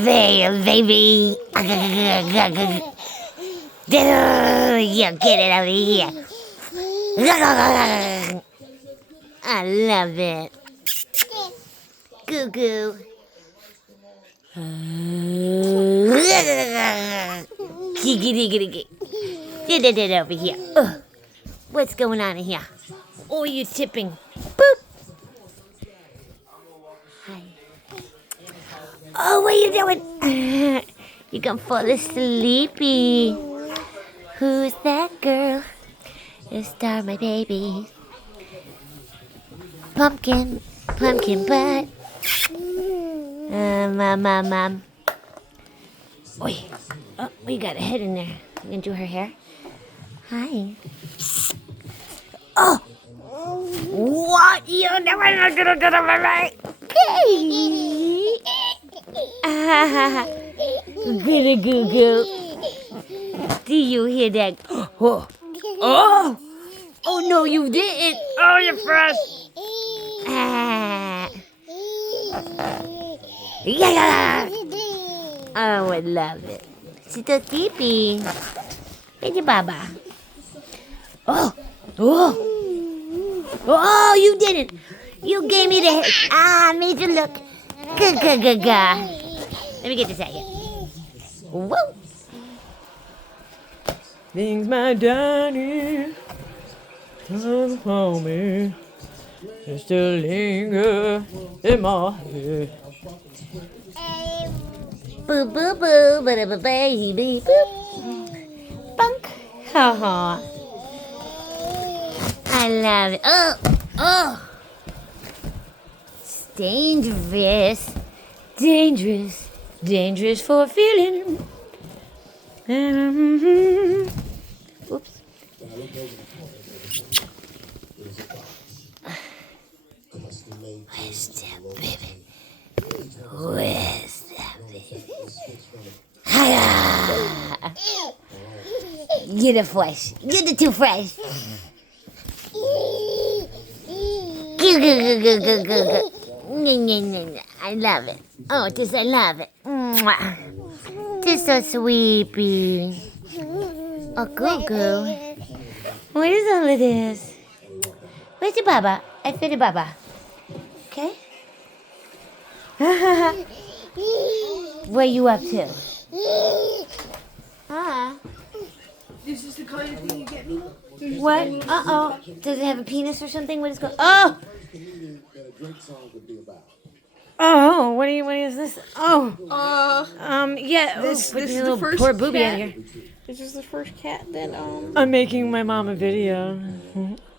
veil, baby. Yeah, get it out of here. I love it. Goo goo. Get it over here. What's going on in here? Oh, you're tipping. Boop. Hi. Oh, what are you doing? You're gonna fall asleepy. Who's that girl? The star, my baby. Pumpkin butt. Mom. Oi. Oh, we got a head in there. You gonna do her hair? Hi. Oh! What? You're never gonna get it right. Goo goo goo. Do you hear that? Oh! Oh! Oh no, you didn't. Oh, you're fresh. Yeah. Oh, I love it. She's so sleepy. Baby Baba. Oh. Oh. Oh, you didn't. You gave me the hit. I made you look. Good. Let me get this out here. Whoa. Things my daddy does for me is still linger in my head. Boo, baby, boop. Bunk. Ha. I love it. Oh. It's dangerous. Dangerous for feeling. Oops. Where's that baby? Hiya! You're the fresh. You're the too fresh. I love it. Oh, this I love it. This so sweepy. Oh, goo. What is all of this? Where's the Baba? I feel the Baba. Okay. What are you up to? This is the kind of thing you get me? What? Uh-oh. Does it have a penis or something? What is going? Oh! Oh, what is this? Oh. Yeah. This put is your the little first poor booby cat. out here. This is the first cat that I'm making my mom a video.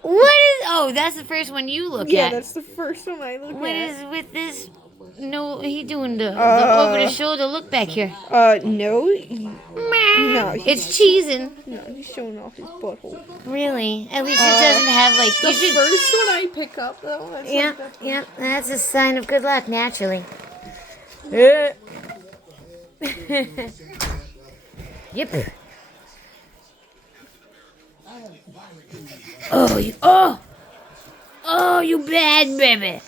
What is? Oh, that's the first one you look Yeah, at. that's the first one I look What at. is with this? No, he doing the over the shoulder look back here. No. No. It's cheesing. No, he's showing off his butthole. Really? At least it doesn't have like. The You should. first one I pick up though. That's Yeah, like the- yeah. That's a sign of good luck, naturally. Yeah. Yep. Oh, you bad baby.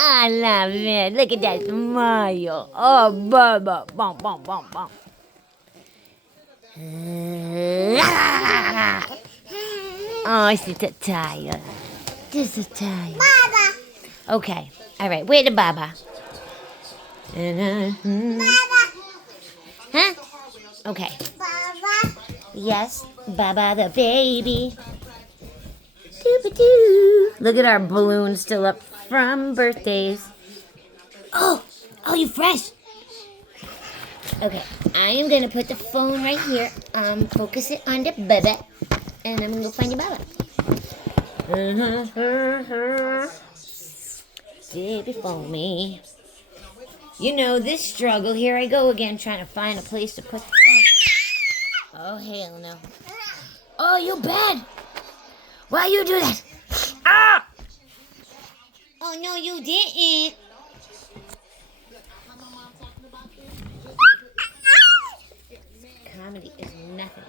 I love it. Look at that smile. Oh, Baba. Bum. Oh, she's so tired. Just so tired. Baba. Okay. All right. Where the Baba? Huh? Okay. Baba. Yes, Baba the baby. Doo-ba-doo. Look at our balloon still up from birthdays. Oh, you fresh. Okay, I am gonna put the phone right here. Focus it on the Baba, and I'm gonna go find your Baba. Baby for me. You know this struggle. Here I go again, trying to find a place to put the phone. Oh hell no! Oh, you bad. Why you do that? Ah! Oh no, you didn't. Comedy is nothing.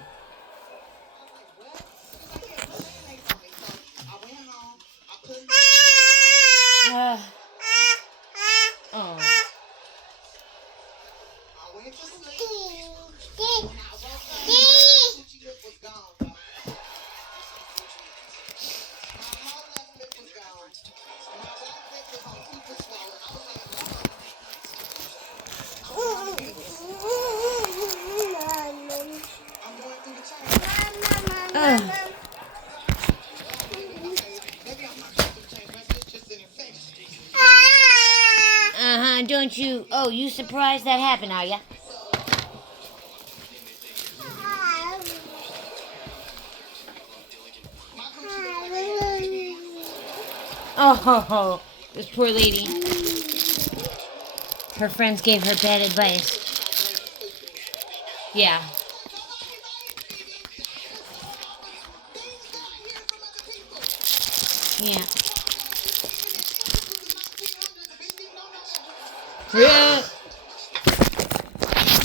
don't you... Oh, you surprised that happened, are ya? Oh, this poor lady. Her friends gave her bad advice. Yeah. Yeah. Yeah.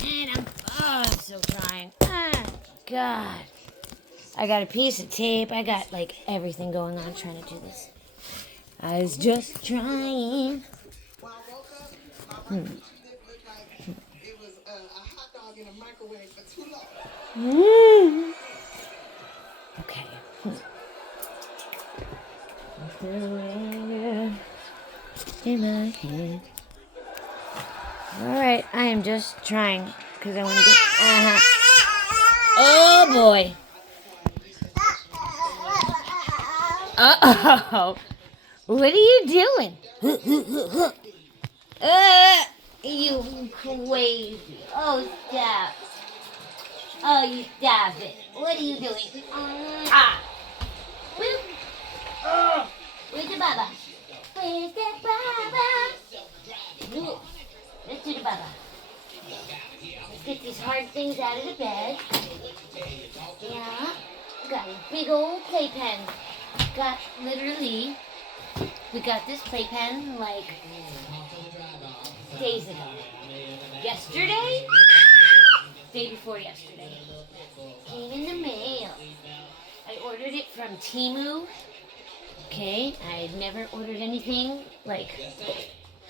And I'm so trying. Ah, God. I got a piece of tape. I got like everything going on trying to do this. I was just trying. Okay. In my head. Alright, I am just trying because I want to get. Oh boy. Uh-oh. What are you doing? You crazy. Oh, stop. Oh, you stop it. What are you doing? Ah. Woo. Oh. Where's the baba? Where's the baba? Ooh. Let's do the baba. Let's get these hard things out of the bed. Yeah. Got a big old playpen. Got literally, we got this playpen like days ago. Yesterday? Day before yesterday. Came in the mail. I ordered it from Temu. Okay, I had never ordered anything like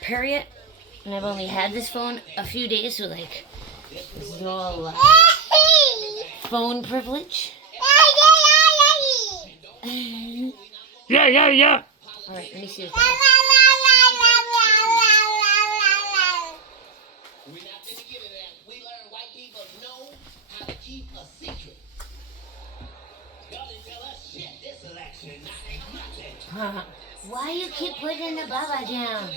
period. And I've only had this phone a few days, so like this is all phone privilege. Yeah. All right, let me see. Why you keep putting the baba down?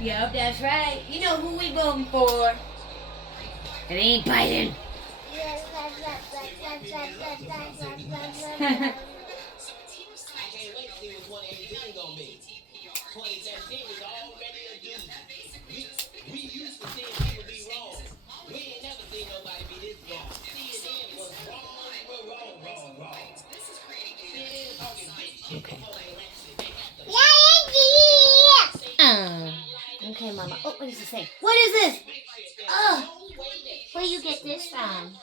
Yup, that's right. You know who we voting for. It ain't Biden. Okay. Okay, Mama. Oh, what does it say? What is this? Oh, where you get this from?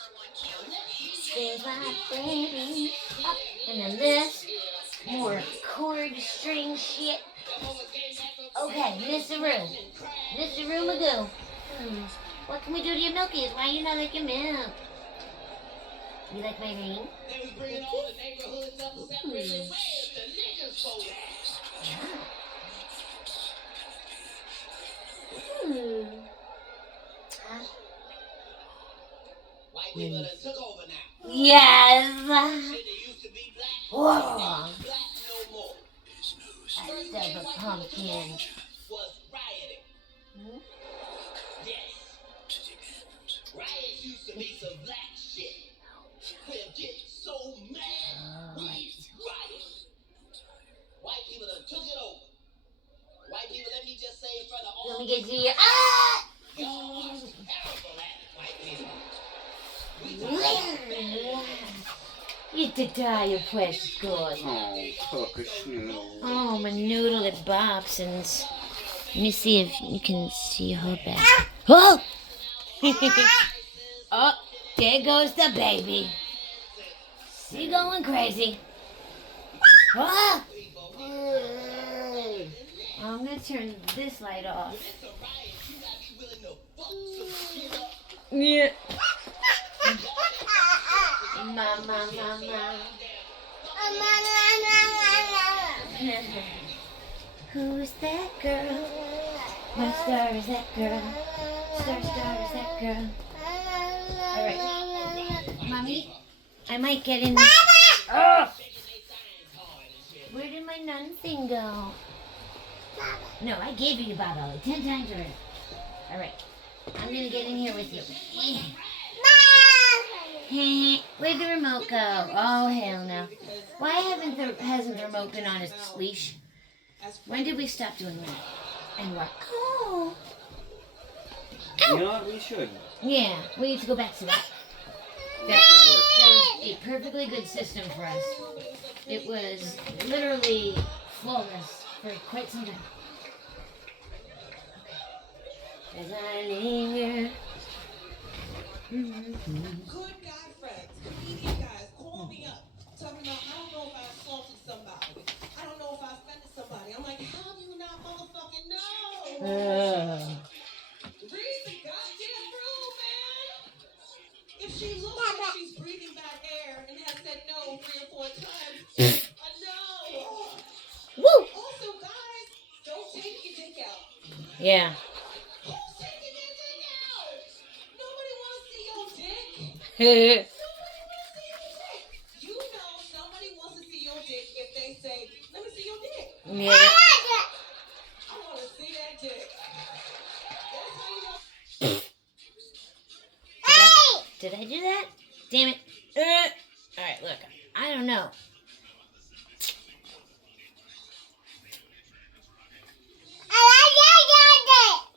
There's my baby. Oh, and then this. More cord string shit. Okay, Mr. Room. Mr. Room Magoo. What can we do to your milkies? Why you not like your milk? You like my ring? Yes. Whoa. I stuff a pumpkin. Riot used to be some black shit. We'll get so mad. Riot. White people done took it over. White people, let me just say in front of all. Let me get you. Ah! Y'all are terrible at it, white people. You did die, you precious God. Oh, Tucker Snoodle. Oh, my noodle that bops and. Let me see if you can see her back. Oh! Oh, there goes the baby. She going crazy. Ah! I'm gonna turn this light off. Yeah. Mama. Who's that girl? What star is that girl? Star is that girl? Alright. Mommy, I might get in. Oh! Where did my nun thing go? No, I gave you Baba like 10 times already. Alright. I'm gonna get in here with you. Where'd the remote go? Oh, hell no. Why hasn't the remote been on its leash? When did we stop doing that? And what? Oh. You know what? We should. Yeah, we need to go back to that. That was a perfectly good system for us. It was literally flawless for quite some time. Okay. As I linger. Good guy friends, comedian guys, call me up, talking about I don't know if I assaulted somebody, I don't know if I offended somebody. I'm like, how do you not motherfucking know? Read the goddamn room, man. If she looks like she's breathing back air and has said no 3 or 4 times, a no. Woo! Also, guys, don't take your dick out. Yeah. Who's taking their dick out? Nobody wants to see your dick. Yeah. You know somebody wants to see your dick if they say, let me see your dick. I want to see that dick. That's how you know. Did I do that? Damn it. Alright, look. I don't know.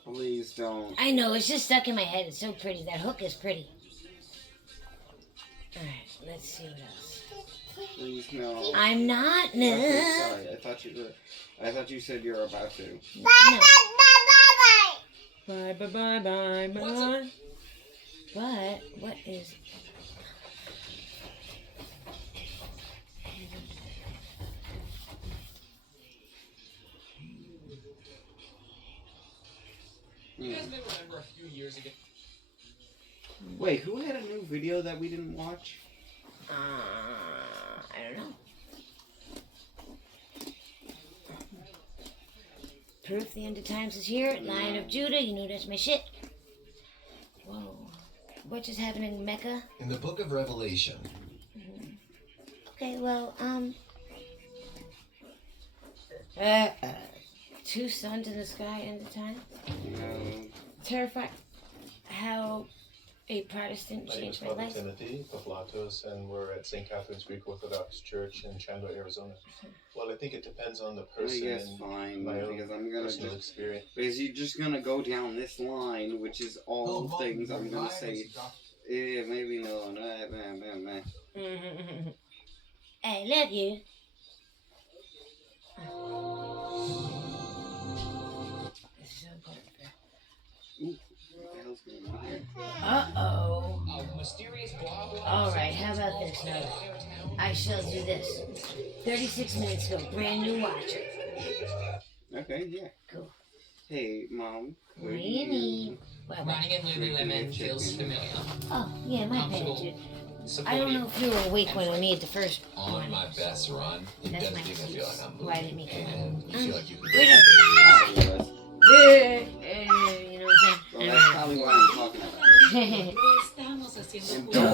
Please don't. I know, it's just stuck in my head. It's so pretty. That hook is pretty. Alright, let's see what else. Please no. I'm not. Okay, sorry. I thought you said you were about to. No. Bye, bye, bye, bye, bye. What? What is... You guys may remember a few years ago. Wait, who had a new video that we didn't watch? I don't know. Proof the end of times is here. Lion of Judah, you know that's my shit. Whoa. What just happened in Mecca? In the book of Revelation. Okay, well, two suns in the sky end of time. No. Terrified how a Protestant My name is changed my Father life. Timothy Pavlatos, and we're at St. Catherine's Greek Orthodox Church in Chandler, Arizona. Well, I think it depends on the I person guess and fine, my own because I'm gonna personal just... experience. Because you're just gonna go down this line, which is all things I'm gonna say. Yeah, maybe no. Nah. I love you. This is so important. What the hell's going on here? Uh-oh. Alright, how about this now? I shall do this. 36 minutes ago, brand new watcher. Okay, yeah. Cool. Hey, Mom. What do you need? Well, Running in Lululemon feels familiar. oh, yeah, my bad, dude. I don't know if you were awake when I made the first On one. my best run, it That's does my make me excuse. feel like I'm Why I didn't make it. and you feel like you can Wait a you know what I'm Well, saying? that's probably what I'm talking about. Estamos haciendo And cursos don't,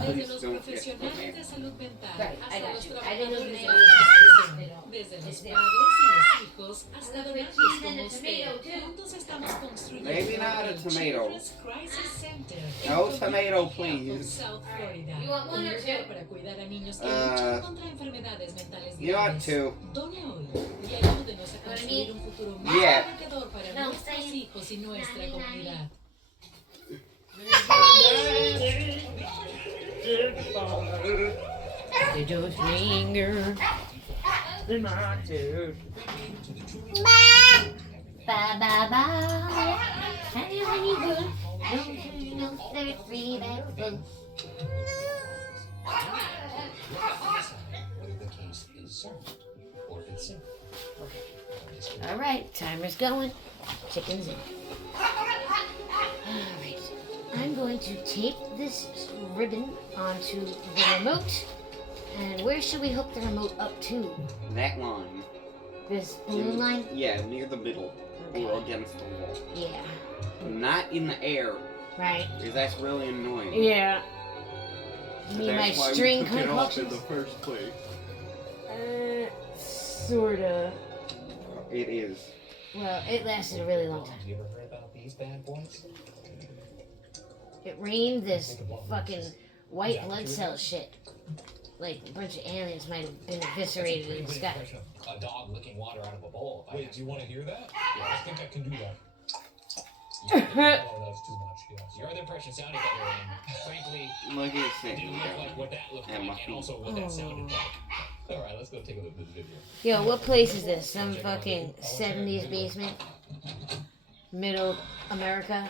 desde please los don't get profesionales de salud mental Right, I hasta got los you. I didn't know trabajadores the de name. la desde los padres y los hijos hasta donantes como usted. Juntos estamos construyendo Maybe not a el tomato. Children's Crisis Center No en tomato, Covina, please. South Florida. You want one Un or lugar two? para cuidar a niños que luchan contra enfermedades mentales You want graves. two? Done hoy y ayúdenos a construir un futuro más Yeah. prometedor para No, nuestros same. hijos y nuestra comunidad. The door's ringer. Bye bye bye. Hey, when you go, don't you know they're free back then? whether the case is solved or it's simple. All right, timer's going. Chicken's in. All right, I'm going to tape this ribbon onto the remote. And where should we hook the remote up to? That line. This balloon line? Yeah, near the middle. Or against the wall. Yeah. Not in the air. Right. Because that's really annoying. Yeah. You mean my That's why string we took it off in concussions? the first place. Sorta. It is. Well, it lasted a really long time. Have you ever heard about these bad boys? It rained this fucking white blood cell shit. Like a bunch of aliens might have been eviscerated in the sky. A dog licking water out of a bowl. Wait, do you want to hear that? Yeah. I think I can do that. Your Oh, that's too much, yes. other impression sounded better, and frankly, Look at it it. didn't look like what that looked And my like, and feet. also what that sounded like. All right, let's go take a look at this video. Yo, what place is this? Some fucking 70s basement? Middle America?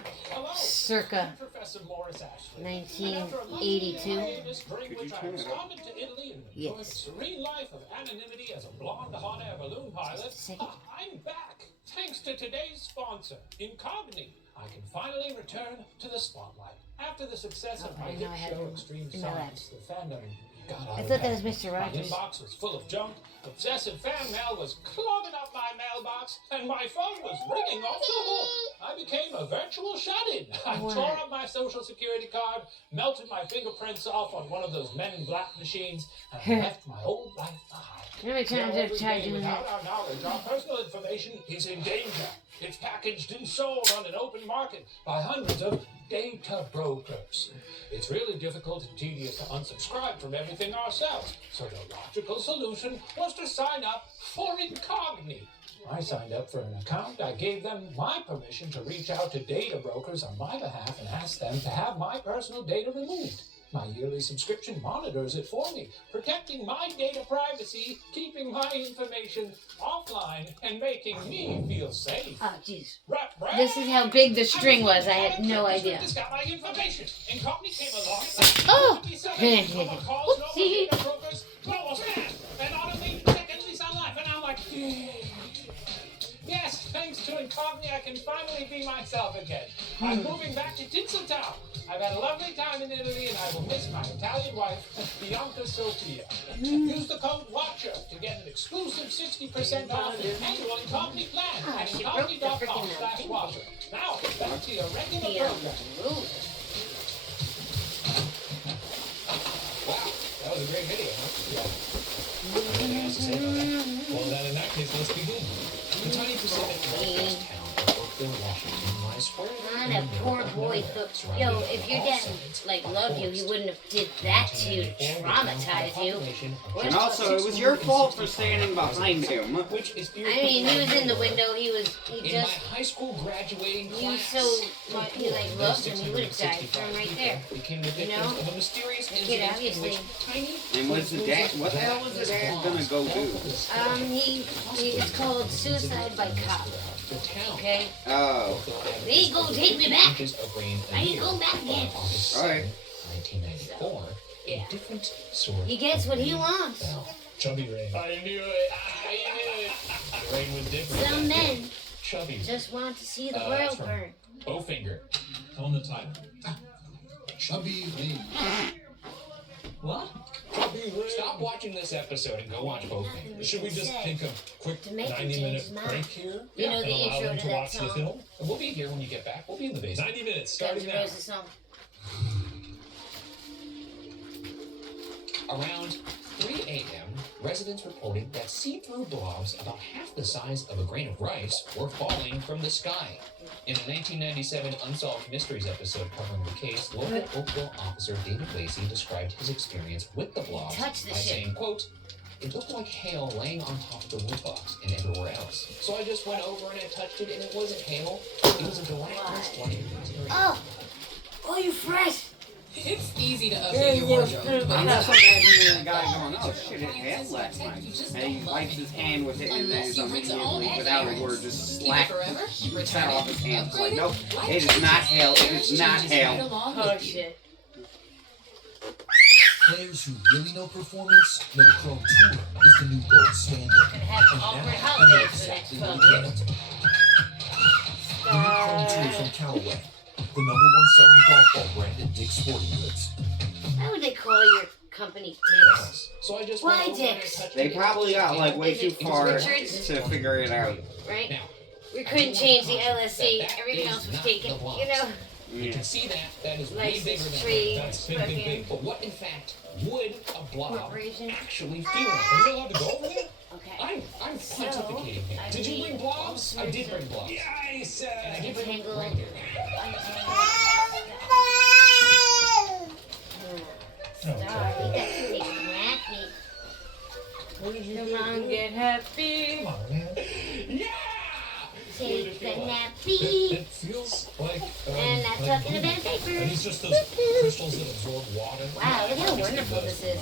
Circa Professor Morris Ashley. 1982? Could you turn it up? To Italy and Yes. enjoyed serene life of anonymity as a blonde hot air balloon pilot. Second. I'm back. Thanks to today's sponsor, Incogni. I can finally return to the spotlight. After the success of Oh, my I know hit I had show one Extreme in my lap. Science, the fandom got out I of thought that hand. was Mr. My Rogers. inbox was full of junk. Obsessive fan mail was clogging up my mailbox, and my phone was ringing off the hook. I became a virtual shut-in. I Wow. tore up my social security card, melted my fingerprints off on one of those Men in Black machines, and left my old life behind. How many times Now, I've every tried day doing without that? our knowledge, our personal information is in danger. It's packaged and sold on an open market by hundreds of data brokers. It's really difficult and tedious to unsubscribe from everything ourselves. So the logical solution was to sign up for Incogni. I signed up for an account. I gave them my permission to reach out to data brokers on my behalf and ask them to have my personal data removed. My yearly subscription monitors it for me, protecting my data privacy, keeping my information offline, and making me feel safe. Oh, jeez. Rap, rap. This is how big the string was. I had no idea. Just got my information. Incogni came along. Oh! No more calls, no more data brokers, no more spam. And honestly, seconds we sound life. And I'm like, yes, thanks to Incogni, I can finally be myself again. I'm moving back to Tinseltown. I've had a lovely time in Italy, and I will miss my Italian wife, Bianca Sofia. Use the code WATCHER to get an exclusive 60% off the annual Incogni plan Ah, at she broke the freaking incogni.com/watcher. Now, back to your regular Yeah. program. Ooh. Wow, that was a great video, huh? Yeah. Anything else to say about that? Well, then in that case, let's begin. The tiny Pacific Northwest town of Oakville, Washington lies squarely Not in the a middle poor of boy. nowhere, Yo, surrounded if on your all dad sides like by loved you, he forest. wouldn't have did that to you to traumatize you. And also, it was your fault for standing behind him. Which is I mean, he was in the window. He in just my high school graduating he was class. so much. He like loved him. He would have died for him right there. Became the victims know? of a mysterious The kid incident in obviously. which tiny And what's the dad? What the hell was the dad gonna go do? It's called suicide by cop. the town. Okay. Oh. They ain't gonna take me back. Inches of rain a I ain't year. going back again. On August Alright. 2nd, 1994, Yeah. a different sort He gets what he of wants. fell. Chubby Rain. I knew it. I knew it. The rain was different. Some men Chubby. just want to see the That's world from burn. Bowfinger. Tell him the title. Chubby Rain. What? Stop watching this episode and go watch Bowfinger. Should we just take a quick To make him 90-minute change his mind. break here? You know and the allow intro them to to that watch the song? film? And we'll be here when you get back. We'll be in the basement. 90 minutes, Guns starting N' now. Roses song. Around 3 a.m., residents reported that see-through blobs about half the size of a grain of rice were falling from the sky. In a 1997 Unsolved Mysteries episode covering the case, local Oakville officer David Lacey described his experience with the blobs Touch the by shit. saying, quote, "It looked like hail laying on top of the wood box and everywhere else. So I just went over and I touched it and it wasn't hail. It was a gelatinous white material." Oh! Oh, you fresh! It's easy to update your wardrobe, but I'm it's just imagining a guy going, oh shit, it had last night. And he wipes his hand with it and then unless is you rinse it all immediately, at without a clearance. word, just Keep it slap forever, that return off it, his hand. It's like, upgrade nope, life it is not hail, it is not changes right hail. along Oh with you. shit. Players who really know performance know Chrome Tour is the new gold standard. Gonna have an awkward holiday for the next 12 years. The new Chrome Tour from Callaway, the #1 selling golf ball brand in Dick's Sporting Goods. How would they call your company Dicks? So I just Why went over and I Dicks? touched They it. probably got like way Is too it far Richards? to figure it out. Right? Now, We couldn't change the LSC. Everything else was taken. You know? You can see that. That is way Like bigger this than tree. that's big. fucking But what, in fact, would a blob corporation. actually feel like? Are you allowed to go over there? Okay. I'm pontificating here. I Did you bring need blobs? all I did sorts bring blobs. Yeah, I said. And I did bring Untangle. right here. Sorry, that's happy. Come on, get happy. Come on, man. Yeah! Take the It nappy. feels like. And that's like up in the bed Are paper. these just those crystals that absorb water? Wow, look how wonderful this is.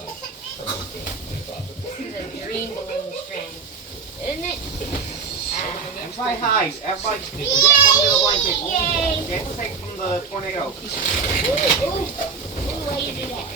This is a dream balloon strand, isn't it? Everybody hide. Everybody get under the blanket. Yay! Get safe from the tornado. Ooh, why you do that?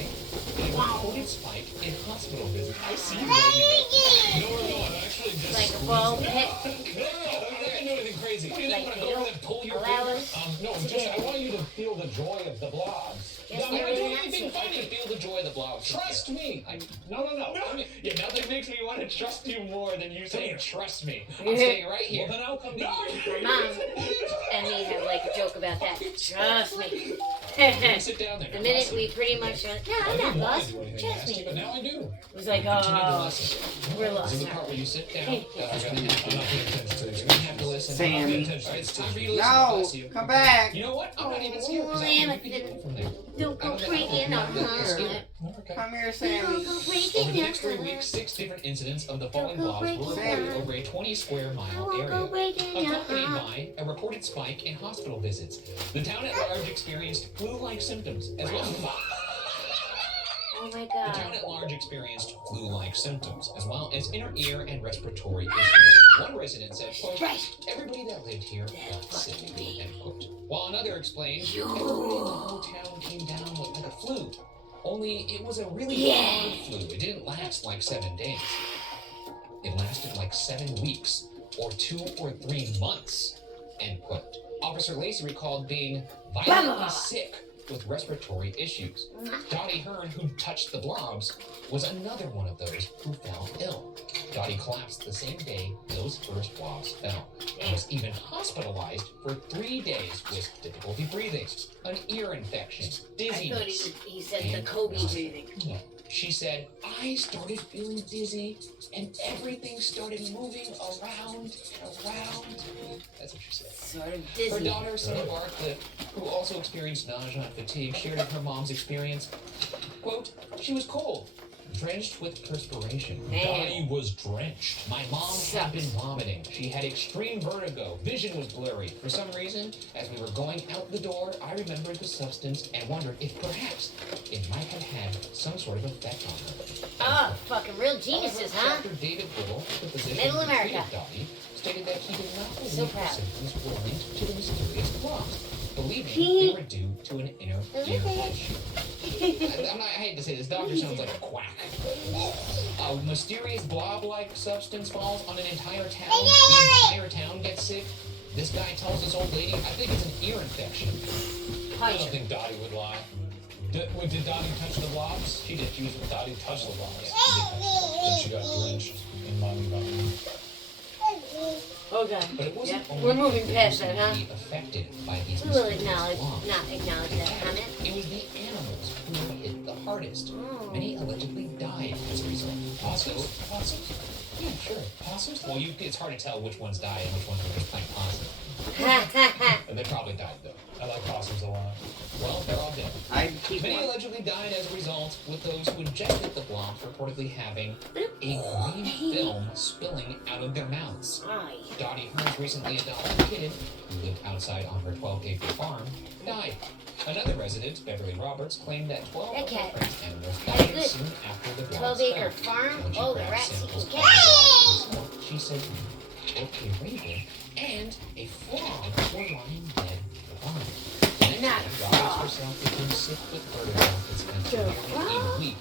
Reported spike in hospital visit. I see you ready No, I'm actually just. Like a ball pit. No, I'm not gonna do anything crazy. What do you think? Like I'm gonna go over there and pull your allow finger? us No, just I want you to feel the joy of the blobs. Yes, I'm we're not really doing not anything safe. funny. Feel the joy of the blobs. Trust me. No. I mean, yeah, nothing makes me want to trust you more than you saying here. trust me. I'm staying right here. Well, then I'll come to you. My mom and me have like a joke about that. Trust me. Sit down there. The minute we pretty much went, no, I I'm didn't not want lost. to do anything Trust nasty, but me. now I do. It was like, Continue to oh, listen. we're This lost is the now. part where you sit down. Hey. That I'm I'm not paying attention to You're gonna have to listen. Sam. All right, it's time for you to listen. No, Bless you. come back. You know what? I'm not even scared because I Sam, can you can go from there. Don't go breaking on her. Come here, Don't Sammy. go Over breaking the on next 3 her. weeks, 6 different incidents of the falling Don't go blobs were breaking reported down. over a 20 square I mile won't go area, breaking on accompanied her. by a reported spike in hospital visits. The town at large experienced flu-like symptoms as well. Oh my The town god. at large experienced flu-like symptoms, as well as inner ear and respiratory issues. One resident said, quote, everybody that lived here got sick, end quote. While another explained, everybody in the whole town came down with like a flu. Only it was a really hard flu. It didn't last like 7 days. It lasted like 7 weeks, or 2 or 3 months, end quote. Officer Lacey recalled being violently sick with respiratory issues. Dottie Hearn, who touched the blobs, was another one of those who fell ill. Dottie collapsed the same day those first blobs fell, and was even hospitalized for 3 days with difficulty breathing, an ear infection, I thought dizziness. he said the Kobe breathing. She said, I started feeling dizzy, and everything started moving around and around. That's what she said. Sort of Her dizzy. daughter, Sarah Barcliffe, who also experienced nausea and fatigue, shared of her mom's experience. Quote, she was cold, drenched with perspiration. Dottie was drenched. My mom had been vomiting. She had extreme vertigo. Vision was blurry. For some reason, as we were going out the door, I remembered the substance and wondered if perhaps it might have had some sort of effect on her. Oh, fucking real geniuses, huh? Dr. David Whittle, the physician Middle who treated America. Dottie, stated that he did not believe So the proud. symptoms were linked to the mysterious blobs, believing they were due to an inner ear issue. I hate to say this, doctor sounds like a quack. A mysterious blob-like substance falls on an entire town. The entire town gets sick. This guy tells this old lady, I think it's an ear infection. I don't think Dottie would lie. Did Dottie touch the blobs? She did. She was Dottie touched the blobs. Then she got drenched in mommy vomit. Okay. But it wasn't Yeah, only we're moving people past who that, huh? seemed to be affected by these We will mysterious acknowledge, blobs. not acknowledge that comment. It was the animals who were hit the hardest. Oh. Many allegedly died as a result. Also, Possums? yeah, sure. Possums? Well, it's hard to tell which ones died and which ones were just plain possum. And they probably died though. I like possums a lot. Well, they're all dead. I'd keep Many one. allegedly died as a result, with those who injected the blobs reportedly having a green film spilling out of their mouths. Aye. Dottie Hearn's recently adopted kid, who lived outside on her 12-acre farm, died. Another resident, Beverly Roberts, claimed that 12 That of her cat. friend's animals That's died good. soon after the blobs 12-acre fell. farm? When she Oh, the grabbed rats samples eat of cats. the blobs, she said both a raven and a frog were lying dead in the barn. The next Not day, a Roberts frog. herself became sick with vertigo and spent nearly a week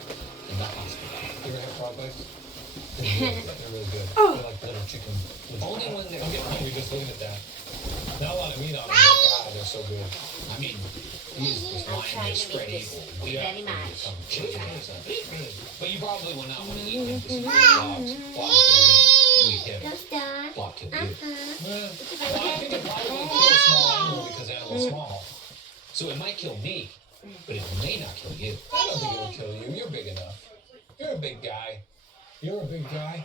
in the hospital. You ever had frog legs? They're really good. They're like little chicken. Only when they're I'm getting hungry just looking at that. Not a lot of meat on them, but God, they're so good. I mean, he is just I'm lying trying there to spread make this eagle, waiting very for you to much. come chicken or something. But you probably will not want to eat him because if you eat dogs, block kill him. You eat him, Don't stop. block kill you. Uh-huh. Well, I think it probably kills small animals because animals small. So So it might kill me, but it may not kill you. I don't think it would kill you. You're big enough. You're a big guy. You're a big guy.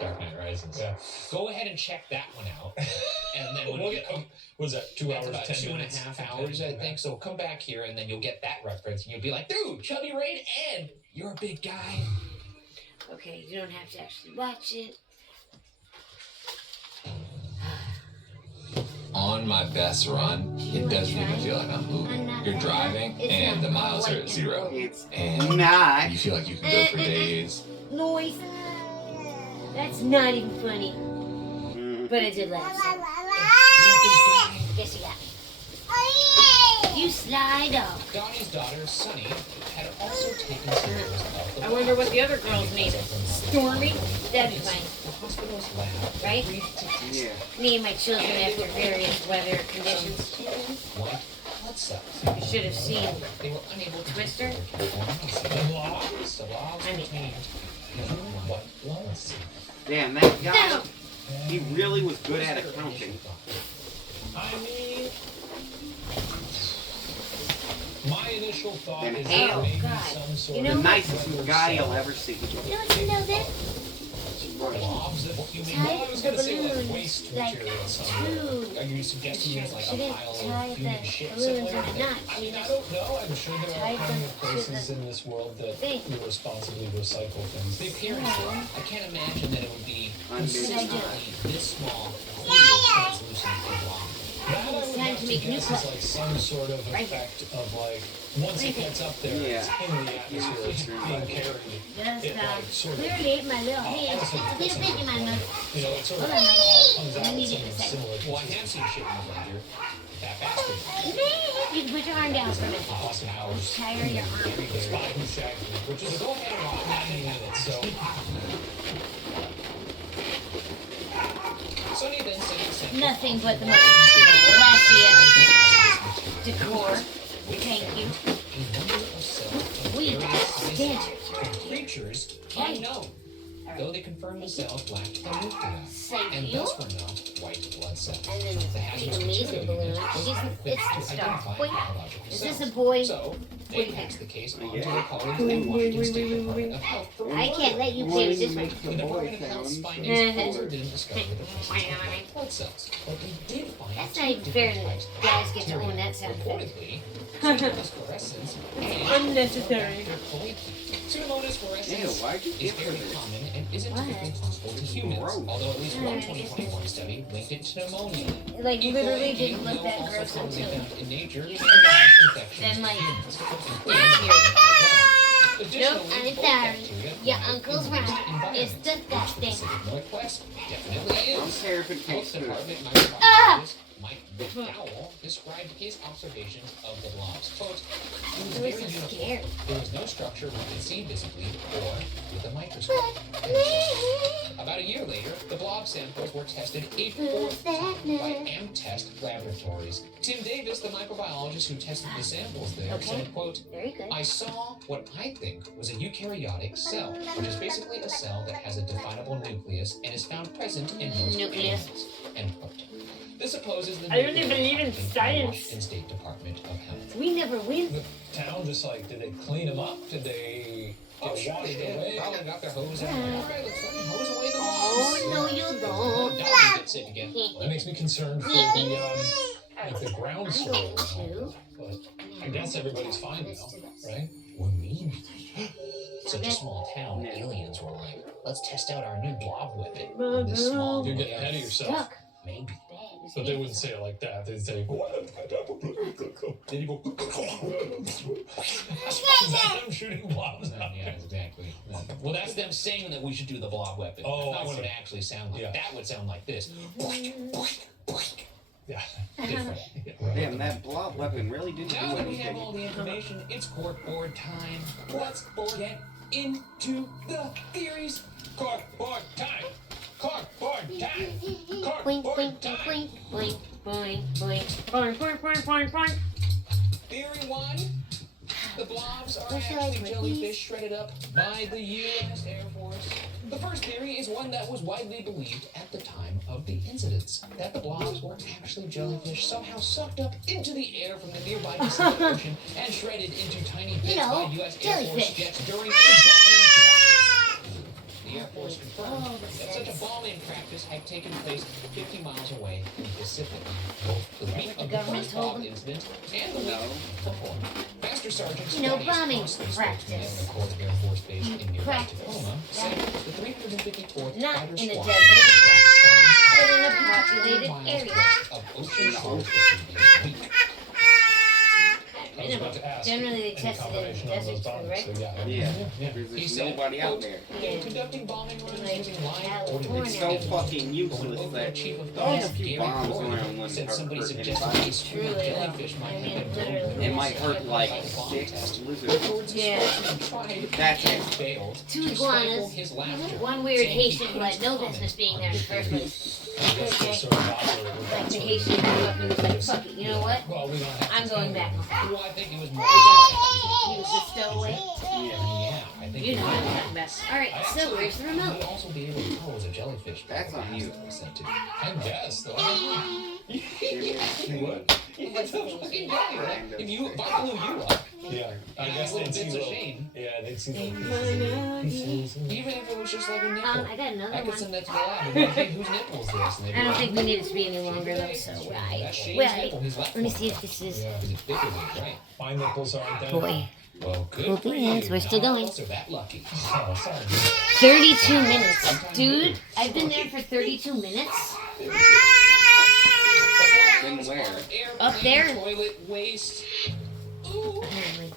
Dark Knight Rises. Yeah. Go ahead and check that one out. And then when We'll we get, get was that 2 that's hours, about 10 2.5 minutes? hours, I think. So come back here, and then you'll get that reference, and you'll be like, dude, Chubby Rain, and you're a big guy. Okay, you don't have to actually watch it. On my best run, it doesn't even feel like I'm moving. You're driving, and the miles are at 0. It's And not. you feel like you can go for days. Noise. That's not even funny. Mm. But I did laugh. Yes, you got. You slide off. Donnie's daughter, Sunny, had also taken samples of the I wonder what the other girl's name is. Stormy? That'd be fine. The hospital's lab Right? agreed to test Yeah. Me and my children after various weather conditions. white blood cells. You should have seen They were unable to Twister. The blobs I mean- contained white blood cells. Damn, that guy, No. he really was good at accounting. I mean, my initial thought And is hell. that maybe God. some sort You The know of what? nicest weather guy you'll cell. ever see. Don't you know that? Blobs that you Tie well, I was the gonna say like balloons waste like material somewhere. two. Are you suggesting there's like She a didn't pile tie of the shit balloons somewhere? in a knot. I She mean, I just don't know. I'm sure there are tied plenty them of to places the in this world that thing. irresponsibly recycle things. The appearance of it, I can't imagine that it would be Undid. consistently this small, clear, translucent blob. That I would It's time have to to make new guess is clothes. like some sort of Right. effect of like once it gets up there, Yeah. it's in the atmosphere, it's being carried. Just It like sort of, clearly my little hands. also It's a little bit in my mouth. you know, it sort of Hold on, all comes I out need with it in a something second. similar. Well, I have seen shit in the blender. That bastard. You can put your arm down for a minute. Awesome hours. Tire your arm. The spy who shagged me, which is Go ahead and rock that 90 minutes, so Sonny then sent a sample Nothing but the most classiest decor. Thank you. a number of cells of We various sizes standards. creatures Right. unknown, though they confirmed the cells lacked the nuclei, Thank and you. thus were not white blood cells. And then The hazardous the amazing material balloon. unit was She's equipped it's to the star. identify Boy, biological is cells. this a boy? So, they passed the case on to Yeah. their colleagues at Washington State Department of Health for I can't let you play with this one. The Department of Health's findings also didn't discover the presence of white blood cells, but they did find That's two not even fair different that types of guys get to bacteria. own that sound effect. Reportedly, Pseudomonas fluorescens Unnecessary. Pseudomonas fluorescens Ew, why'd you is give her very this? common and isn't What? typically harmful to humans, Gross. although at least one 2021 study linked it to pneumonia. Like E. literally coli, didn't even look though that also gross commonly until found in nature, you can said that. cause infections Then, in like, humans. Nope, Additionally, I'm both sorry. bacteria Your thrive in uncle's moist right. It's environments. disgusting. The Pacific Northwest definitely I don't is. care if it Health tastes good. Department microbiologist Mike McDowell described his observations of the blobs. Quote, "It was I very was so uniform. scared. There was no structure we could see visibly or with a microscope." About a year later, the blob samples were tested a fourth time by AmTest Laboratories. Tim Davis, the microbiologist who tested the samples there, Okay. said, quote, Very good. "I saw what I think was a eukaryotic cell, which is basically a cell that has a definable nucleus and is found present in most Nucleus. animals." End quote. This opposes the I don't even nuclear believe in finding by science. Washington State Department of Health. We never win. the town just like, did they clean them up? Did they Oh, get sure they washed did. away? Probably got their hose out. All right, let's fucking hose away the Oh, blobs. no, you Oh, don't. Dobby gets it again. That makes me concerned for the like the ground soil. I'm going to. But I guess everybody's fine now, right? We're mean. Such a small town, aliens were like, let's test out our new blob weapon. on this small You're getting ahead of yourself. Stuck. Maybe. But they wouldn't say it like that. They'd say, Is that them shooting blobs out Yeah, there? exactly. Well, that's them saying that we should do the blob weapon. Oh, That's not I what it see. actually sounds like. Yeah. That would sound like this. Yeah. Different. Damn, that blob weapon really didn't Now do that we have anything. all the information, it's corkboard time. Let's get into the theories. Corkboard time! Corkboard time! Boink, Corkboard boink, time! boink, boink, boink, boink, boink, boink, boink, boink, boink. Theory 1. The blobs are What shall I actually put jellyfish these? shredded up by the U.S. Air Force. The first theory is one that was widely believed at the time of the incidents, that the blobs were actually jellyfish somehow sucked up into the air from the nearby Pacific Ocean and shredded into tiny bits by U.S. Air Force jellyfish. jets during a bombing practice. The Air Force confirmed that such a bombing practice had taken place 50 miles away in the Pacific, both the week of the government first told bomb them? incident and the week before. Master Sergeant You know, Scotty bombing Crossley, spokesman practice. of the Corps Air Force Base in nearby Practice. Tacoma, said the 354th Not Fighter in a Squadron desert, dropped but in a bombs populated 100 miles area. west of Ocean Shores this week. I was about to ask. Generally, they any tested in combination of deserts, those bombs, right? so yeah. Yeah. He There's said, nobody out quote, there. "They're conducting bombing runs Like using live California. ordnance It's so and fucking useless Oakland that Chief of throwing a Police few Gary bombs Gordon around wouldn't said hurt somebody suggested anybody. these small Truly, jellyfish might I have mean, been literally. blown. It might hurt like Bomb 6 test. lizards. Ford's Yeah. spokesman tried That's and it. failed 2 to stifle iguanas, his laughter, one weird saying he Haitian who couldn't had no comment business being on there in the the first theory. place. I guess they sort of operated with Like that the sort of Haitian who grew up and was like, fuck it, you know what? Well, we don't have I'm to going tell back you. home. Well, I think it was more. He was a stowaway. Yeah, I think You know it what I'm was. talking about. Alright, so where's the You'd remote? also be able to tell it was a jellyfish. That's on you. I guess, though. You would. It's a fucking jelly, right? If you, if I blew you up, Yeah, I guess little they'd see bits of little. shame. Yeah, they'd see little Even if it was just like a nipple. I got another I could one. send that to the lab and be like, hey, whose nipple is this? And they'd be I don't like, think we need it to be any longer though, so that's Shane's wait, nipple. He's left let me one. see if this is. Yeah. Is it bigger than right? My nipples are identical. Boy, Well, good cool for beans, you. we're still None of going. us are that lucky. Oh, sorry. 32 minutes. Dude, I've been there for 32 minutes. Then where? Up there. Toilet waste. Ooh. Apparently.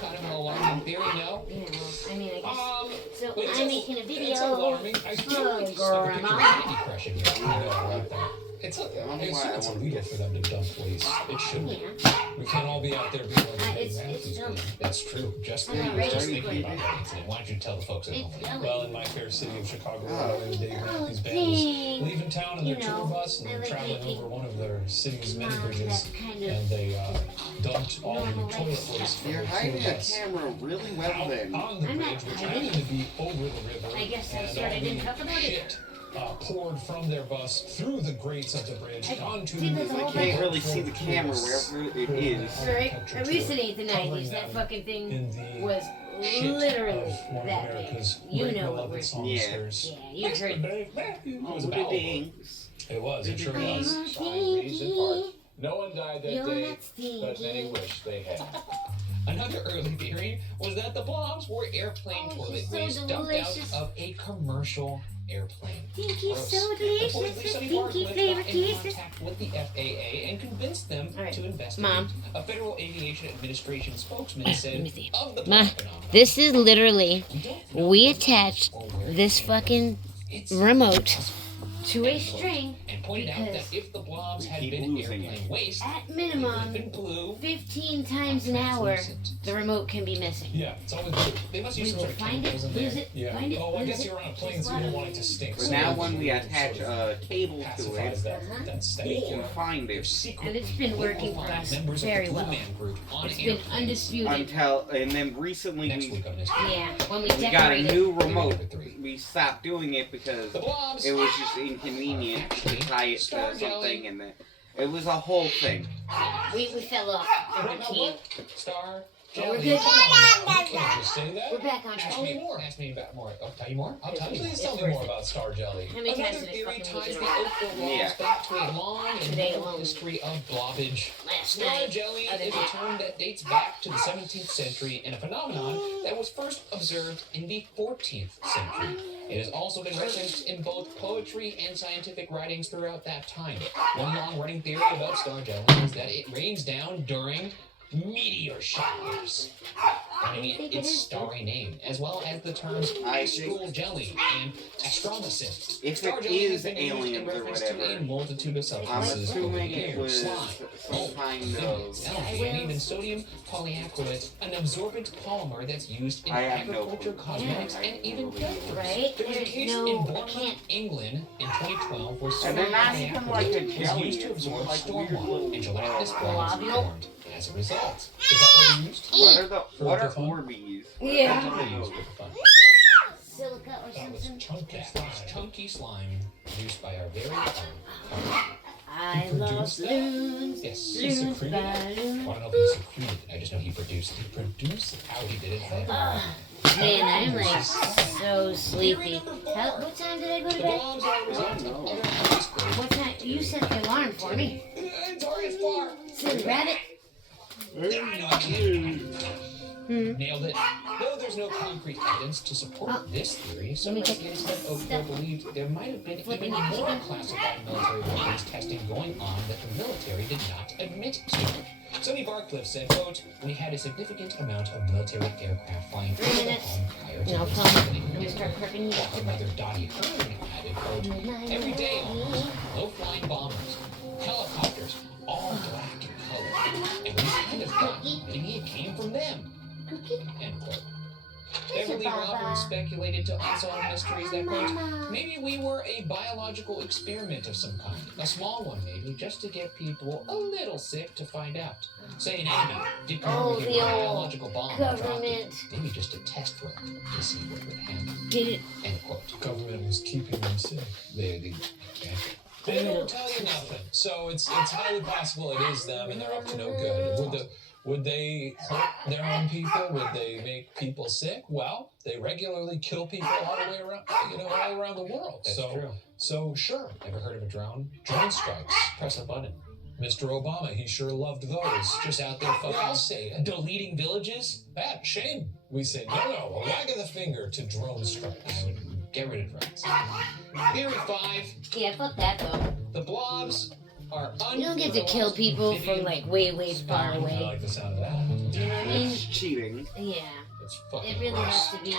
Kind of an alarming theory, no? Yeah, well, I mean, I guess. So But I'm making a It's video. alarming. I feel like it's like a picture of Candy Crush in here. I know, right there. It's illegal for them to dump waste. It shouldn't. Yeah. We can't all be out there being like, hey, It's Matthew's dumb. good. That's true. Just I'm not ready just to thinking go about that incident. Why don't you tell the folks at home? It's yelling. Well, in my fair city of Chicago, Oh. when Dave Matthews Band dang. was leaving town on You their tour know, bus and I they were like traveling making over one of their city's many mom bridges, that kind of and they dumped all the normal toilet life waste from You're the hiding tour the bus camera really well out then. on the I'm not bridge, which hiding. happened to be over the river. I guess I and sort of all didn't the talk about it. shit poured from their bus through the grates of the bridge onto did this the whole You can't really see the camera wherever it is. Right? At least it ain't the 90s. That fucking thing was literally that big. You know what we're saying. Yeah. Yeah, you heard. Dave Matthews. Oh, was what about a dings. It was. It sure I'm was. a Stinky. No one died that You're day, not but many stinky. wish they had. Another early theory was that the blobs were airplane Oh, toilet she's so waste dumped delicious. out of a commercial airplane. Stinky, Gross. so delicious. Reportedly, The Sonny stinky Bartlett flavor got in tastes. contact with the FAA and convinced them All right. to investigate. Mom. A Federal Aviation Administration spokesman Let said me see. of the Ma, phenomenon, this is literally, "We don't know we who attached or where it this came from. fucking It's remote to a end quote. string And pointed out that because if the blobs we had keep been losing airplane it. waste, at it would have minimum been blue. 15 times an hour, the remote can be missing. Yeah, it's always blue. They must We use some will sort of find it, chemicals in lose there. it, Yeah. find it, Oh, I lose guess it. you're on a plane, Just so you don't let want it to stink. But so now it when we sort attach of a cable to pacifies it, that, Uh-huh. that we stank. can find They're it. secretly And it's been working for liquefying us members very of the well. Blue Man Group on It's been airplanes. undisputed. Until, and then recently Next we week on this. Yeah, when we got a decorated. new Theory remote. number 3. We stopped doing it because The blobs. it was just inconvenient to tie it Star to jelly. something, and then it was a whole thing. We fell off the routine. Star. But we're Jelly. good. You can't just say that. We're back on track. Tell me more. Ask me about more. I'll tell you more. I'll tell you. Please It's tell me worth more it. about Star Jelly. How many times Another did I theory fucking ties lose the it? Oakville blobs Yeah. back to a long and Today long alone. history of blobbage. Last Star night, jelly other is a day. term that dates back to the 17th century and a phenomenon that was first observed in the 14th century. It has also been referenced in both poetry and scientific writings throughout that time. One long-running theory about star jelly is that it rains down during meteor showers, running it its starry name, as well as the terms I astral jelly and astromycin. If Star it jelly has is been used in aliens or reference to a whatever, multitude of I'm substances over the assuming it years. was Slime, some kind of. algae, and even sodium polyacrylate, an absorbent polymer that's used in I have no agriculture, clue. cosmetics, Yeah. and even diapers. Right? There was a There's case no- in I Bournemouth, can't- England, in 2012, where And sodium they're not even like a polyacrylate was jelly, used to it's absorb like weird stormwater, little, and gelatinous blobs globule. formed as a result. Is that what they used? What are For Orbeez? Yeah. That's what they used for the fun. silica or That was something. chunky slime produced by our very own. I love balloons. Yes, he Balloons, secreted it. balloons. Well, I don't know if he secreted it. I just know he produced it. He produced it. How he did it. Man, I'm like so sleepy. What time did I go to bed? What time? You set the alarm for me. Silly rabbit. Nailed it. Though there's no concrete evidence to support this theory, some investigators said Oakville believed there might have been even more classified military weapons testing going on that the military did not admit to. Sonny Barcliffe said, quote, "We had a significant amount of military aircraft flying over the home prior to this happening." Mother Dottie Hearn added, quote, "Every day almost, low-flying bombers, helicopters, all black in color. And we kind of thought maybe it came from them." End quote. Beverly Robin speculated to Unsolved Mysteries that, quote, "Maybe we were a biological experiment of some kind. A small one, maybe, just to get people a little sick to find out. Say an enemy did come over here with a biological bomb and dropped it. Maybe just a test run to see what would happen." Did it? End quote. The government was keeping them safe. They don't tell you nothing. So it's highly possible it is them and they're up to no good. Would they hurt their own people? Would they make people sick? Well, they regularly kill people all the way around, all around the world. That's true. So sure. Ever heard of a drone? Drone strikes. Press a button. Mr. Obama, he sure loved those. Just out there fucking deleting villages? That shame. We say no, a wag of the finger to drone strikes. I would get rid of drones. Theory 5. Yeah, fuck that though. The blobs are You don't get to kill people from like way far I away. like the sound of that. Do you know what I mean? It's cheating. Yeah. It's fucking It really gross. has to be,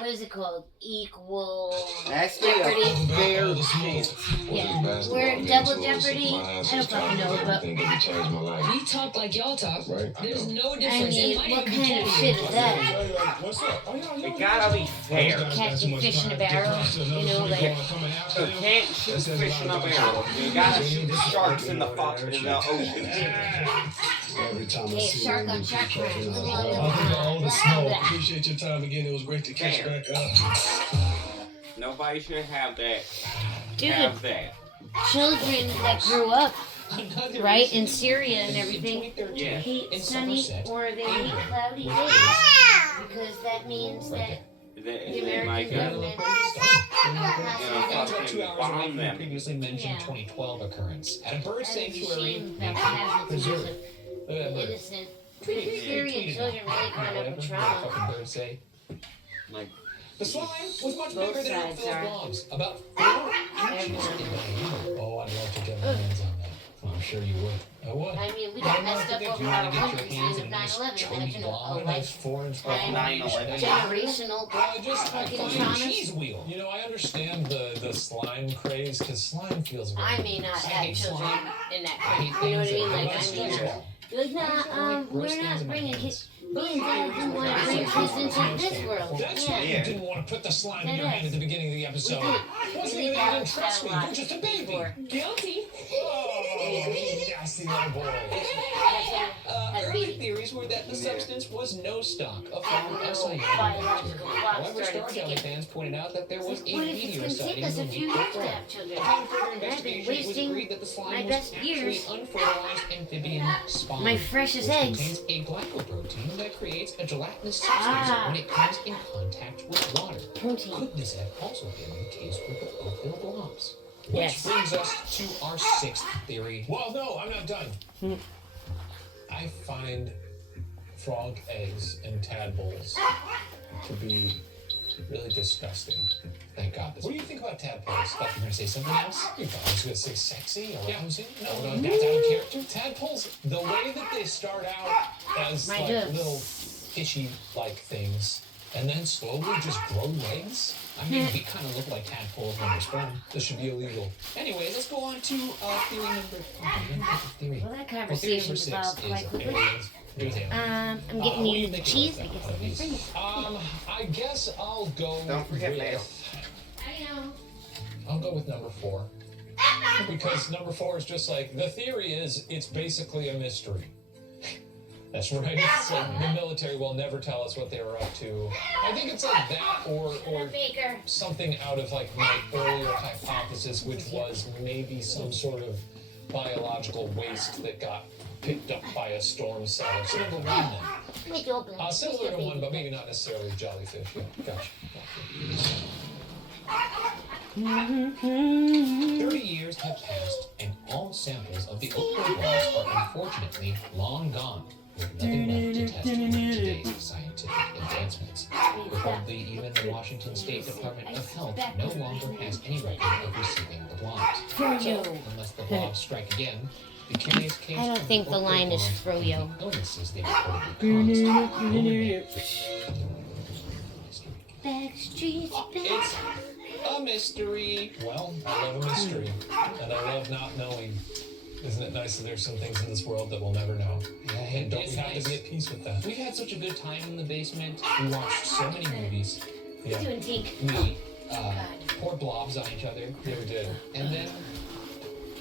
what is it called? Equal That's me a jeopardy? fair chance. Yeah. We're double jeopardy? I don't fucking know, but We talk like y'all talk. There's no I difference. mean, It might what be kind of different. shit is that? What's up? It gotta be fair. Catching fish in a barrel? You know, like, So can't shoot fish in a barrel. You gotta shoot sharks in the ocean. hey, shark on shark crime. All the snow. Appreciate your time again. It was great to catch Fair. back up. Nobody should have that. Dude, Have that. children that grew up, right, in Syria and everything, Yeah. hate sunny or they hate cloudy days. Because that means that the American government About 2 hours away bomb from the them. previously mentioned 2012 occurrence at a bird sanctuary that named has Preserve. innocent Syrian children really growing up with trauma. Fucking bird say. Like, The slime was much Both bigger than sides Oakville are. blobs, about 4 inches in diameter. Oh, I'd love to get my hands on that. I'm sure you would. I would. I mean, we got messed up over our hundreds of 9/11. Imagine a Nice 4-inch time, 9/11. generational I fucking find traumas. cheese wheel. I understand the slime craze because slime feels very. I may not I have hate children slime. in that I hate crowd. You know what I things mean? that Like, are I mean, stressful. you're like, nah, we're not bringing kids. Being that we want to bring kids into this world. That's why you Yeah. didn't want to put the slime in your That hand at the beginning of the episode. We did. It wasn't We even did you that didn't trust me. a lot You're just a baby. before. Guilty. Oh, nasty little boy. Early theories were that the substance was no stock of found SIM Biological bacteria. clock However, started Star Jelly ticking. fans pointed out that there was a What if it's meteor going to sighting take us the a week few years to before. have children? Upon further I've been investigation, it was wasting agreed that the slime my was best actually years. unfertilized amphibian spawn, My freshest which eggs. contains a glycoprotein that creates a gelatinous substance when it comes in contact with water. Protein. Could this have also been the case with the Oakville blobs? Yes. Which brings us to our 6th theory. Well, no, I'm not done. I find frog eggs and tadpoles to be really disgusting. Thank God. What do you think about tadpoles? Thought you were going to say something else? You thought I was going to say sexy or arousing? No, No, that's out of character. Tadpoles, the way that they start out as My like ducks. little fishy-like things, and then slowly just grow legs. I mean, we kind of look like tadpoles when we're sprung. This should be illegal. Anyways, let's go on to theory number theory. Well, that Well, theory conversation number 6 developed quite is quickly. aliens. There's aliens. I'm what getting do you you think cheese. I about guess that? I can bring it. I guess I'll go Don't forget with... mayo. I know. I'll go with number 4. Because number 4 is just like, the theory is, it's basically a mystery. That's right. It's like the military will never tell us what they were up to. I think it's like that or something out of like my earlier hypothesis, which was maybe some sort of biological waste that got picked up by a storm cellar. So number one then. Similar to one, but maybe not necessarily jellyfish. Yeah, gotcha. 30 years have passed, and all samples of the oak blobs are unfortunately long gone, with nothing left to test with today's scientific advancements. Reportedly, even the Washington State Department of Health no longer has any record of receiving the blobs. So, unless the blobs strike again, the curious case I don't think the line is froyo. illnesses they reportedly caused. Backstreet's It's a mystery. Well, I love a mystery, and I love not knowing. Isn't it nice that there's some things in this world that we'll never know? Yeah, and don't we have to be at peace with that? We've had such a good time in the basement. We watched so many movies. Yeah. Doing Deke. We poured blobs on each other. Yeah, we did. And then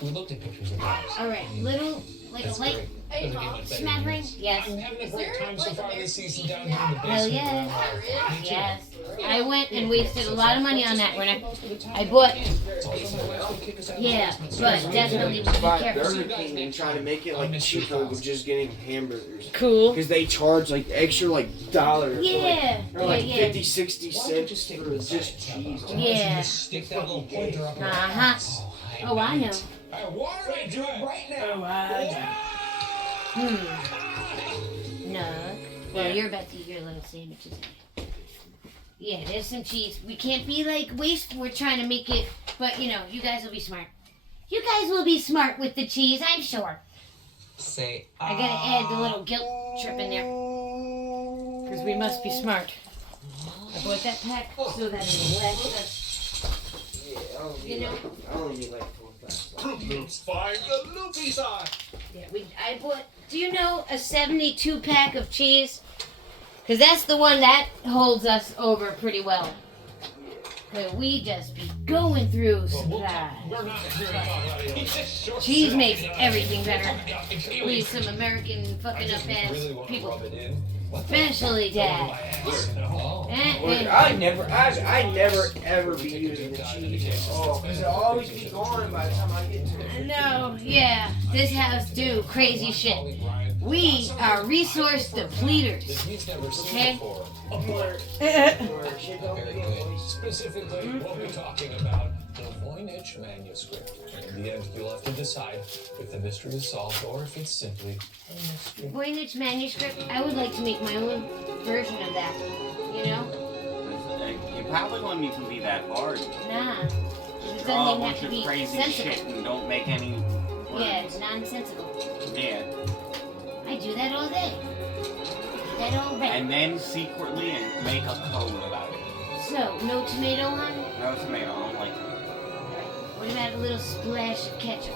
we looked at pictures of blobs. All right, little, like That's a light great. Doesn't get much better smattering. than this. Yes. I'm having a great time so far this season down here in the Hell basement. yeah. Me too. Yes. I went and wasted a lot of money on that when I bought. Yeah, but definitely be By careful. Burger King and try to make it like cheaper with just getting hamburgers. Cool. Because they charge like extra like $1. Yeah, Or like yeah, 50, 60 cents for just cheese. Yeah. Stick that little pointer up your Uh-huh. Oh, I know. What are they doing right now? No. Well, you're about to eat your little sandwiches. Yeah, there's some cheese. We can't be like waste. We're trying to make it, but you know, you guys will be smart. You guys will be smart with the cheese, I'm sure. Say, I gotta add the little guilt trip in there. Because we must be smart. I bought that pack so that it'll last us. Yeah, You know? I only need like 4 packs. Loops, find the loopy side. Yeah, I bought, do you know a 72 pack of cheese? Because that's the one that holds us over pretty well. Because we just be going through supplies. We're not here to talk about it. Cheese makes everything better. We some American fucking up ass people. Rub it in. Especially Dad. I never ever be using the cheese at all. Because it'll always be gone by the time I get to it. No, yeah. This house do crazy shit. We are resource depleters. Okay? Specifically, we'll be talking about the Voynich manuscript. In the end, you'll have to decide if the mystery is solved or if it's simply a mystery. Voynich manuscript, I would like to make my own version of that. You know? You probably wouldn't even be that hard. Nah. It Draw doesn't a even have bunch to of be crazy sensible. shit and don't make any words. Yeah, it's nonsensical. Yeah. I do that all day. Do that all day. And then secretly and make a code about it. So, no tomato on? No tomato, I don't like it. What about a little splash of ketchup?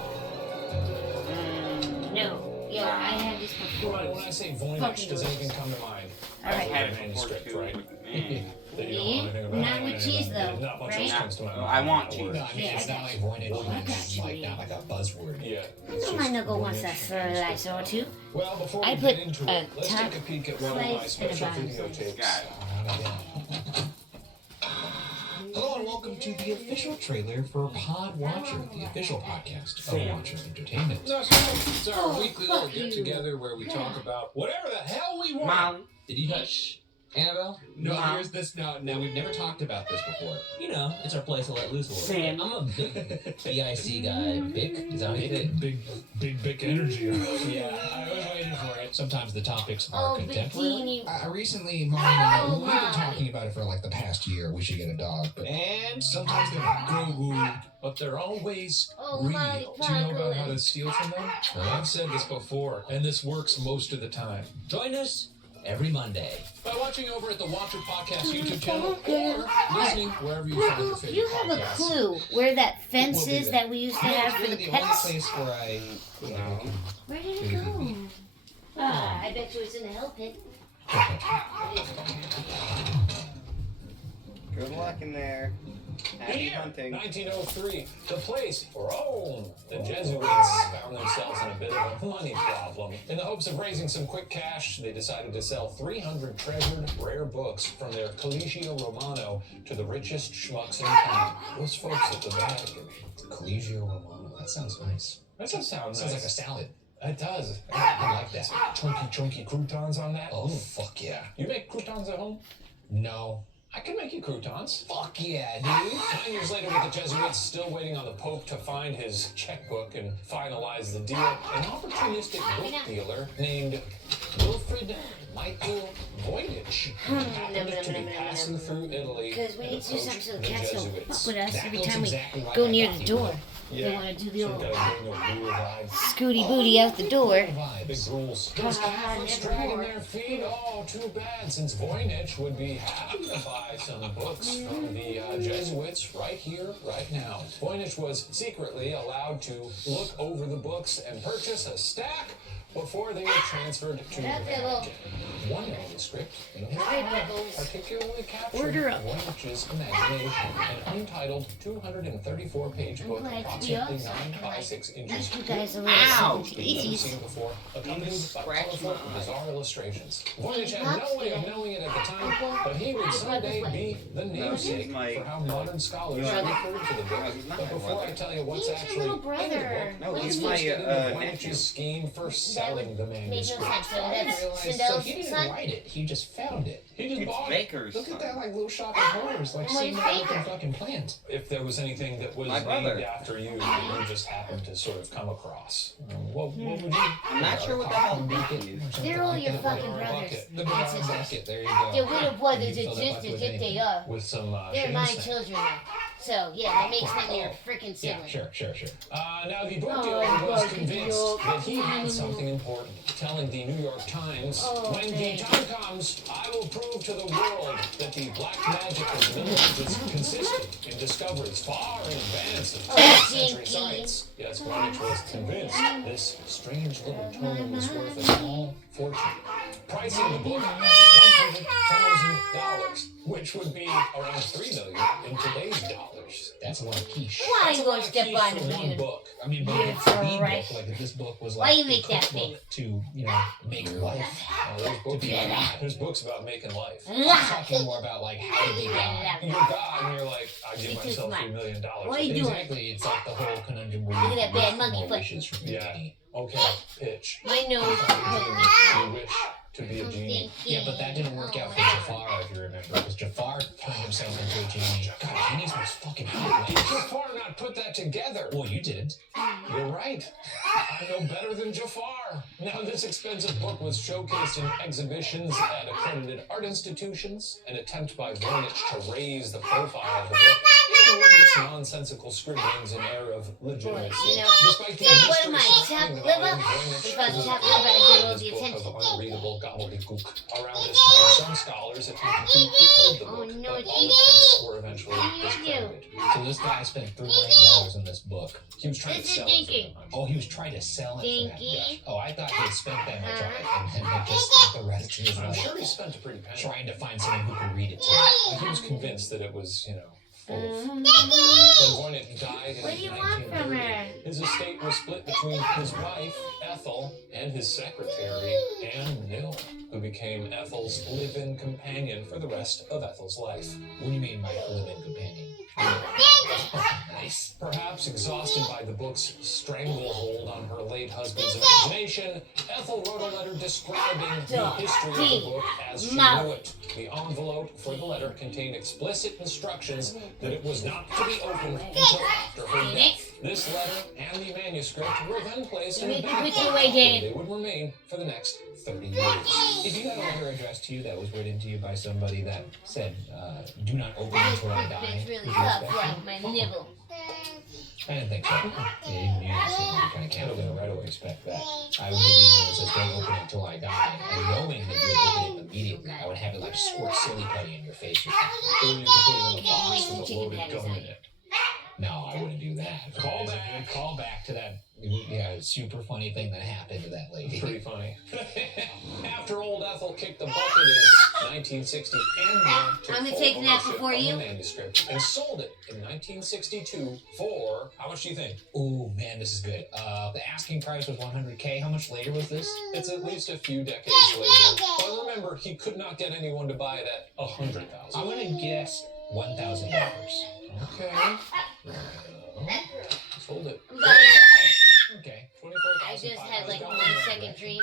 No. Yeah, I had this before. When I say Voynich, does anything come to mind? All right. I've had a manuscript, right? That you don't know anything about. Not with cheese, though, Not much right? else comes to mind. I want cheese. No, I mean, it's not like Voynich. It's like not like a buzzword. Yeah. My knuckle wants a slice or two. Well, before I we put get into a it, let's top take a peek at one of my slice and a special bottom videotapes. slice. Hello and welcome to the official trailer for Pod Watcher, the official podcast of Watcher Entertainment. It's our weekly little get together where we talk about whatever the hell we want. Mom. Did you touch Annabelle? No, Mom. here's this. No, We've never talked about this before. You know, it's our place to let loose a little bit. Sam. I'm a big BIC guy. Bic? Is that what you think? big energy. Yeah, I was waiting for it. Sometimes the topics are Oh, contemporary. bikini. Recently, Mom and I, we've been talking about it for like the past year. We should get a dog, but And sometimes they're goo-goo, but they're always Oh, my real. Do you know about how to chocolate. steal from them? Well, I've said this before, and this works most of the time. Join us every Monday. By watching over at the Watcher Podcast YouTube channel or listening wherever you find your favorite You have a podcasts. clue where that fence We'll be is there. that we used to it's have for really the the only pets? place where I, Where did it go? Ah, I bet you it's in the hell pit. Good luck in there. Happy hunting. 1903, the place for Rome. The Jesuits found themselves in a bit of a money problem. In the hopes of raising some quick cash, they decided to sell 300 treasured rare books from their Collegio Romano to the richest schmucks in town. Those folks at the Vatican. Collegio Romano. That sounds nice. That does sound Sounds nice. like a salad. It does. I like that. Chunky croutons on that. Oh, fuck yeah. You make croutons at home? No. I can make you croutons. Fuck yeah, dude. 9 years later, with the Jesuits still waiting on the Pope to find his checkbook and finalize the deal, an opportunistic book dealer named Wilfrid Michael Voynich happened to be passing through Italy. Because we need to do something so the cats don't fuck Jesuits. with us That every looks time we exactly like go I near thought the you door. would. They want to do the So old gotta bring a weird vibe. scooty booty out the door. Big rules. Those Catholics dragging their feet. Oh, too bad, since Voynich would be happy to buy some books from the Jesuits right here, right now. Voynich was secretly allowed to look over the books and purchase a stack before they were transferred to the Vatican. One manuscript in his particularly captured Order up. Voynich's imagination, an untitled 234-page book, glad to be approximately up, so I 9 can, by like, 6 let inches. you guys a Ow! little Never easy. seen before, accompanied by Scratch colorful, my eye. bizarre illustrations. Voynich had no way of knowing it at the time, but he would someday be the namesake my- for how modern scholars Brother. refer to the book. No, he's not But my before brother. I tell you what's He's your actually little in the brother. book, No, let's he's just my, get into nephew. Voynich's scheme for selling the Made no manuscript. sense. So I didn't that's realize. So Sindel's he didn't son. write it. He just found it. He just It's bought it. Baker's Look at son. that, like little shop of horrors, like Well, seeing he's that looking Baker. fucking plant. If there was anything that was My brother. named after you that you just happened to sort of come across, what would you? I'm not sure what the hell bacon is. They're all your Or a fucking brothers. bucket. The That's brown it. bucket. There you go. They're little brothers You and fill that bucket sisters with if they anything. are. With some They're my ginseng. children now. So, yeah, that makes them your freaking Yeah, sibling. sure. Now, the book Oh, dealer was bucket convinced deal. that he had something important, telling the New York Times, Oh, when the thanks. time comes, I will prove to the world that the black magic of the Middle Ages consisted in discoveries far in advance of 20th century Dinky. science. Yes, Voynich was convinced this strange little tome was worth a small fortune. Pricing the book at $100,000, which would be around $3 million in today's dollars. That's a lot of quiche. Why That's you a gonna lot of step quiche on for the one balloon? book. I mean, but Yeah, if the right. book, like if this book was Why like you the make that cookbook face? to, make life. There's books, be alive. there's books about making life. I'm talking more about like how to be God. You're God, and you're like, I give You're too myself smart. $3 million. What are you doing? Exactly, it's like the whole conundrum where Look you at that bad wish monkey more foot. wishes from Yeah. genie. Okay, pitch. My nose is You wish to be a genie. Yeah, but that didn't work out for Jafar, if you remember, because Jafar turned himself into a genie. God, genies was fucking hot. Did Jafar not put that together? Well, you didn't. You're right. I know better than Jafar. Now, this expensive book was showcased in exhibitions at accredited art institutions, an attempt by Voynich to raise the profile of the book, even with its nonsensical scribblings and air of legitimacy. You know, Despite the that's one of industry my surrounding top the liver. volume, Voynich If I was was top liver, I'd get all this the book attention. of unreadable gobbledygook. Around this time, some scholars attempted to decode the Oh, book, no, but it's all eating. attempts were eventually Eating you. discredited. So this guy spent $3 million on this book. He was trying to This is sell Dinky. it. Oh, he was trying to sell it for that Dinky. much. Oh, I thought he had spent that much on it and then had just spent the rest of his I'm life sure he spent a pretty penny. trying to find someone who could read it to him. He was convinced that it was, full of. When Daddy! Voynich died in What do you want from 1930, her? his estate was split between his wife, Ethel, and his secretary, Anne Mill, who became Ethel's live-in companion for the rest of Ethel's life. What do you mean by live-in companion? Nice. Perhaps exhausted by the book's stranglehold on her late husband's imagination, Ethel wrote a letter describing the history of the book as she knew it. The envelope for the letter contained explicit instructions that it was not to be opened until after her death. This letter and the manuscript were then placed in a Make it bag with your where way, Dan. they would remain for the next 30 years. If you had a letter addressed to you that was written to you by somebody that said, do not open until I die, It's really would you tough, respect right? it? My nibble. I didn't think so. Yeah, even you kind of can't right away expect that. I would give you one that says, don't open it until I die. And knowing that you would open it immediately, I would have it like squirt silly putty in your face or something. Or you could put it in a box with a loaded gun in it. No, I wouldn't do that. Call back to that super funny thing that happened to that lady. Pretty funny. After old Ethel kicked the bucket in 1960 and more took I'm gonna full take a nap ownership before of the you. manuscript and sold it in 1962 for, how much do you think? Ooh, man, this is good. The asking price was $100K. How much later was this? It's at least a few decades later. But remember, he could not get anyone to buy it at $100,000. I'm gonna guess $1,000. Okay. Sold it. Okay. I just had like 1 second dream,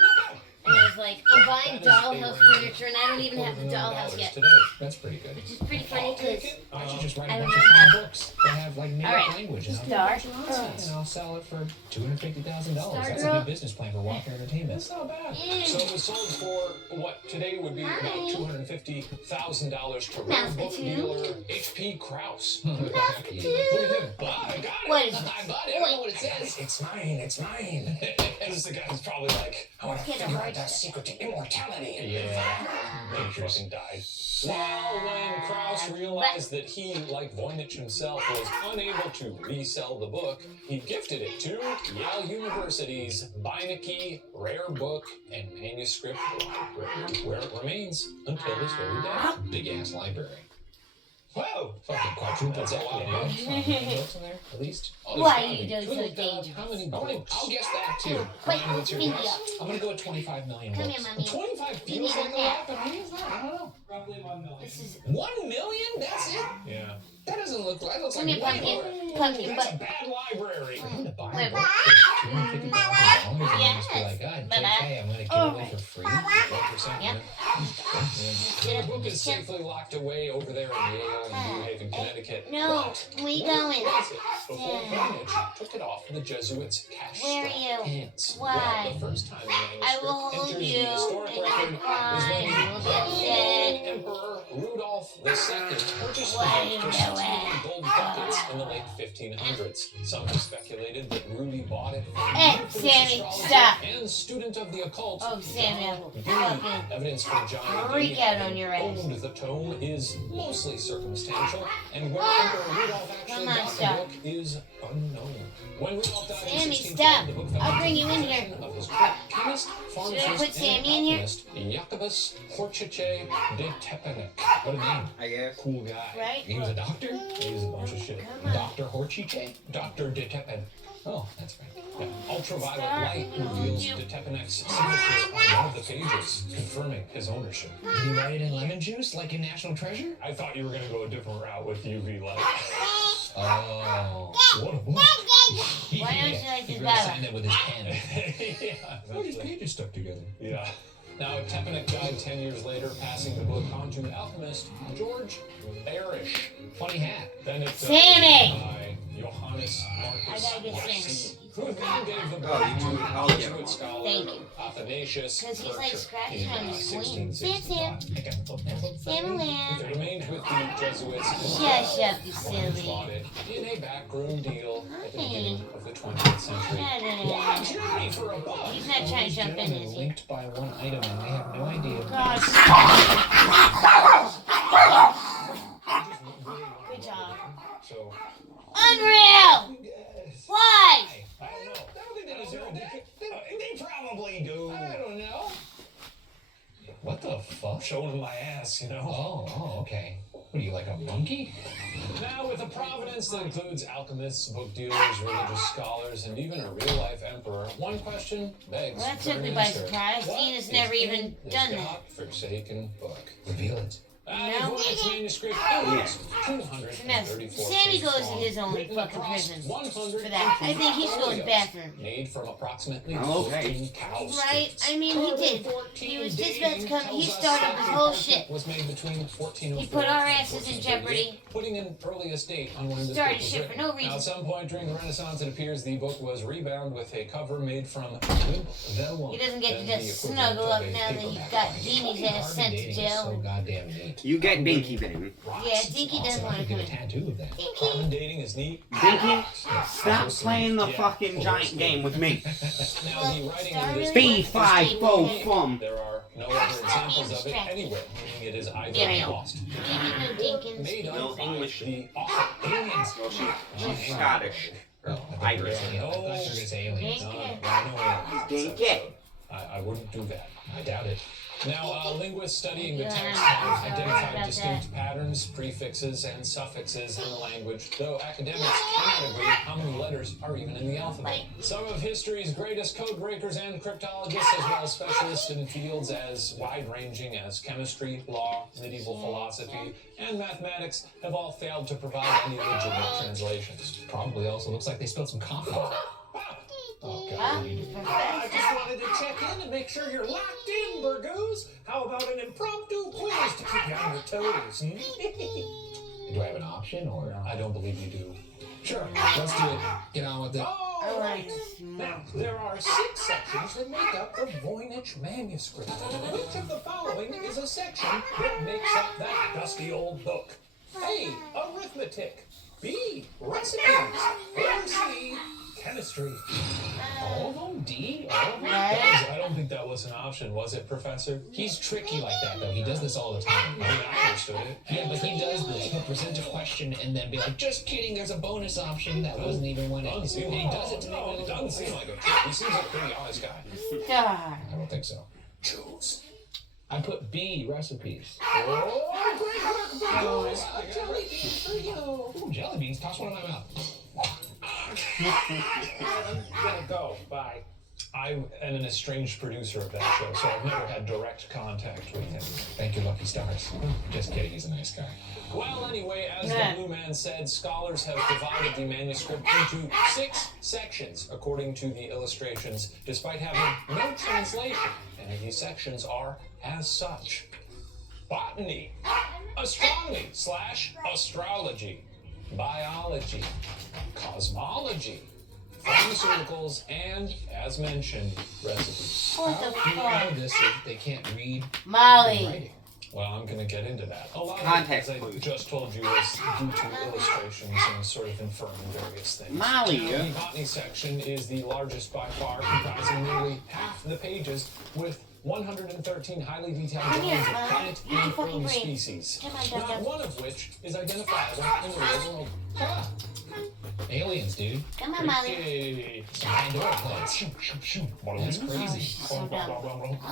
and I was like, I'm buying dollhouse furniture, and I don't even have the dollhouse yet. Today. That's pretty good. Which is pretty funny because Why don't you just write I a don't bunch know of how. books that have like made up Alright. language and Start. and I'll sell it for $250,000. That's a girl. good business plan for Walker Entertainment. That's not bad. So it was sold for what today would be about $250,000 to rare Mouse book Patoon. dealer H.P. Krause. Patoon. What do you think? I got it. What is it? I bought it. I don't know what it says. It's mine. It's mine. And this the guy who's probably like, I want to Get a figure heart out that attack. secret to immortality. Yeah. He fucking died. Well, when Krause realized that he, like Voynich himself, was unable to resell the book, he gifted it to Yale University's Beinecke Rare Book and Manuscript Library, where it remains until this very day. Big ass library. Whoa! Fucking quadruple That's a lot of books. How many books in there, at least? Oh, Why there's are you gotta doing be. so dangerous? How many I'll books? guess that too. Bite Ryan, what's your me guess? up. I'm gonna go with 25 million Come books. here, mommy. 25 feels like a lot, but maybe it's not. I don't know. Roughly 1 million. This is 1 million? That's it? Yeah. That doesn't look like. That looks Come like here, way pumpkin. more. Pumpkin That's a butt. bad library. I'm gonna buy Wait, a book for $250,000 and then just be like, God, Bye-bye. JK, I'm gonna give it away for free. 1%. Yep. The book is safely locked away over there in Yale and New Haven, Connecticut. No, But we where going. was it before Yeah. Voynich took it off the Jesuits' cash Where are strapped you? hands? Why? Well, the first time the I manuscript will hold enters you the historic and record you'll cry. is when You'll the get Roman sad. Emperor Rudolph II purchased What are the you book for doing? 16 gold ducats in the late 1500s. Some have speculated that Rudy bought it from Hey, a Sammy, astrologer stop. and student of the occult. Oh, Sammy, I will John fucking Evidence from John freak Dee out on your ass. owned the tome is mostly circumstantial, and where Emperor Rudolph actually Come on, got stop. the book is unknown. When Rudolph died in Sammy, 1610, stop. the book fell I'll into bring the you in here. possession of his great chemist, Should I pharmacist, put Sammy and in here? alchemist, Jacobus Horchiche de Tepenek. What a name. I guess. Cool guy. Right? He was a doctor? He was a bunch of shit. Come on. Dr. Horchiche? Dr. de Tepen. Oh, that's right. Yeah. Ultraviolet Stop. light reveals de Tepenek's signature on one of the pages, confirming his ownership. Did he write it in lemon juice like in National Treasure? I thought you were going to go a different route with UV light. Oh. What a book. Why don't you like He this really Bible? signed it with his pen. Yeah. Look, his pages stuck together. Yeah. Now, Tepenek died 10 years later, passing the book on to alchemist George Barish. Funny hat. Then it Sammy! by Johannes Marcus I gotta get Yarsi, Sammy. who then gave the book Oh, you want- I'll to get Jesuit one. scholar Thank you. Athanasius Because he's like Kircher scratching in on the swing. 1665. Sam. I got a book now. Sam It remained with the Jesuits. Shush up, you Friends silly. bought it in a backroom deal at the Hi. beginning of the 20th century. Shut Why up. journey for a book? He's not trying to jump in, is he? Linked by one item and they have no idea. Gosh. Good job. So, Unreal! Why? I don't know. I don't think they deserve it. They probably do. I don't know. What the fuck? Showing them my ass, you know? Oh, okay. What are you, like a monkey? Now, with a provenance that includes alchemists, book dealers, religious scholars, and even a real-life emperor, one question begs. Well, that for took me an by answer. surprise. What Tina's is never in even this done that. God-forsaken book? Reveal it. No. Its manuscript is 234 Sammy pages goes to long, his own written fucking across prison 100 for that. I think he should go to the folios, bathroom. Made from approximately Oh, okay. 14 cow Right? skins. I mean, he did. He was just about to come. He started this whole shit. Was made between 1404 He put our and asses in 1438, jeopardy. putting an earliest date on when this Started book was shit for written. no reason. Now, at some point during the Renaissance, it appears the book was rebound with a cover made from Wimp Vellum. He doesn't get to and just the equivalent snuggle of up a now that he's paperback got copy. Jeannie's ass sent to Dating is so jail. goddamn neat. You get Dinky then. Yeah, Dinky doesn't Awesome. I want to could come get a in. tattoo of that. Carbon dating is neat. Dinky, stop playing the Yeah. fucking giant game with me. Now, the writing Star in this really Speed wants to 5 stay 4 with him. fum. there are no other examples of it anywhere, meaning it is either Yeah. lost. Maybe no Dinkins. Made No up by English. the author. Aliens. Well, she's Scottish. Oh, I thought you were gonna say aliens. I thought you were gonna say aliens. No, Dinky. no, no, no. Dinky. I wouldn't do that. I doubt it. Now, linguists studying the text have identified distinct patterns, prefixes, and suffixes in the language, though academics cannot agree how many letters are even in the alphabet. Some of history's greatest code breakers and cryptologists, as well as specialists in fields as wide-ranging as chemistry, law, medieval philosophy, and mathematics, have all failed to provide any legitimate translations. Probably also looks like they spilled some coffee. Oh, God. I just wanted to check in and make sure you're locked in, Burgoos. How about an impromptu quiz to keep you on your toes? Do I have an option, or? I don't believe you do. Sure, let's do it. Get on with it. All right. Now, there are 6 sections that make up the Voynich manuscript. Which of the following is a section that makes up that dusty old book? A. Arithmetic. B. Recipes. Or C. Chemistry. All of them? D? All of them? I don't think that was an option, was it, Professor? He's tricky like that, though. He does this all the time. I mean, I understood it. Yeah, but he does this. He'll present a question and then be like, just kidding, there's a bonus option. That wasn't even one. And he does it to make it doesn't seem like a trick. He seems like a pretty honest guy. I don't think so. Choose. I put B, recipes. Oh, great work, Burgoos! A jelly bean for you. Ooh, jelly beans. Toss one in my mouth. I'm gonna go. Bye. I am an estranged producer of that show, so I've never had direct contact with him. Thank your lucky stars. Just kidding, he's a nice guy. Well, anyway, as the Blue Man said, scholars have divided the manuscript into 6 sections, according to the illustrations, despite having no translation. And these sections are as such: botany, astronomy / astrology, biology, cosmology, pharmaceuticals, and, as mentioned, recipes. What the How do you fuck? know this if they can't read Molly. writing? Well, I'm going to get into that. A lot Context of it, as I just told you, is due to illustrations and sort of inferring various things. Molly. Now, the botany section is the largest by far, comprising nearly half the pages, with 113 highly detailed drawings of plant and herb species, not one of which is identifiable in the real world. Ah, aliens, dude. Come on, Molly. Hey. Pandora plants. That's crazy.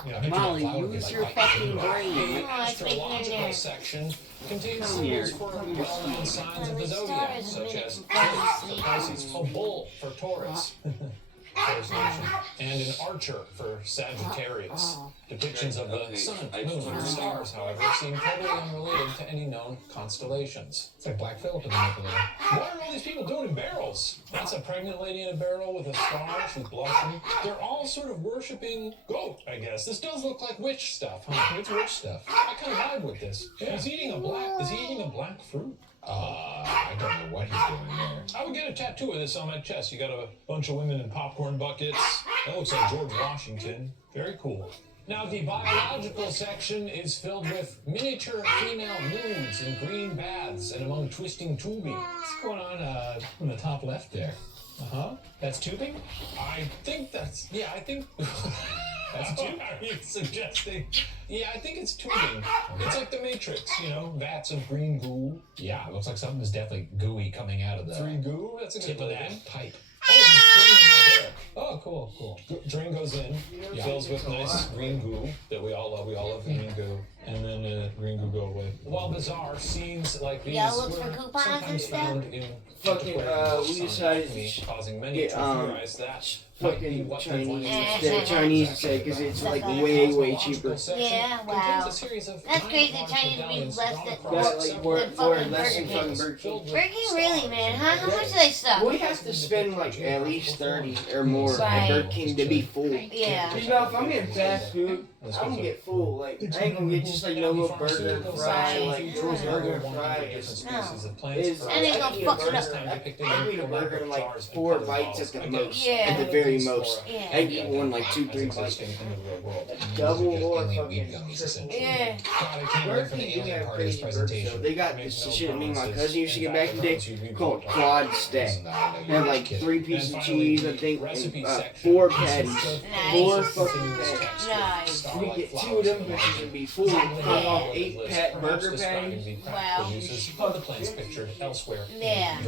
Yeah, Molly, flower use gets your like fucking The brain. it's making it astrological there. section contains Come here. symbols for well-known signs of the zodiac, such as Stars. Pisces, a bull for Taurus, Taurus nation, and an archer for Sagittarius. Depictions of the sun, moon, and stars, however, seem totally unrelated to any known constellations. It's like Black Phillip in the middle there. What are all these people doing in barrels? That's a pregnant lady in a barrel with a star. She's blushing. They're all sort of worshiping goat, I guess. This does look like witch stuff, huh? It's rich stuff. I kind of vibe with this. Is he eating a black fruit? I don't know what he's doing there. I would get a tattoo of this on my chest. You got a bunch of women in popcorn buckets. That looks like George Washington. Very cool. Now, the biological section is filled with miniature female nudes in green baths and among twisting tubing. What's going on in the top left there? Uh-huh. That's tubing? I think that's... Yeah, I think... That's tubing? Are you suggesting? Yeah, I think it's tubing. It's like the Matrix, you know, vats of green goo. Yeah, it looks like something is definitely gooey coming out of the Free goo? That's a tip good of living. that pipe. Oh, it's draining out there. Oh, cool. Drain goes in, fills with nice green goo that we all love. We all love green goo. And then green goo go away. While bizarre, scenes like these Y'all look were for coupons sometimes and stuff? found in Fucking, antiquarian we books decided on to anatomy, causing many get, to theorize that fucking what the Chinese Voynich instead of Chinese instead because it's like way cheaper. Yeah, wow. That's crazy. Chinese means less than Got like more fucking less Burger than King. fucking Burger King. Burger King, really, man? How much do they suck? We have to spend like at least 30 or more at Right. Burger King to be full. Yeah. You know, if I'm getting fast food, I'm gonna get full. Like I ain't gonna get just like no little burger and fry, like burger and fry. Is And they gonna fuck it up. I eat a burger in like 4 bites at the most. Yeah. At the very most. Yeah. I eat one like 2-3 bites. Double or Alien weed fucking. gummies, essentially. Yeah. God, I can't wait for the alien part of this presentation. They got this shit me and my cousin used to get back in the day called quad stack. They have like 3 pieces of cheese, I think, and 4 patties. 4 fucking patties. Nice. We get 2 of them bitches and be full. Come off 8 burger patties. Wow. Uses of the plants pictured elsewhere. Yeah.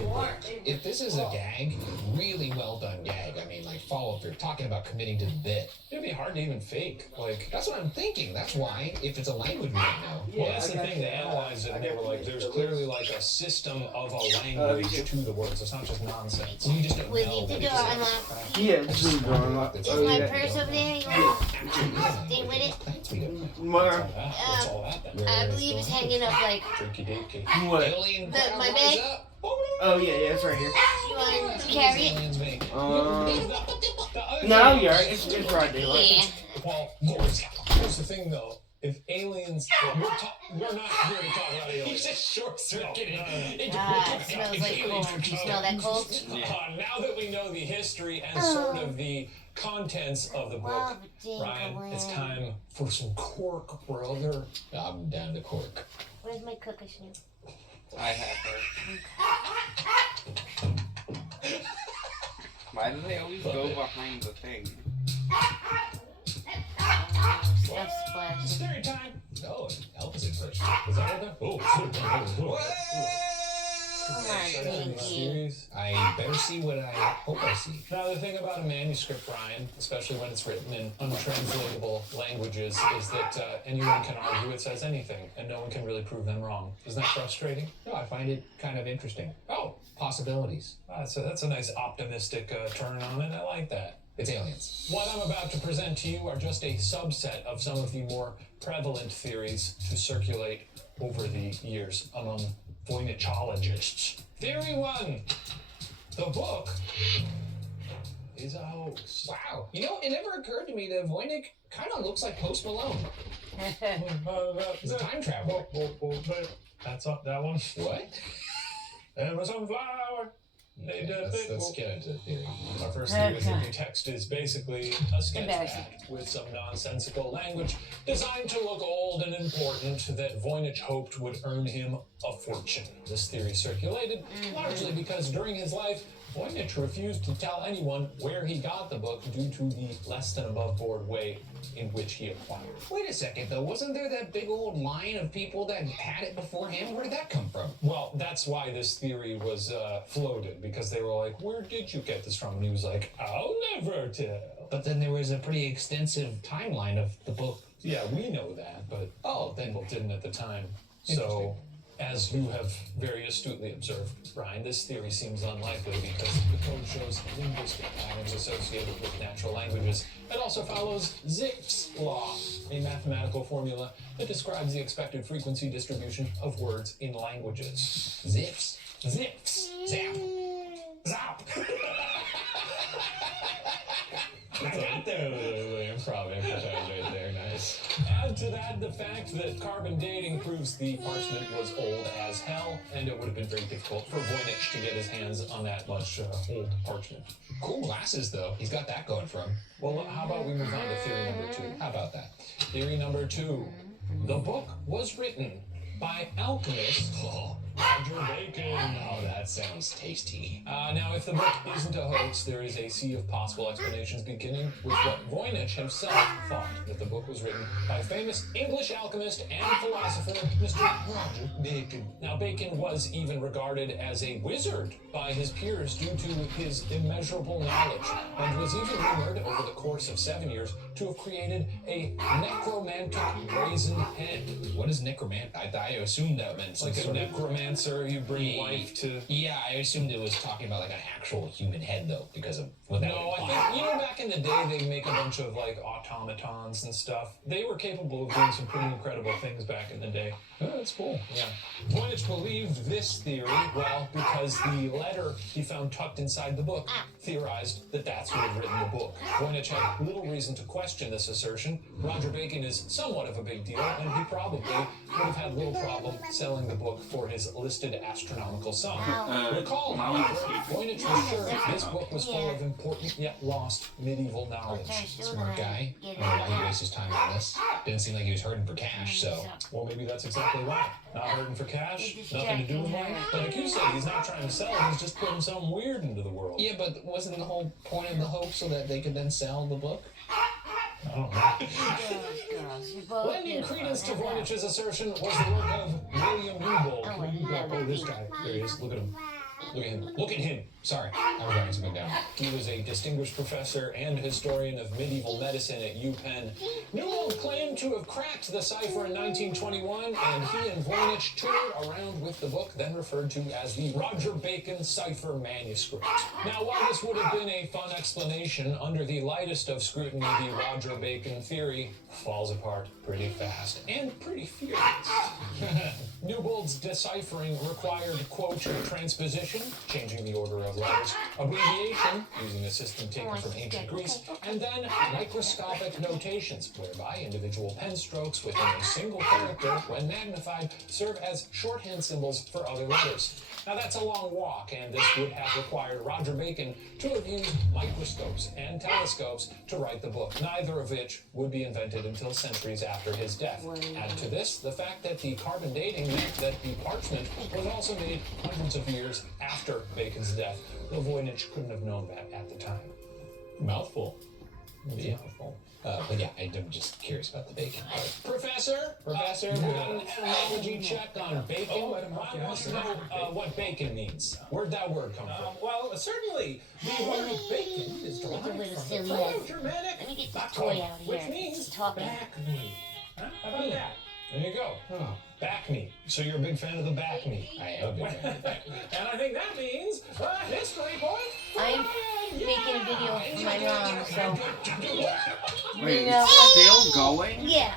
If this is a gag, really well done gag. I mean, like follow-up here, talking about committing to the bit. It'd be hard to even fake. Like, That's what I'm thinking. That's why, if it's a language we don't know. well, that's the thing. They analyzed it and they were like, there's clearly like a system of a language to the words. It's not just nonsense. You just don't We know. need to do what it. it is. Yeah, it's really growing up. Is my purse over there? You want to stay with it? Plants we don't know. More. What's all that then? I believe it's hanging up like Drinky dinky. What? Alien my crowd, bag. rise up. Oh yeah, it's right here. You want to carry it? Aliens make. No, you're right. It's broad daylight. Yeah. Well, here's the thing though. If aliens, we're not here to talk about aliens. He's just short-circuited. It smells like cold. Do you smell that cold? Now that we know the history and sort of the contents of the book, Ryan, it's time for some cork, brother. I'm down to cork. Where's my cookie snoop? I have her. Why do they always go behind the thing? Stuff splashing. Story time. Oh, Elvis in first. Is that what oh, Come on, Pinky. series. I better see what I hope I see. Now, the thing about a manuscript, Ryan, especially when it's written in untranslatable languages, is that anyone can argue it says anything, and no one can really prove them wrong. Isn't that frustrating? No, I find it kind of interesting. Oh, Possibilities. that's a nice optimistic turn on it. I like that. It's aliens. What I'm about to present to you are just a subset of some of the more prevalent theories to circulate over the years among Voynichologists. Theory 1. The book is a hoax. Wow. You know, it never occurred to me that Voynich kind of looks like Post Malone. He's a time traveler. That's up, that one. What? Amazon flower. They did Let's get into the theory. Our first theory is that the text is basically a sketch Embarrassing. pad with some nonsensical language designed to look old and important that Voynich hoped would earn him a fortune. This theory circulated largely because during his life, Voynich refused to tell anyone where he got the book due to the less than above board way in which he acquired it. Wait a second, though. Wasn't there that big old line of people that had it before him? Where did that come from? Well, that's why this theory was floated, because they were like, where did you get this from? And he was like, I'll never tell. But then there was a pretty extensive timeline of the book. Yeah, we know that, but Then people didn't at the time. So, as you have very astutely observed, Brian, this theory seems unlikely because the code shows linguistic patterns associated with natural languages. It also follows Zipf's law, a mathematical formula that describes the expected frequency distribution of words in languages. Zips. Zips. Zap. Zap. I got the improv right there, nice. Add to that the fact that carbon dating proves the parchment was old as hell, and it would have been very difficult for Voynich to get his hands on that much old parchment. Cool glasses, though. He's got that going for him. Well, how about we move on to theory number 2? How about that? Theory number 2. The book was written by alchemist Roger Bacon. Oh, that sounds tasty. Now, if the book isn't a hoax, there is a sea of possible explanations, beginning with what Voynich himself thought, that the book was written by famous English alchemist and philosopher Mr. Roger Bacon. Now, Bacon was even regarded as a wizard by his peers due to his immeasurable knowledge, and was even rumored over the course of 7 years to have created a necromantic brazen head. What is necromantic? I assumed that meant some Like a sort of... necromancer, you bring life to... Yeah, I assumed it was talking about like an actual human head, though, because of what that No, would I imply. think, back in the day, they'd make a bunch of, like, automatons and stuff. They were capable of doing some pretty incredible things back in the day. Oh, that's cool. Yeah. Voynich believed this theory, well, because the letter he found tucked inside the book theorized that that's who had written the book. Voynich had little reason to question this assertion. Roger Bacon is somewhat of a big deal, and he probably would have had little problem selling the book for his listed astronomical sum. Recall, however, Voynich was sure this book was full of important yet lost medieval knowledge. Smart guy. I don't know why he wastes his time on this. Didn't seem like he was hurting for cash, so... Well, maybe that's exactly why. Not hurting for cash, nothing to do with money. But like you said, he's not trying to sell it, he's just putting something weird into the world. Yeah, but wasn't the whole point of the hoax so that they could then sell the book? I don't know. Lending credence to Voynich's assertion was the work of William Newbold. Oh, this guy. There he is. Look at him. Look at him. Look at him. Sorry, I was writing something down. He was a distinguished professor and historian of medieval medicine at UPenn. Newell claimed to have cracked the cipher in 1921, and he and Voynich toured around with the book, then referred to as the Roger Bacon cipher manuscript. Now, while this would have been a fun explanation, under the lightest of scrutiny, the Roger Bacon theory falls apart pretty fast and pretty furious. Newbold's deciphering required, quote, transposition, changing the order of letters, abbreviation, using a system taken from ancient Greece, and then microscopic notations, whereby individual pen strokes within a single character, when magnified, serve as shorthand symbols for other letters. Now that's a long walk, and this would have required Roger Bacon to have used microscopes and telescopes to write the book, neither of which would be invented until centuries after his death. Add to this the fact that the carbon dating meant that the parchment was also made hundreds of years after Bacon's death, though Voynich couldn't have known that at the time. Mouthful. Yeah. But yeah, I'm just curious about the bacon part. Professor, we got an etymology check on bacon. I want to know what bacon means. Where'd that word come from? Well, certainly, the word bacon is derived from the Proto-Germanic bakon, which means back meat. Huh? How about that? There you go. Back meat. So you're a big fan of the back meat. I am a big fan of the back meat. And I think that means history point. I'm making a video for my mom, so. Wait, You know it's still going? Yeah,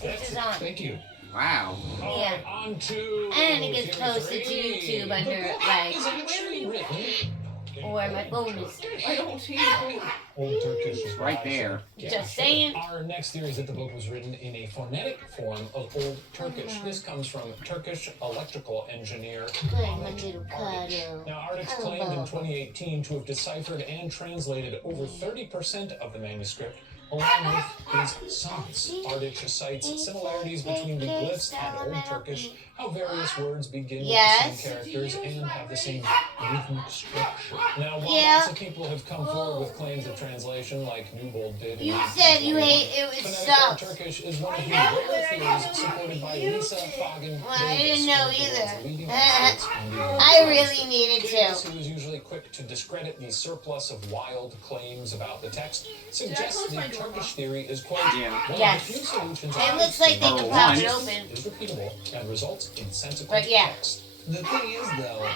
this is on. Thank you. Wow. Yeah. On to And it gets posted to YouTube under, like, is actually written or my phone is. I don't see it. Old Turkish is Right there. Just saying. Our next theory is that the book was written in a phonetic form of Old Turkish. This comes from Turkish electrical engineer Good, my Ahmet little Ardiç. cuddle. Now, Ardiç claimed in 2018 to have deciphered and translated over 30% of the manuscript, along with his sons. Ardiç cites similarities between the glyphs and Old Turkish, how various words begin with the same characters and have the same rhythmic structure. Now, while lots of people have come forward with claims of translation, like Newbold did, You said you hate it was phonetic Old sucks. Turkish is one of the rare theories supported by Lisa Foggin. Well, I didn't know either. I really needed Davis, to. who was usually quick to discredit the surplus of wild claims about the text, suggests the Turkish theory is, quote, one Yes. of the few solutions It looks like they can pop it open. is repeatable and results in sensible But yeah. text. The thing is, though,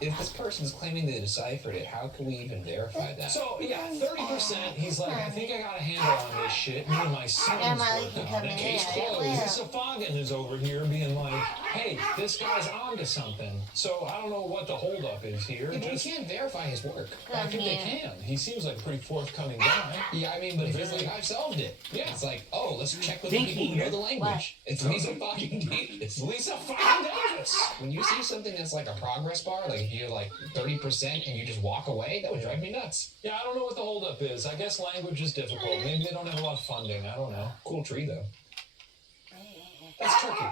if this person's claiming they deciphered it, how can we even verify that? So, yeah, 30%, he's like, I think I got a handle on this shit. Me and my son's working on it. Case closed. Lisa Foggin is over here being like, hey, this guy's onto something. So, I don't know what the holdup is here. Yeah, but we can't verify his work. I think they can. He seems like a pretty forthcoming guy. Yeah, I mean, but if it's like, I've solved it. Yeah. It's like, oh, let's check with the Think people who he- know the language. It's Lisa fucking Davis. Lisa Foggin Davis! When you see something that's like a progress bar, like if you're like 30% and you just walk away, that would drive me nuts. Yeah, I don't know what the holdup is. I guess language is difficult. Maybe they don't have a lot of funding. I don't know. Cool tree, though. That's Turkey.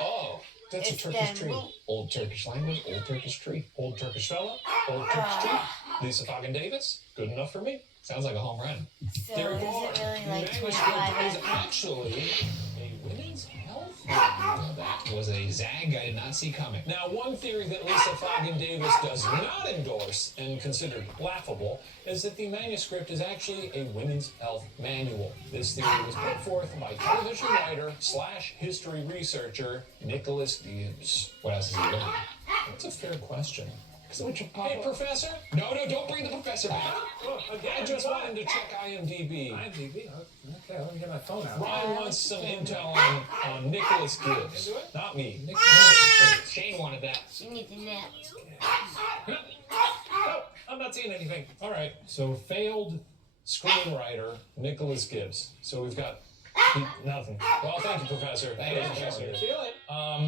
Oh, That's a Turkish tree. Old Turkish language, old Turkish tree. Old Turkish fella, old Turkish tree. Lisa Foggin Davis, good enough for me. Sounds like a home run. So There is you it are. really like Manuscript is 25? actually a women's health. Well, that was a zag I did not see coming. Now, one theory that Lisa Foggin Davis does not endorse and considered laughable is that the manuscript is actually a women's health manual. This theory was put forth by television writer / history researcher Nicholas Gibbs. What else is he doing? That's a fair question. Hey, Professor? No, don't bring the professor back. I just wanted to check IMDb. IMDb? Okay, let me get my phone out. Ryan wants some intel on Nicholas Gibbs. Not me. Shane wanted that. She needs a nap. No, I'm not seeing anything. All right, so failed screenwriter Nicholas Gibbs. So we've got nothing. Well, thank you, Professor. Thank you, Professor. See you later.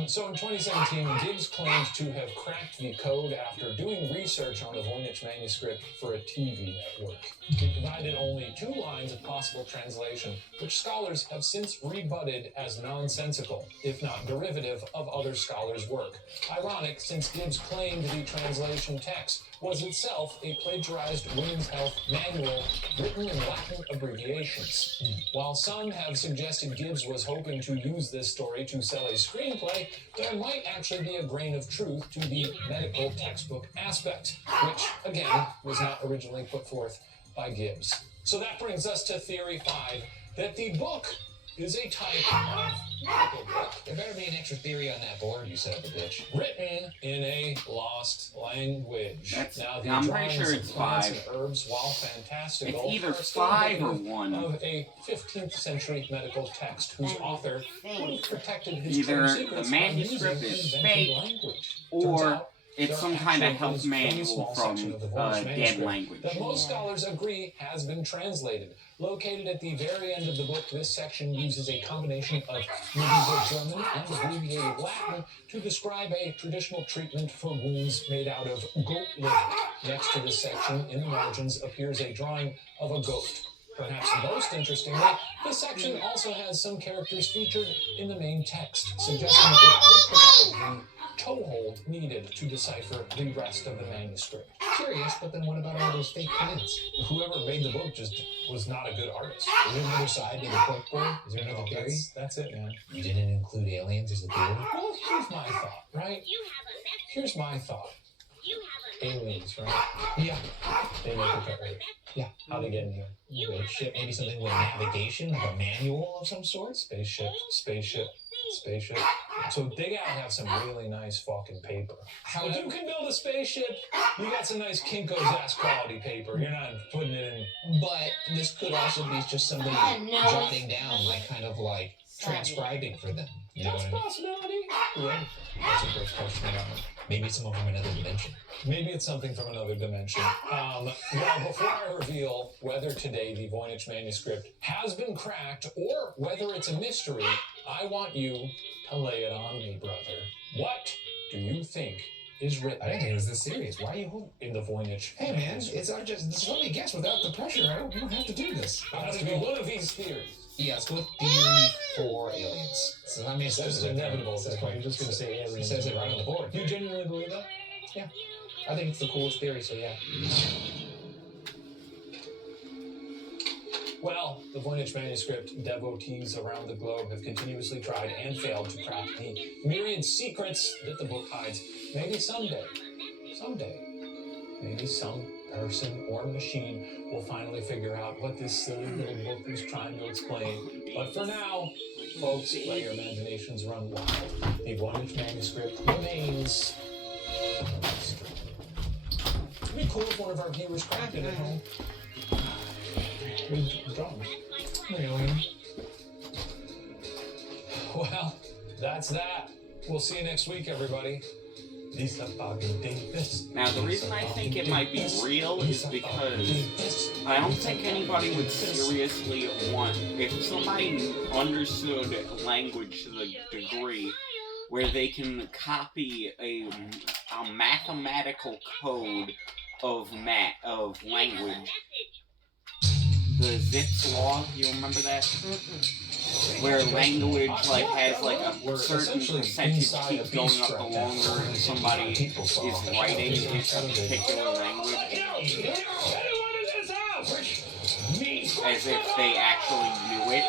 So in 2017, Gibbs claimed to have cracked the code after doing research on the Voynich manuscript for a TV network. He provided only 2 lines of possible translation, which scholars have since rebutted as nonsensical, if not derivative, of other scholars' work. Ironic, since Gibbs claimed the translation text was itself a plagiarized women's health manual written in Latin abbreviations. While some have suggested Gibbs was hoping to use this story to sell a screenplay, screenplay, there might actually be a grain of truth to the medical textbook aspect, which, again, was not originally put forth by Gibbs. So that brings us to Theory 5, that the book is a type of medical book. There better be an extra theory on that board you set up a bitch. Written in a lost language. Now, the I'm pretty drawings sure of it's plants 5. and herbs, while fantastical, It's either are still 5 or indicative 1. of a 15th century medical text whose author would have protected his Either trade the secrets manuscript by using is invented fake, language. or Turns out, it's there some kind of actually health is a very manual small from section of the Voynich dead manuscript language. that most scholars agree has been translated. Located at the very end of the book, this section uses a combination of medieval German and abbreviated Latin to describe a traditional treatment for wounds made out of goat liver. Next to this section, in the margins, appears a drawing of a goat. Perhaps most interestingly, this section also has some characters featured in the main text, suggesting it could provide the toehold needed to decipher the rest of the manuscript. Curious, but then what about all those fake plants? Whoever made the book just was not a good artist. Is there another side to the corkboard? Is there another theory? That's it, man. You didn't include aliens as a theory? Well, here's my thought, right? Here's my thought. Aliens, right? Yeah. They make it to Earth. Yeah. How they get in here? Spaceship, maybe something with navigation, like a manual of some sort? Spaceship. So they gotta have some really nice fucking paper. How you can build a spaceship? You got some nice Kinko's ass quality paper. You're not putting it in. But this could also be just somebody jotting down, like kind of like transcribing for them. You know That's a what I mean? possibility. Yeah. That's a great question. Maybe it's someone from another dimension. Maybe it's something from another dimension. Well, before I reveal whether today the Voynich manuscript has been cracked or whether it's a mystery, I want you to lay it on me, brother. What do you think is written? I didn't think it was this serious. Why are you holding? In the Voynich. Hey man, just let me guess without the pressure. You don't have to do this. It has to be one of these theories. Yeah, let's go with theory for aliens. So I mean, This is inevitable at this point. You're just going to say It aliens. says it right on the board. You genuinely believe that? Yeah. I think it's the coolest theory, so yeah. Well, the Voynich manuscript devotees around the globe have continuously tried and failed to crack the myriad secrets that the book hides. Maybe someday, maybe some person or machine will finally figure out what this silly little book is trying to explain. But for now, folks, let your imaginations run wild. The Voynich manuscript remains a mystery. It'd be cool if one of our viewers cracked it at home. Well, that's that. We'll see you next week, everybody. Lisa Bobby Davis. Now, the reason I think it might be real is because I don't think anybody would seriously want, if somebody understood language to the degree where they can copy a mathematical code of language. The Zipf's law, you remember that? Where language has a certain percentage keeps going up the longer somebody is writing in a particular language. As if they actually knew it.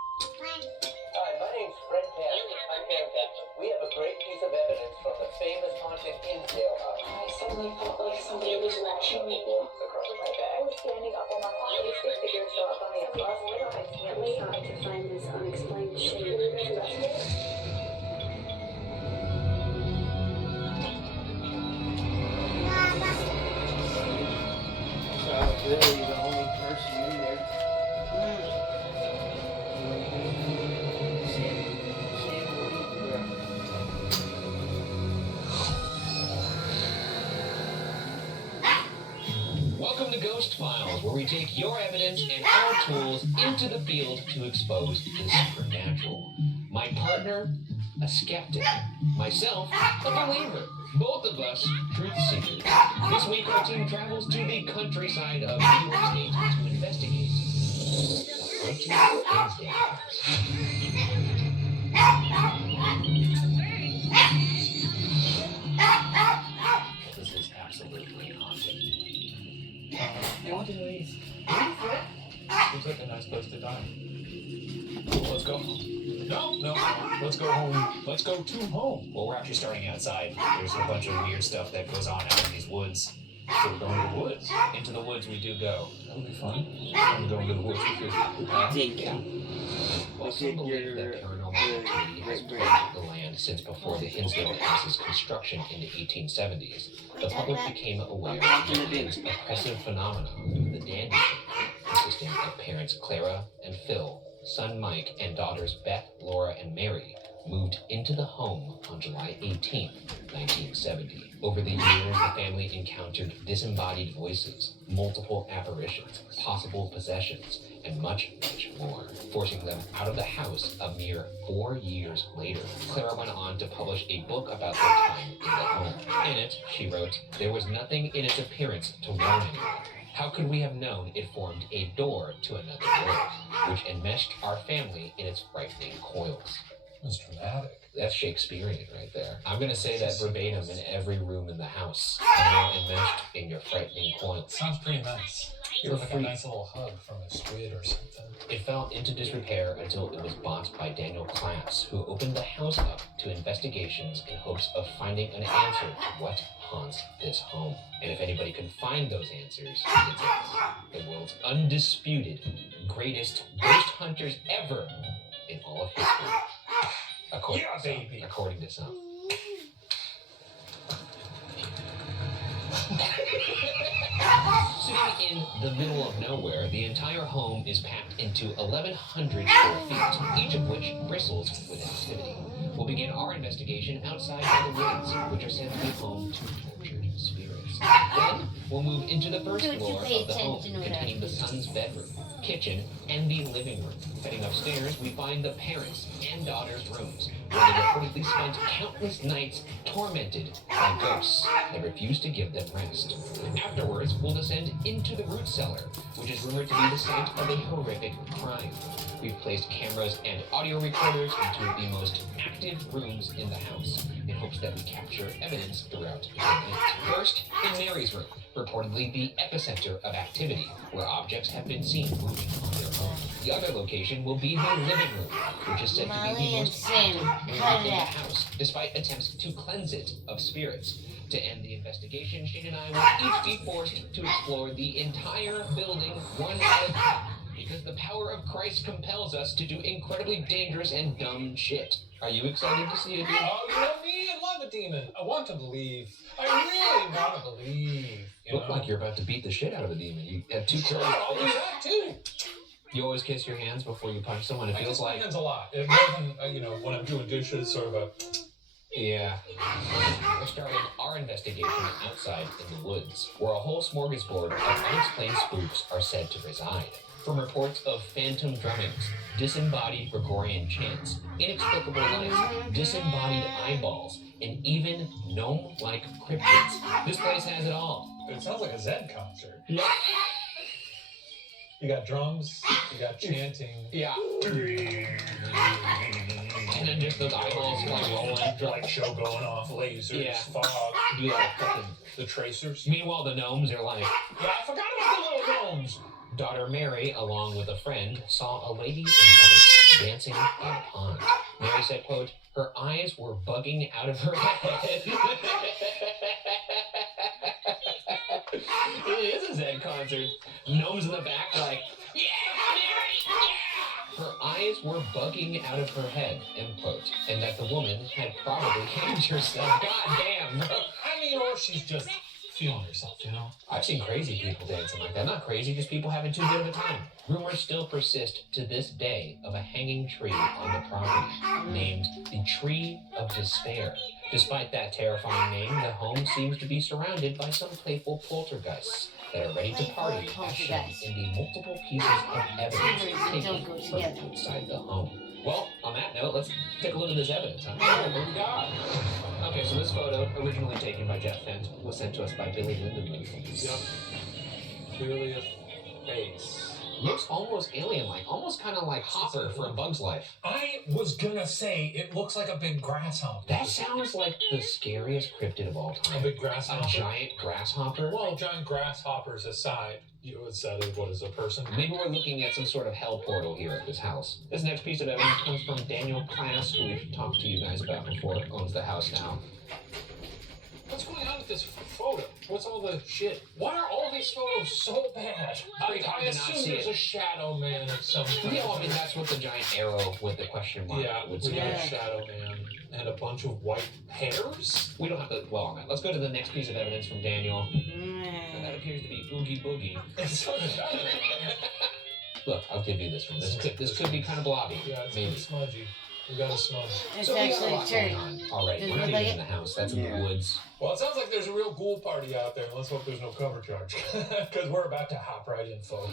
Hi, my name's Fred Cassidy. I'm Karen Captain. We have a great piece of evidence from the famous haunted Hinsdale house. I suddenly felt like somebody was watching me. Across my back. I was standing up on my body, six figures show up on the applause later. I immediately tried to find this unexplained shape. So I was really the only person in there. Welcome to Ghost Files, where we take your evidence and our tools into the field to expose the supernatural. My partner, a skeptic. Myself, a believer. Both of us, truth seekers. This week, our team travels to the countryside of New York State to investigate the haunted Hinsdale. This is absolutely haunted. Haunted ways. Seems like a nice place to die. Let's go home. No. Let's go home. Let's go to home. Well, we're actually starting outside. There's a bunch of weird stuff that goes on out in these woods. So we're going to the woods. Into the woods we do go. That'll be fun. I'm going to the woods with you. Well, some believe that paranormal activity has plagued the land since before the Hinsdale House's construction in the 1870s. The public became aware of the oppressive phenomenon, the Dandy Family, consisting of parents Clara and Phil, son Mike, and daughters Beth, Laura, and Mary, moved into the home on July 18, 1970. Over the years, the family encountered disembodied voices, multiple apparitions, possible possessions, and much, much more, forcing them out of the house a mere 4 years later. Clara went on to publish a book about their time in the home. In it, she wrote, "There was nothing in its appearance to warn anyone. How could we have known it formed a door to another world, which enmeshed our family in its frightening coils?" That's dramatic. That's Shakespearean right there. I'm going to say that verbatim in every room in the house. And now enmeshed in your frightening coils. Sounds pretty nice. You're like free. a nice little hug from a squid or something. It fell into disrepair until it was bought by Daniel Klass, who opened the house up to investigations in hopes of finding an answer to what haunts this home. And if anybody can find those answers, it's us, the world's undisputed greatest ghost hunters ever in all of history. According to some. Sitting in the middle of nowhere, the entire home is packed into 1,100 square feet, each of which bristles with activity. We'll begin our investigation outside of the woods, which are said to be home to tortured spirits. Then we'll move into the first floor of the home, containing the son's bedroom, kitchen, and the living room. Heading upstairs, we find the parents' and daughters' rooms, where they reportedly spent countless nights tormented by ghosts that refuse to give them rest. Afterwards, we'll descend into the root cellar, which is rumored to be the site of a horrific crime. We've placed cameras and audio recorders into the most active rooms in the house, in hopes that we capture evidence throughout the night. First, in Mary's room, reportedly the epicenter of activity, where objects have been seen moving on their own. The other location will be the living room, which is said to be the most active room in the house, despite attempts to cleanse it of spirits. To end the investigation, Shane and I will each be forced to explore the entire building one at a time, because the power of Christ compels us to do incredibly dangerous and dumb shit. Are you excited to see a demon? Oh, you know me, I love a demon. I want to believe. I really want to believe. You Look like you're about to beat the shit out of a demon. You have two Sure, curly I'll do fists. that too. You always kiss your hands before you punch someone. It I feels kiss my like hands a lot. It more than, when I'm doing dishes, sort of a... Yeah. We're starting our investigation outside in the woods, where a whole smorgasbord of unexplained spooks are said to reside. From reports of phantom drummings, disembodied Gregorian chants, inexplicable lights, disembodied eyeballs, and even gnome-like cryptids. This place has it all. It sounds like a Zed concert. Yeah. You got drums, you got chanting. Yeah. And then just those eyeballs like rolling. Light show going off, lasers, Yeah. fog. Yeah, fucking. The tracers. Meanwhile, the gnomes are like, Yeah, I forgot about the little gnomes. Daughter Mary, along with a friend, saw a lady in white dancing in a pond. Mary said, quote, her eyes were bugging out of her head. It is a Zed concert. Gnomes in the back like, yeah, Mary, yeah! Her eyes were bugging out of her head, end quote. And that the woman had probably hanged herself. God damn, bro. I mean, or she's just feeling herself, you know? I've seen crazy people dancing like that. Not crazy, just people having too good of a time. Rumors still persist to this day of a hanging tree on the property named the Tree of Despair. Despite that terrifying name, the home seems to be surrounded by some playful poltergeists that are ready to party, as shown in the multiple pieces of evidence taken from outside the home. Well, on that note, let's take a look at this evidence. Huh? Oh, what do we got? Okay, so this photo, originally taken by Jeff Fent, was sent to us by Billy Lindenberg. Yep. Clearly a face. Looks almost alien-like, almost kind of like Hopper from Bug's Life. I was gonna say it looks like a big grasshopper. That sounds like the scariest cryptid of all time. A big grasshopper? A giant grasshopper? Well, giant grasshoppers aside, instead of what is a person? Maybe we're looking at some sort of hell portal here at this house. This next piece of evidence comes from Daniel Class, who we've talked to you guys about before, owns the house now. What's going on with this photo? What's all the shit? Why are all these photos so bad? Pretty hard I to not assume see there's it. a shadow man of some kind. Yeah, well, I mean, that's what the giant arrow with the question mark Yeah, would we got a suggest. shadow man and a bunch of white hairs. We don't have to dwell on that. Let's go to the next piece of evidence from Daniel. And that appears to be Oogie Boogie. Look, I'll give you this one. This could be kind of blobby. Yeah, it's maybe. smudgy. We got a smudge. It's So we got a actually lot church. going on already. Does We're it not look even like in the house. That's in the woods. Well, it sounds like there's a real ghoul party out there. Let's hope there's no cover charge. Because we're about to hop right in, folks.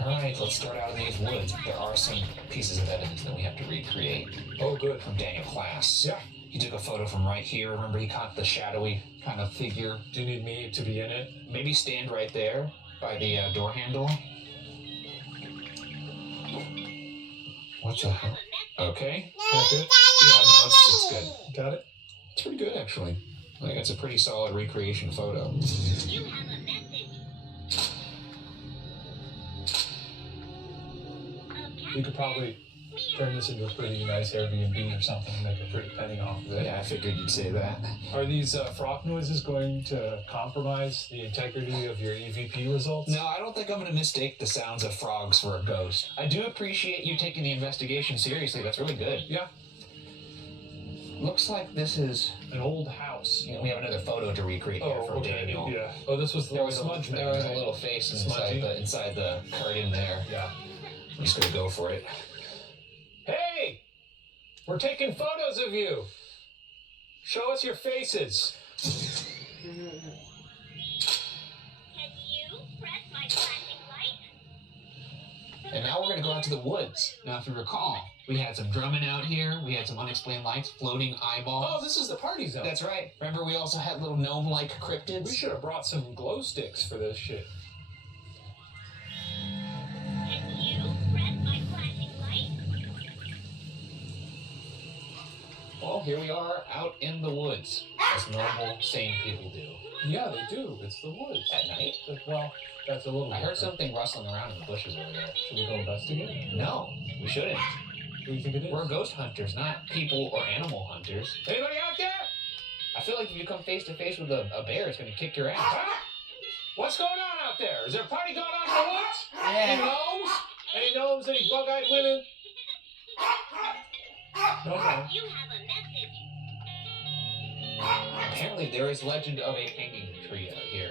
Alright, let's start out in these woods. There are some pieces of evidence that we have to recreate. Oh, good. From Daniel Class. Yeah. He took a photo from right here. Remember, he caught the shadowy kind of figure. Do you need me to be in it? Maybe stand right there by the door handle. What's the hell? Okay. That good? Yeah, no, it's good. Got it? It's pretty good, actually. Like, it's a pretty solid recreation photo. You could probably turn this into a pretty nice Airbnb or something and make a pretty penny off of it. Yeah, I figured you'd say that. Are these frog noises going to compromise the integrity of your EVP results? No, I don't think I'm going to mistake the sounds of frogs for a ghost. I do appreciate you taking the investigation seriously. That's really good. Yeah. Looks like this is an old house. Yeah, we have another photo to recreate here from Daniel. Yeah. Oh, this was the There was smudge a, man. there was right? a little face Smudgy. inside the curtain there. Yeah. I'm just going to go for it. Hey! We're taking photos of you! Show us your faces. And now we're going to go out to the woods. Now, if you recall, we had some drumming out here. We had some unexplained lights, floating eyeballs. Oh, this is the party zone. That's right. Remember, we also had little gnome-like cryptids? We should have brought some glow sticks for this shit. Well, here we are out in the woods, as normal, sane people do. Yeah, they do. It's the woods. At night? Well, that's a little I heard different. something rustling around in the bushes over there. Should we go investigate? No, we shouldn't. What do you think it is? We're ghost hunters, not people or animal hunters. Anybody out there? I feel like if you come face to face with a bear, it's going to kick your ass. Ah! What's going on out there? Is there a party going on in the woods? Any gnomes? Any gnomes? Any bug-eyed women? No. Apparently, there is legend of a hanging tree out here,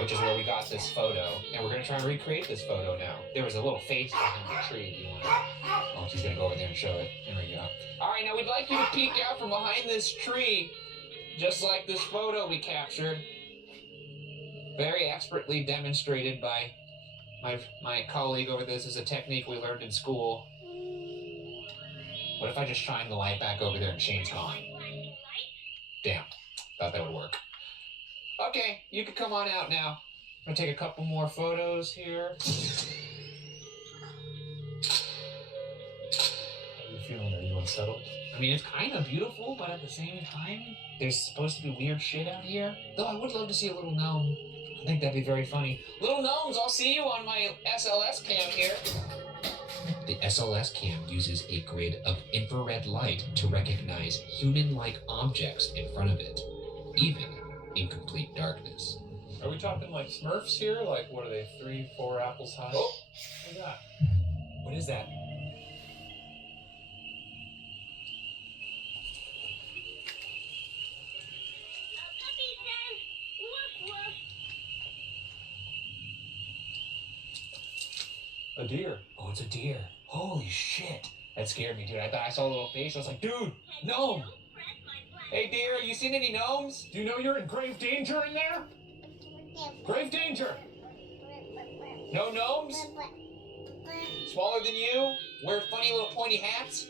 which is where we got this photo. And we're going to try and recreate this photo now. There was a little face behind the tree if you want to. Oh, she's going to go over there and show it. There we go. All right, now we'd like you to peek out from behind this tree, just like this photo we captured. Very expertly demonstrated by my colleague over there. This is a technique we learned in school. What if I just shine the light back over there and Shane's gone? Damn, thought that would work. Okay, you can come on out now. I'm gonna take a couple more photos here. How are you feeling? Are you unsettled? I mean, it's kind of beautiful, but at the same time, there's supposed to be weird shit out here. Though I would love to see a little gnome. I think that'd be very funny. Little gnomes, I'll see you on my SLS cam here. The SLS cam uses a grid of infrared light to recognize human-like objects in front of it, even in complete darkness. Are we talking like Smurfs here? Like, what are they, 3, 4 apples high? Oh! What's that? What is that? A deer. Oh, it's a deer. Holy shit. That scared me, dude. I thought I saw a little face. I was like, dude, gnome. Hey, deer, you seen any gnomes? Do you know you're in grave danger in there? Grave danger! No gnomes? Smaller than you? Wear funny little pointy hats?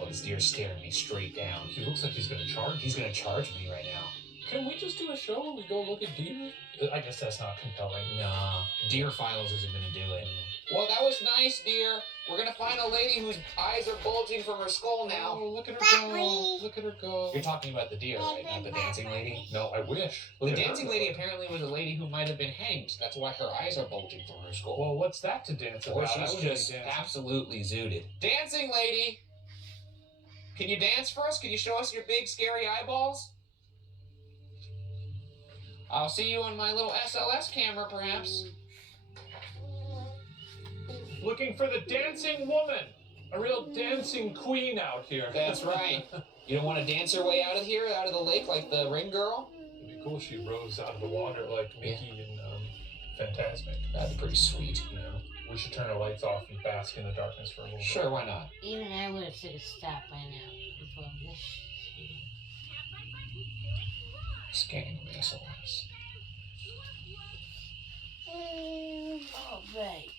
Oh, this deer's staring me straight down. He looks like he's gonna charge. He's gonna charge me right now. Can we just do a show where we go look at deer? I guess that's not compelling. Nah, Deer Files isn't gonna do it. Well, that was nice, dear. We're gonna find a lady whose eyes are bulging from her skull now. Oh, look at her go. Look at her go. You're talking about the deer, right? Not the dancing lady? No, I wish. Well, the Look at dancing her. lady apparently was a lady who might have been hanged. That's why her eyes are bulging from her skull. Well, what's that to dance about? Or I she's wouldn't just be dancing. absolutely zooted. Dancing lady! Can you dance for us? Can you show us your big, scary eyeballs? I'll see you on my little SLS camera, perhaps. Looking for the dancing woman. A real dancing queen out here. That's right. You don't want to dance her way out of here, out of the lake, like the ring girl? It'd be cool if she rose out of the water like Mickey and Fantasmic. That'd be pretty sweet. You know, we should turn our lights off and bask in the darkness for a little bit. Sure, why not? Even I would have took a stop by now before this. Scanning the SLS. Oh, baby.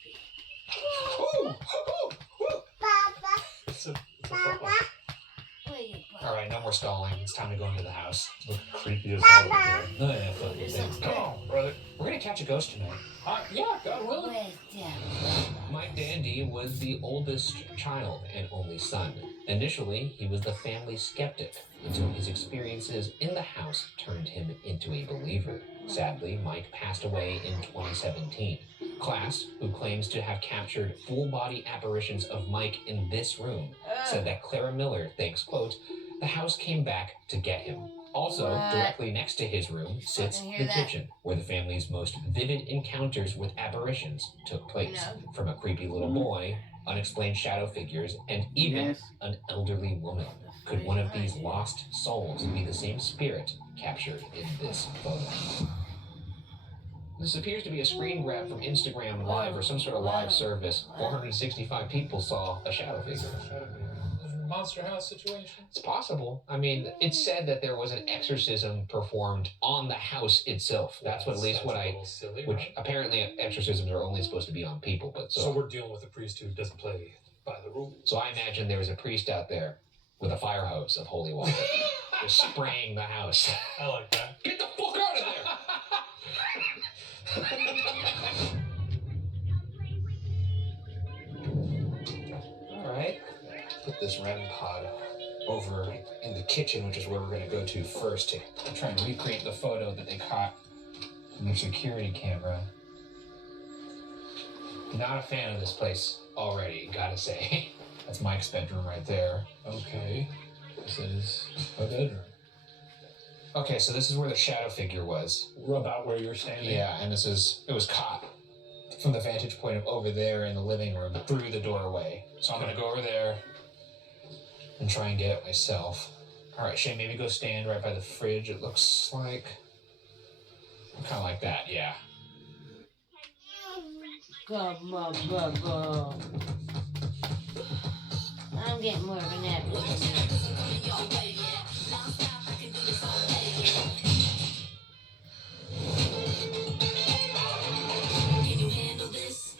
It's a football. All right, no more stalling. It's time to go into the house. Look creepy as hell. No, yeah, fuck it. Come on, brother. We're gonna catch a ghost tonight. Yeah, God willing. Mike Dandy was the oldest child and only son. Initially, he was the family skeptic until his experiences in the house turned him into a believer. Sadly, Mike passed away in 2017. Class, who claims to have captured full-body apparitions of Mike in this room, said that Clara Miller thinks, quote, the house came back to get him. Also, What? directly next to his room sits I can the hear that. kitchen, where the family's most vivid encounters with apparitions took place. No. From a creepy little boy, unexplained shadow figures, and even Yes. an elderly woman. Could one of these lost souls be the same spirit captured in this photo? This appears to be a screen grab from Instagram Live or some sort of live service. 465 people saw a shadow figure. Monster house situation? It's possible. I mean, it's said that there was an exorcism performed on the house itself. That's what, at least what Sounds a I, little silly, which right? apparently exorcisms are only supposed to be on people, but So we're dealing with a priest who doesn't play by the rules. So I imagine there was a priest out there with a fire hose of holy water, just spraying the house. I like that. Get the fuck out of there! All right. Put this REM pod over in the kitchen, which is where we're going to go to first to try and recreate the photo that they caught from their security camera. Not a fan of this place already, gotta say. That's Mike's bedroom right there. Okay. This is a bedroom. Okay, so this is where the shadow figure was. About where you're standing? Yeah, and it was caught from the vantage point of over there in the living room through the doorway. So I'm gonna go over there and try and get it myself. All right, Shane, maybe go stand right by the fridge. It looks like kind of like that, yeah. Go. I'm getting more of an appetite. Can you handle this?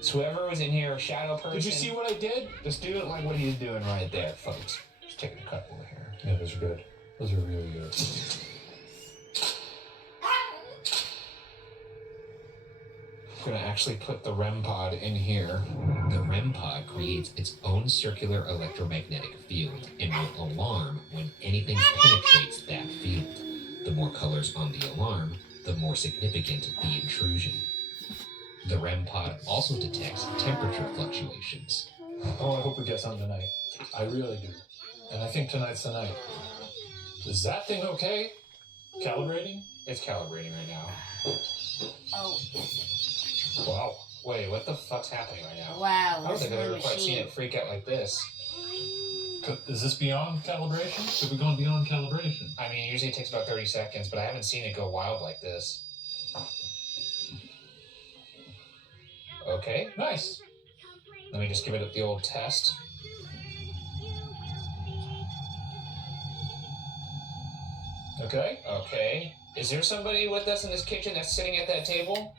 So whoever was in here, shadow person. Did you see what I did? Just do it like what he's doing right there, folks. Just taking a cut over here. Yeah, those are good. Those are really good. I'm gonna actually put the REM pod in here. The REM pod creates its own circular electromagnetic field and will alarm when anything penetrates that field. The more colors on the alarm, the more significant the intrusion. The REM pod also detects temperature fluctuations. Oh, I hope we get something tonight. I really do. And I think tonight's the night. Is that thing okay? Calibrating? It's calibrating right now. Oh, Wow. Wait, what the fuck's happening right now? wow. I don't think I've ever this quite seen machine. it freak out like this. Is this beyond calibration? Have we gone beyond calibration? I mean, usually it takes about 30 seconds, but I haven't seen it go wild like this. Okay. Nice. Let me just give it the old test. Okay. Okay. Is there somebody with us in this kitchen that's sitting at that table?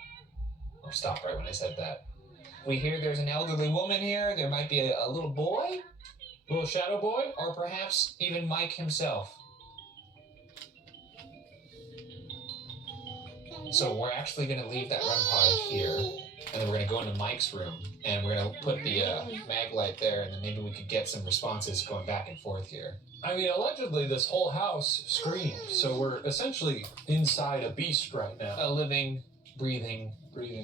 Oh, stop right when I said that. We hear there's an elderly woman here. There might be a little boy. Little shadow boy? Or perhaps even Mike himself. So we're actually going to leave that REM pod here, and then we're going to go into Mike's room, and we're going to put the mag light there, and then maybe we could get some responses going back and forth here. I mean, allegedly this whole house screamed, so we're essentially inside a beast right now. A living, breathing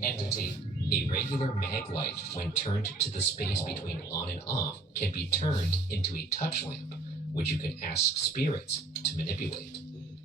entity. A regular mag light, when turned to the space between on and off, can be turned into a touch lamp, which you can ask spirits to manipulate.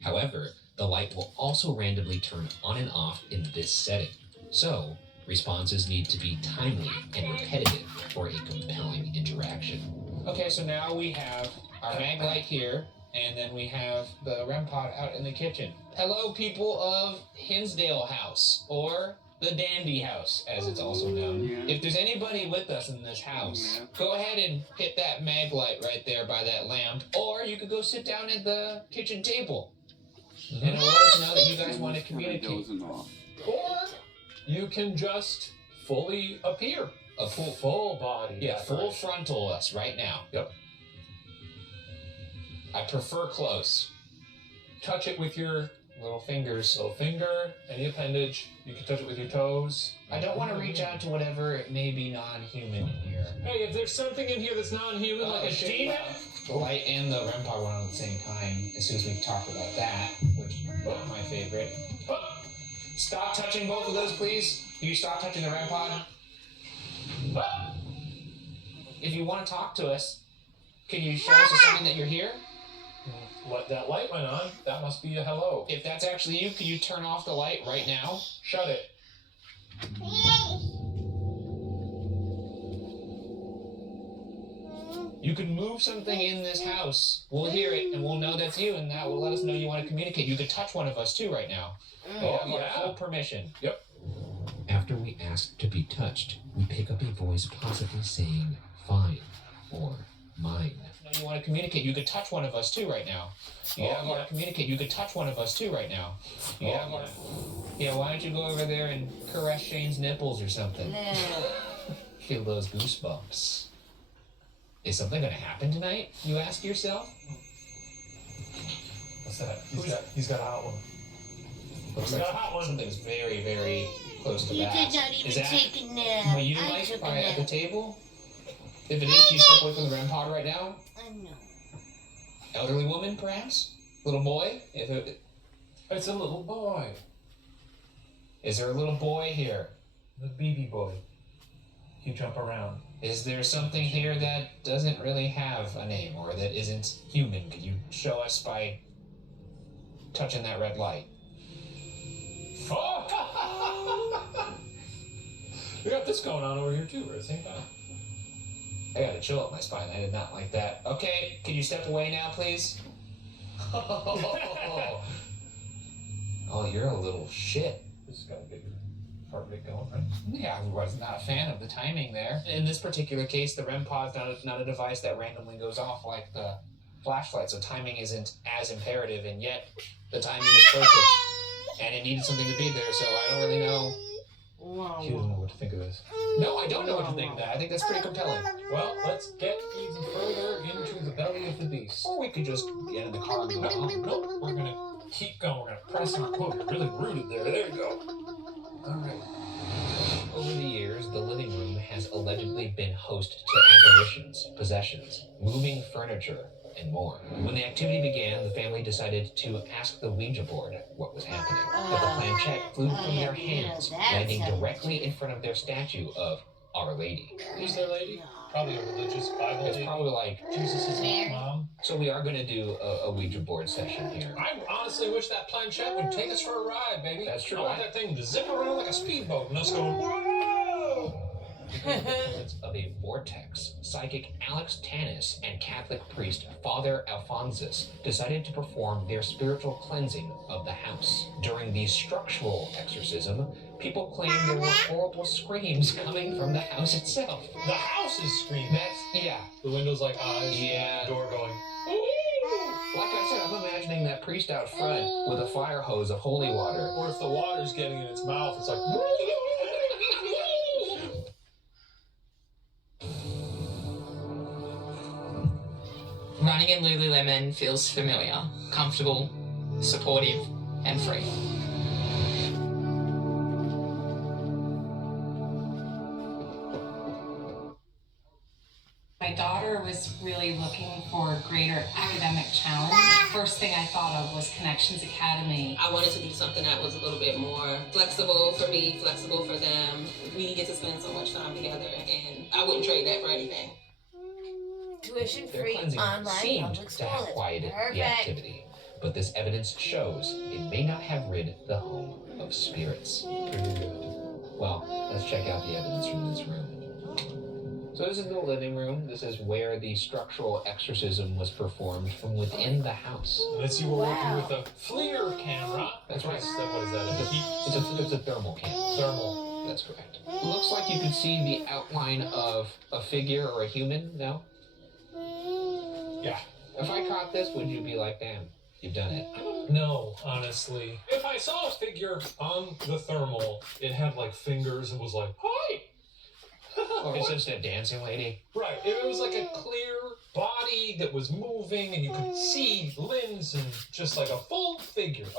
However, the light will also randomly turn on and off in this setting. So, responses need to be timely and repetitive for a compelling interaction. Okay, so now we have our mag light here, and then we have the REM pod out in the kitchen. Hello, people of Hinsdale House, or the Dandy House, as it's also known. Yeah. If there's anybody with us in this house, go ahead and hit that mag light right there by that lamp, or you could go sit down at the kitchen table. And it'll let us know that you guys want to communicate. Or you can just fully appear. A full body. Yeah, full frontal us right now. Yep. I prefer close. Touch it with your little fingers. Little finger, any appendage. You can touch it with your toes. I don't want to reach out to whatever may be non-human in here. Hey, if there's something in here that's non-human, like a demon. The light and the REM pod went on at the same time as soon as we talked about that, which is my favorite. Stop touching both of those, please. Can you stop touching the REM pod? If you want to talk to us, can you show us a sign that you're here? What, that light went on? That must be a hello. If that's actually you, can you turn off the light right now? Shut it. You can move something in this house. We'll hear it, and we'll know that's you, and that will let us know you want to communicate. You could touch one of us, too, right now. Full permission. Yep. After we ask to be touched, we pick up a voice possibly saying, fine, or mine. Now you want to communicate. You could touch one of us, too, right now. You want to communicate. You could touch one of us, too, right now. Yeah, why don't you go over there and caress Shane's nipples or something? Feel those goosebumps. Is something going to happen tonight, you ask yourself? What's that? He's got a hot one. Looks He's like got a hot one. something's very, very close to You that. did not even Is that take a nap. Were you I like took a at the nap. table? If it is, can you step away from the REM pod right now? No. Elderly woman, perhaps? Little boy? It's a little boy. Is there a little boy here? The BB boy. You jump around. Is there something here that doesn't really have a name or that isn't human? Could you show us by touching that red light? We got this going on over here too at the same time. I got a chill up my spine. I did not like that. Okay, can you step away now, please? Oh, you're a little shit. This has got a big heart rate going, right? Yeah, I was not a fan of the timing there. In this particular case, the REM pod's not a device that randomly goes off like the flashlight, so timing isn't as imperative, and yet the timing is perfect. And it needed something to be there, so I don't really know. He doesn't know what to think of this. No, I don't know what to think of that. I think that's pretty compelling. Well, let's get even further into the belly of the beast. Or we could just get in the car and go home. Nope, we're gonna keep going. We're gonna press and pull. You're really rooted there. There you go. Alright. Over the years, the living room has allegedly been host to apparitions, possessions, moving furniture, and more. When the activity began, the family decided to ask the Ouija board what was happening. But the planchette flew from their hands, landing directly in front of their statue of Our Lady. Who's their lady? Probably a religious Bible. It's probably like Jesus' mom. So we are going to do a Ouija board session here. I honestly wish that planchette would take us for a ride, baby. That's true. I want that thing to zip around like a speedboat and us going, whoa! Of a vortex, psychic Alex Tanis and Catholic priest Father Alphonsus decided to perform their spiritual cleansing of the house. During the structural exorcism, people claimed there were horrible screams coming from the house itself. The house is screaming. Yeah. The window's like eyes. Yeah. The door going, like I said, I'm imagining that priest out front with a fire hose of holy water. or if the water's getting in its mouth, it's like, Running in Lululemon feels familiar, comfortable, supportive, and free. My daughter was really looking for a greater academic challenge. First thing I thought of was Connections Academy. I wanted to do something that was a little bit more flexible for me, flexible for them. We get to spend so much time together, and I wouldn't trade that for anything. Tuition-free cleansing online seemed public to school. have That's quieted perfect. the activity, but this evidence shows it may not have rid the home of spirits. Well, let's check out the evidence from this room. So this is the living room. This is where the structural exorcism was performed from within the house. Let's see, we're working with a FLIR camera. That's right. What is that? A heat? It's a thermal camera. Thermal. That's correct. It looks like you can see the outline of a figure or a human now. Yeah. If I caught this, would you be like, damn, you've done it? No, honestly. If I saw a figure on the thermal, it had like fingers and was like, hi! Or it's just a dancing lady. Right. It was like a clear body that was moving and you could see limbs and just like a full figured,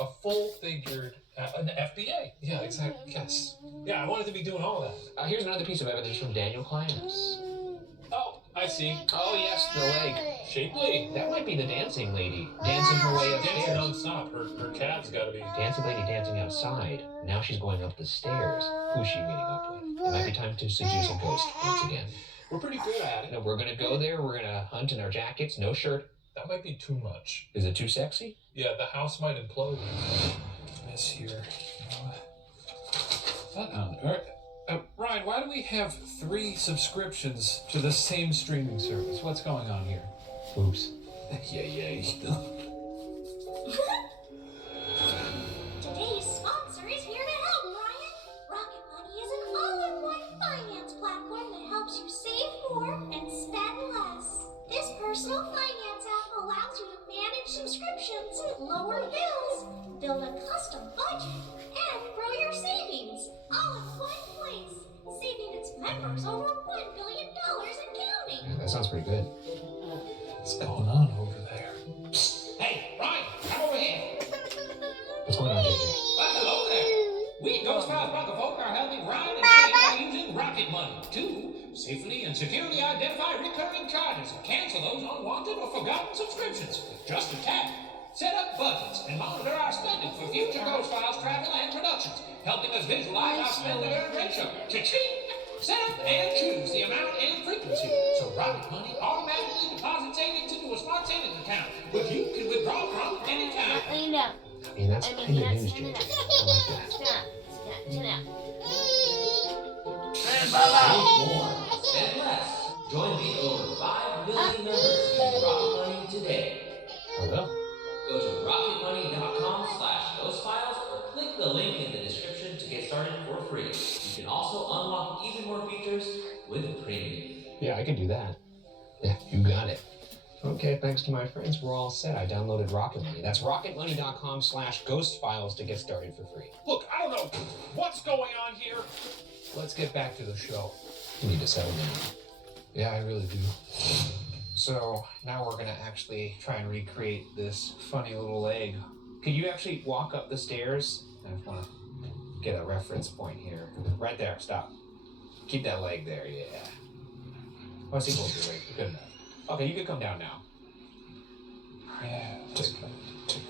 an FBA. Yeah, exactly. Yes. Yeah, I wanted to be doing all that. Here's another piece of evidence from Daniel Kleines. Oh, I see. Oh, yes, the leg. Shapely. That might be the dancing lady dancing her way Dancing upstairs. non-stop. Her calves gotta be. Dancing lady dancing outside. Now she's going up the stairs. Who's she meeting up with? It might be time to seduce a ghost once again. We're pretty good at it. No, we're gonna go there. We're gonna hunt in our jackets, no shirt. That might be too much. Is it too sexy? Yeah, the house might implode. Miss here. What on earth? Ryan, why do we have 3 subscriptions to the same streaming service? What's going on here? Oops. Yeah. Today's sponsor is here to help, Ryan. Rocket Money is an all-in-one finance platform that helps you save more and spend less. This personal finance app allows you to manage subscriptions, lower bills, build a custom budget, and grow your savings all in one place, saving its members over $1 billion and counting. Yeah, that sounds pretty good. What's going on over there? Hey, Ryan, come over here. What's going on, JJ? Well, hello there. We at Ghost Files Bunker Folk are helping Ryan and Shane by using Rocket Money to safely and securely identify recurring charges and cancel those unwanted or forgotten subscriptions with just a tap. Set up budgets and monitor our spending for future Ghost Files travel and productions, helping us visualize our spend and earn ratio. Cha-ching! Set up and choose the amount and frequency, so Rocket Money automatically deposits savings into a smart savings account, which you can withdraw from anytime. I mean, that's kind of news, JJ. I like that. Save more, spend less. Join the over 5 million members in Rocket Money today. I will. Go to rocketmoney.com/ghostfiles or click the link in the description to get started for free. You can also unlock even more features with premium. Yeah, I can do that. Yeah, you got it. Okay, thanks to my friends, we're all set. I downloaded Rocket Money. That's rocketmoney.com/ghostfiles to get started for free. Look, I don't know what's going on here. Let's get back to the show. You need to settle down. Yeah, I really do. So now we're gonna actually try and recreate this funny little leg. Could you actually walk up the stairs? I just wanna get a reference point here. Right there, stop. Keep that leg there, yeah. Oh, I see both your legs, good enough. Okay, you can come down now. Yeah, take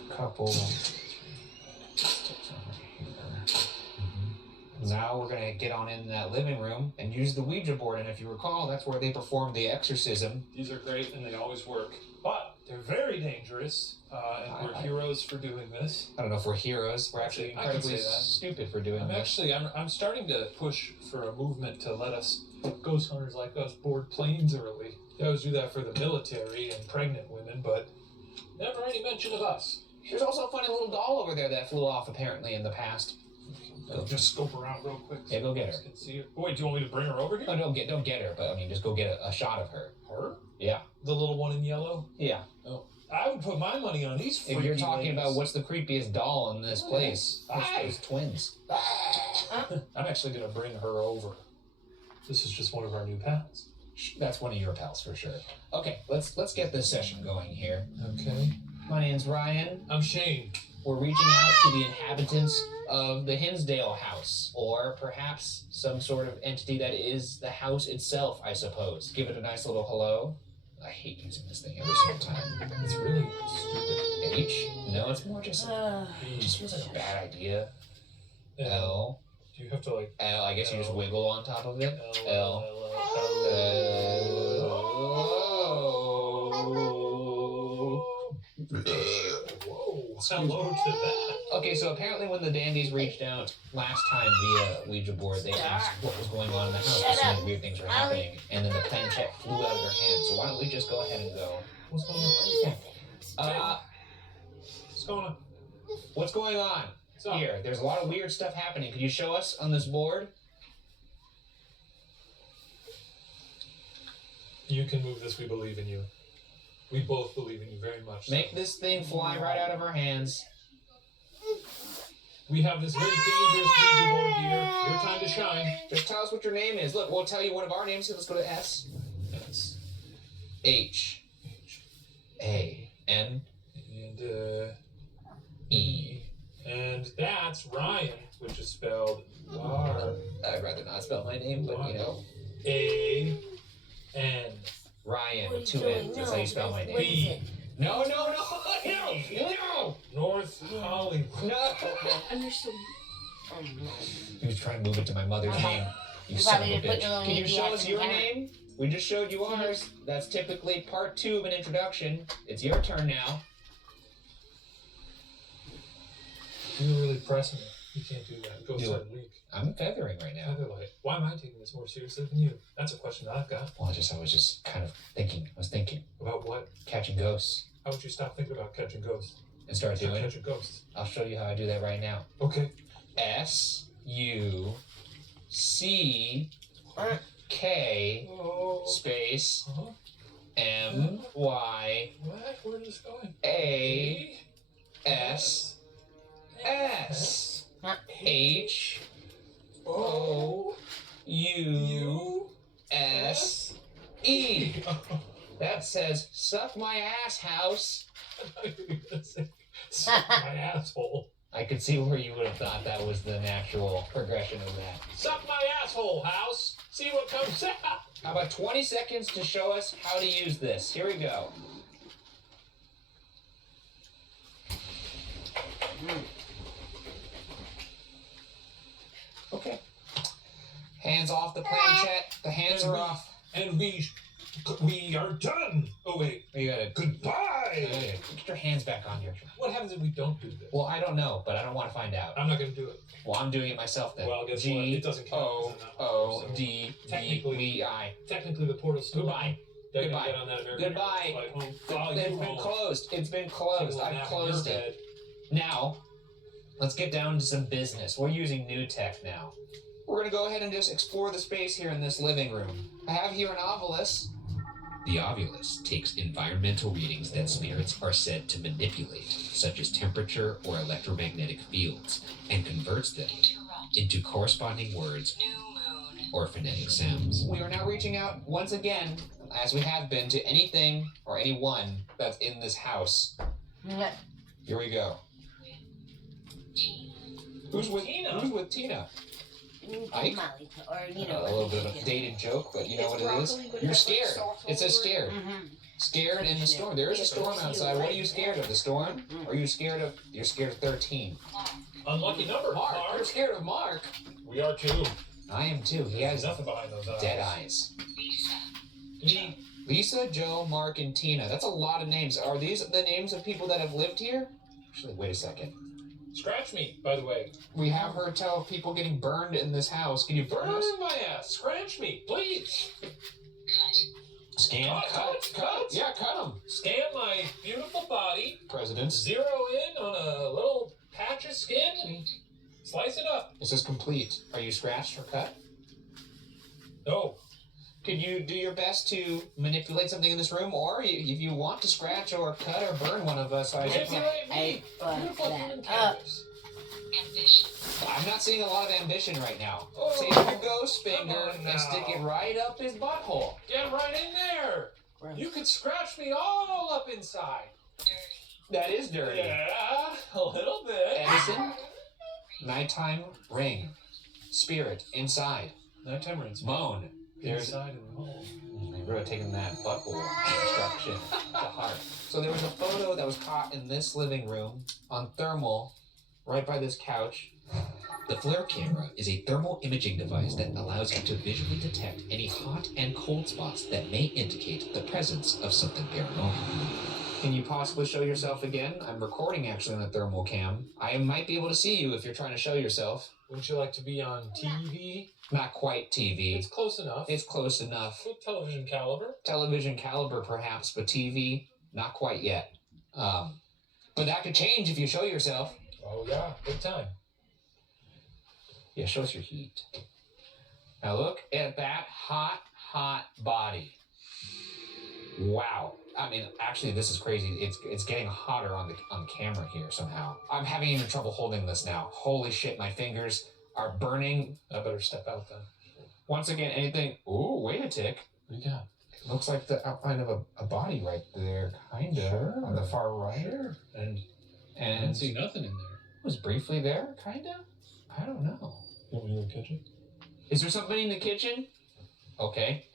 a couple. Now we're gonna get on in that living room and use the Ouija board, and if you recall, that's where they performed the exorcism. These are great and they always work, but they're very dangerous, and we're heroes for doing this. I don't know if we're heroes. We're actually I can incredibly say that. stupid for doing this. I'm starting to push for a movement to let us ghost hunters like us board planes early. They always do that for the military and pregnant women, but never any mention of us. There's also a funny little doll over there that flew off apparently in the past. Just scope around real quick. Yeah, go get her. Can see her. Wait, do you want me to bring her over here? No, don't get her, but I mean, just go get a shot of her. Her? Yeah. The little one in yellow? Yeah. Oh. I would put my money on these freaky If you're talking ladies. about what's the creepiest doll in this place, Aye. those twins. I'm actually going to bring her over. This is just one of our new pals. That's one of your pals for sure. Okay, let's get this session going here. Okay. My name's Ryan. I'm Shane. We're reaching out to the inhabitants of the Hinsdale house, or perhaps some sort of entity that is the house itself, I suppose. Give it a nice little hello. I hate using this thing every single time. It's really stupid. H? No, it's more just it just feels like a bad idea. L. Do you have to like L? I guess you just wiggle on top of it. L. Whoa! Hello to that. Okay, so apparently when the dandies reached out last time via Ouija board, they asked what was going on in the house. So many weird things were happening, and then the planchette flew out of their hands. So why don't we just go ahead and go? What's going on? What's going on? What's going on? Here, there's a lot of weird stuff happening. Could you show us on this board? You can move this. We believe in you. We both believe in you very much. Make this thing fly right out of our hands. We have this very dangerous Ouija board here. Your time to shine. Just tell us what your name is. Look, we'll tell you one of our names. So let's go to S. S. H. A. N. And, E. And that's Ryan, which is spelled R. I'd rather not spell my name, but you know. A. N. Ryan with 2 N's. That's how you spell my name. B. No. North Hollywood. No. He was trying to move it to my mother's name. You son of a bitch. Can you show us your name? We just showed you ours. That's typically part 2 of an introduction. It's your turn now. You're really pressing it. You can't do that. Go so weak. I'm feathering right now. Featherlight. Why am I taking this more seriously than you? That's a question I've got. Well, I was just kind of thinking. I was thinking. About what? Catching ghosts. How would you stop thinking about catching ghosts? And start doing it? Catching ghosts. I'll show you how I do that right now. Okay. S-U-C-K space M-Y What? Where is this going? A-S-S H-O-U-S-E. That says, suck my ass, house. Suck my asshole. I could see where you would have thought that was the natural progression of that. Suck my asshole, house. See what comes out. How about 20 seconds to show us how to use this? Here we go. Okay. Hands off the planchette. The hands are off. And we are done. Oh, wait. You gotta... Goodbye. Get your hands back on your... What happens if we don't do this? Well, I don't know, but I don't want to find out. I'm not going to do it. Well, I'm doing it myself then. Well, guess what? It doesn't count. G-O-O-D-D-V-I. Technically, the portal's still Goodbye. They're Goodbye. Get on that American Goodbye. flight home. Follow you It's been home. closed. It's been closed. Take a I've nap in closed your it. bed. Now, let's get down to some business. We're using new tech now. We're going to go ahead and just explore the space here in this living room. I have here an Ovilus. The Ovilus takes environmental readings that spirits are said to manipulate, such as temperature or electromagnetic fields, and converts them into corresponding words or phonetic sounds. We are now reaching out once again, as we have been, to anything or anyone that's in this house. Here we go. Who's with Tina? Who's with Tina? Ike? Or, A little bit of a dated joke, but you know what it is? You're scared. It says scared. Scared in the storm. There is a storm outside. What are you scared of? The storm? Or are you scared of... You're scared of 13. Unlucky number, Mark. You're scared of Mark. We are too. I am too. He has nothing behind those eyes. Dead eyes. Lisa, Joe, Mark, and Tina. That's a lot of names. Are these the names of people that have lived here? Actually, wait a second. Scratch me, by the way. We have her tell people getting burned in this house. Can you burn us? Burn my ass. Scratch me, please. Scan. Cut. Yeah, cut them. Scan my beautiful body. Presidents. Zero in on a little patch of skin and slice it up. It says complete. Are you scratched or cut? No. Could you do your best to manipulate something in this room, or if you want to scratch or cut or burn one of us, I suppose. Manipulate me. Beautiful human canvas. ambition. I'm not seeing a lot of ambition right now. Take your ghost finger and stick it right up his butthole. Get right in there. You could scratch me all up inside. That is dirty. Yeah, a little bit. Edison, nighttime ring. Spirit, inside. Nighttime rings. Moan. There's Inside in the hole. You've really taken that butthole instruction to heart. So there was a photo that was caught in this living room on thermal, right by this couch. The FLIR camera is a thermal imaging device that allows you to visually detect any hot and cold spots that may indicate the presence of something paranormal. Can you possibly show yourself again? I'm recording actually on a thermal cam. I might be able to see you if you're trying to show yourself. Would you like to be on TV? Not quite TV. It's close enough. It's close enough. With television caliber. Television caliber perhaps, but TV, not quite yet. But that could change if you show yourself. Oh yeah, big time. Yeah, show us your heat. Now look at that hot, hot body. Wow. I mean, actually, this is crazy. It's getting hotter on the camera here somehow. I'm having even trouble holding this now. Holy shit, my fingers are burning. I better step out then. Once again, anything. Ooh, wait a tick. What do you got? Looks like the outline of a body right there, kinda. Sure. On the far right. Sure. And I And didn't see nothing in there. it was briefly there, kinda. I don't know. You want me to the kitchen? Is there somebody in the kitchen? Okay.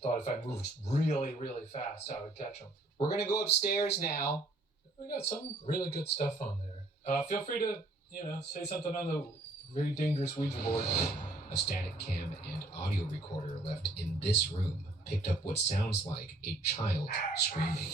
Thought if I moved really, really fast, I would catch them. We're gonna go upstairs now. We got some really good stuff on there. Feel free to, say something on the very dangerous Ouija board. A static cam and audio recorder left in this room picked up what sounds like a child screaming.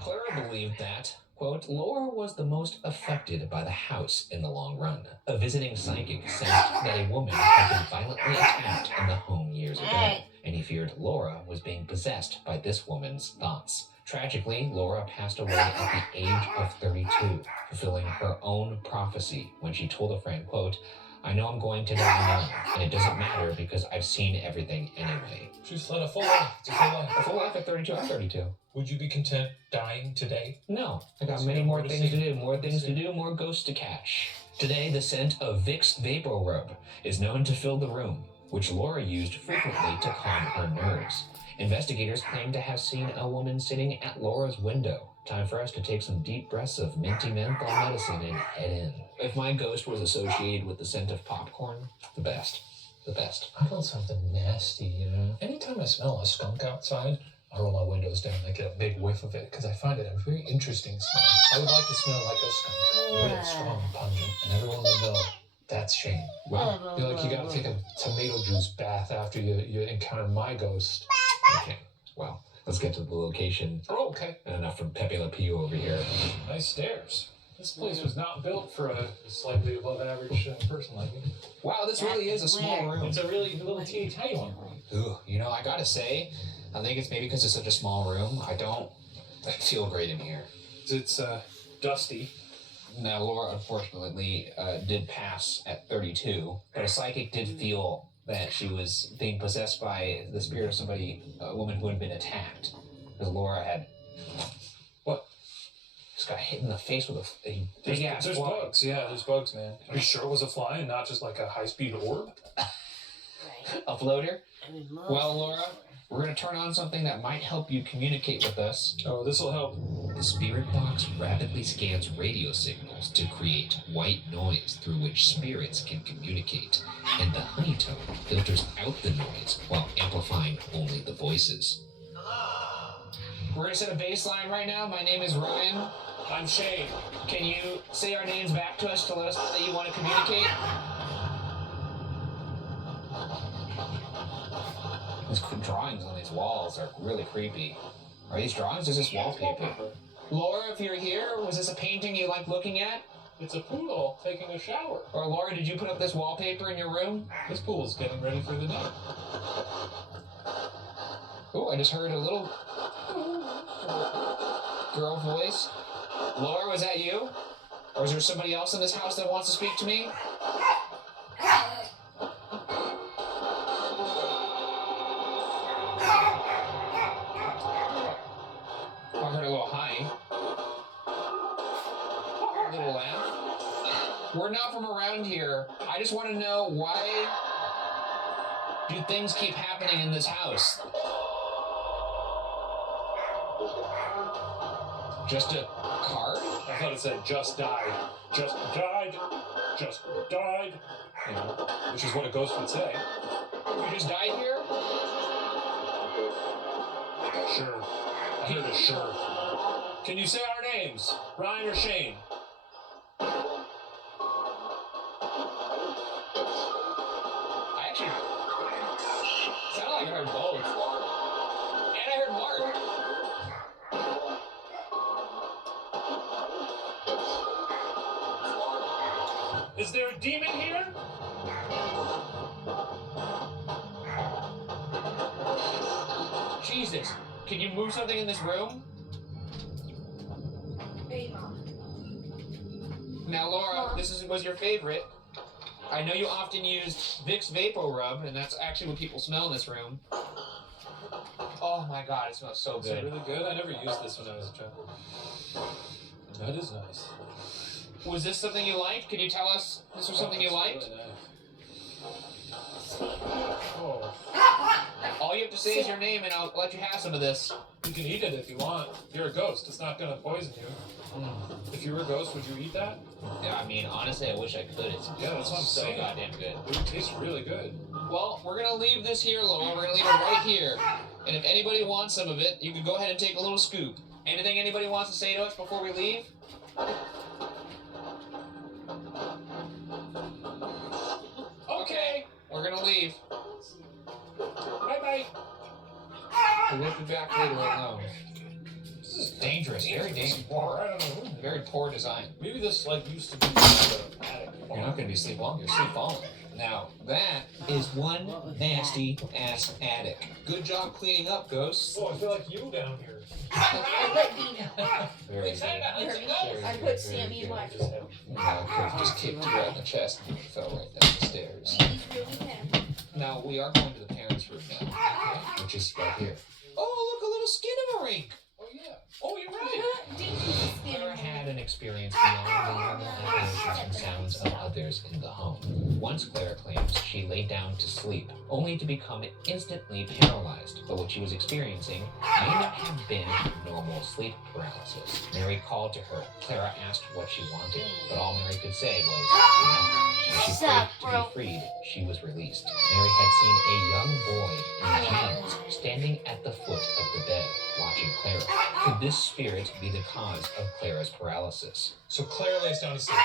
Clara believed that, quote, Laura was the most affected by the house in the long run. A visiting psychic said that a woman had been violently attacked in the home years ago, and he feared Laura was being possessed by this woman's thoughts. Tragically, Laura passed away at the age of 32, fulfilling her own prophecy when she told a friend, quote, I know I'm going to die young, and it doesn't matter because I've seen everything anyway. She's led a full life. It's a full life. A full life at 32, I'm 32. Would you be content dying today? No, I got many more things to do, more ghosts to catch. Today, the scent of Vicks Vapor Rub is known to fill the room, which Laura used frequently to calm her nerves. Investigators claim to have seen a woman sitting at Laura's window. Time for us to take some deep breaths of minty menthol medicine and head in. If my ghost was associated with the scent of popcorn, the best. The best. I want something nasty, Anytime I smell a skunk outside, I roll my windows down and I get a big whiff of it because I find it a very interesting smell. I would like to smell like a skunk, real strong and pungent, and everyone would know that's Shane. Wow. You're like, you gotta take a tomato juice bath after you encounter my ghost. Okay, well, let's get to the location. Oh, okay. And enough from Pepe Le Pew over here. Nice stairs. This place was not built for a slightly above average person like me. Wow, this really is a small room. It's a really little teeny tiny one. Ooh, I gotta say, I think it's maybe because it's such a small room. I feel great in here. It's dusty. Now, Laura, unfortunately, did pass at 32, but a psychic did feel that she was being possessed by the spirit of somebody, a woman who had been attacked. Because Laura had... What? Just got hit in the face with a big-ass There's fly. bugs. Yeah, there's bugs, man. Are you sure it was a fly and not just like a high-speed orb? A floater? Well, Laura, we're going to turn on something that might help you communicate with us. Oh, this will help. The spirit box rapidly scans radio signals to create white noise through which spirits can communicate, and the honeytone filters out the noise while amplifying only the voices. We're going to set a baseline right now. My name is Ryan. I'm Shane. Can you say our names back to us to let us know that you want to communicate? These drawings on these walls are really creepy. Are these drawings or is this wallpaper? Laura, if you're here, was this a painting you like looking at? It's a poodle taking a shower. Or Laura, did you put up this wallpaper in your room? This pool's getting ready for the day. Oh, I just heard a little girl voice. Laura, was that you? Or is there somebody else in this house that wants to speak to me? We're not from around here. I just want to know why do things keep happening in this house? Just a card? I thought it said just died. Just died. Just died. You know, which is what a ghost would say. You just died here? Sure. I heard a sure. Can you say our names? Ryan or Shane? I actually sounded like I heard both. And I heard Mark. Is there a demon here? Jesus. Can you move something in this room? Now, Laura, this was your favorite. I know you often used Vicks Vapor Rub, and that's actually what people smell in this room. Oh my god, it smells so good. Is it really good? I never used this when I was a child. That is nice. Was this something you liked? Could you tell us this was something you liked? Really nice. Oh. All you have to say is your name, and I'll let you have some of this. You can eat it if you want. You're a ghost. It's not going to poison you. If you were a ghost, would you eat that? Yeah, I mean, honestly, I wish I could. It's Yeah, that's what I'm so saying. goddamn good. It would taste really good. Well, we're gonna leave this here, Laura. We're gonna leave it right here. And if anybody wants some of it, you can go ahead and take a little scoop. Anything anybody wants to say to us before we leave? Okay, we're gonna leave. Bye-bye. We won't be back later alone. This is dangerous, very dangerous. I don't know. Very poor design. Maybe this used to be the attic. You're not gonna be sleep long, you're sleep falling. Now, that is one nasty ass attic. Good job cleaning up, ghosts. Oh, I feel like you down here. Very good. I put Sammy in my I just kicked you right in the chest and you fell right down the stairs. Now, we are going to the parents' room now, okay? Which is right here. Oh, look, a little Skinamarink! Oh, yeah. Oh, you're right. Clara had an experience beyond the normal apparitions and sounds of others in the home. Once Clara claims she lay down to sleep, only to become instantly paralyzed. But what she was experiencing may not have been normal sleep paralysis. Mary called to her. Clara asked what she wanted, but all Mary could say was, when she prayed to be freed, she was released. Mary had seen a young boy in jeans standing at the foot of the bed, watching Clara. Could this spirit be the cause of Clara's paralysis? So Claire lays down to sleep.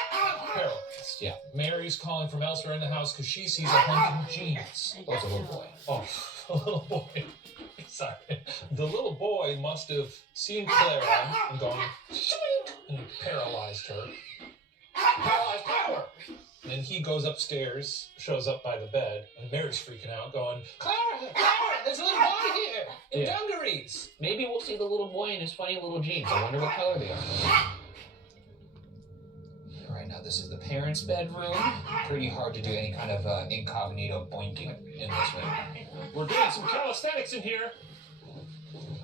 Paralyzed. Yeah. Mary's calling from elsewhere in the house because she sees a hunk of jeans. Oh, it's a little boy. Oh, a little boy. Sorry. The little boy must have seen Clara and gone, shink, and paralyzed her. Paralyzed power! And then he goes upstairs, shows up by the bed, and Mary's freaking out, going, Clara, there's a little boy here in dungarees. Maybe we'll see the little boy in his funny little jeans. I wonder what color they are. Alright, now this is the parents' bedroom. Pretty hard to do any kind of incognito boinking in this room. We're doing some calisthenics in here.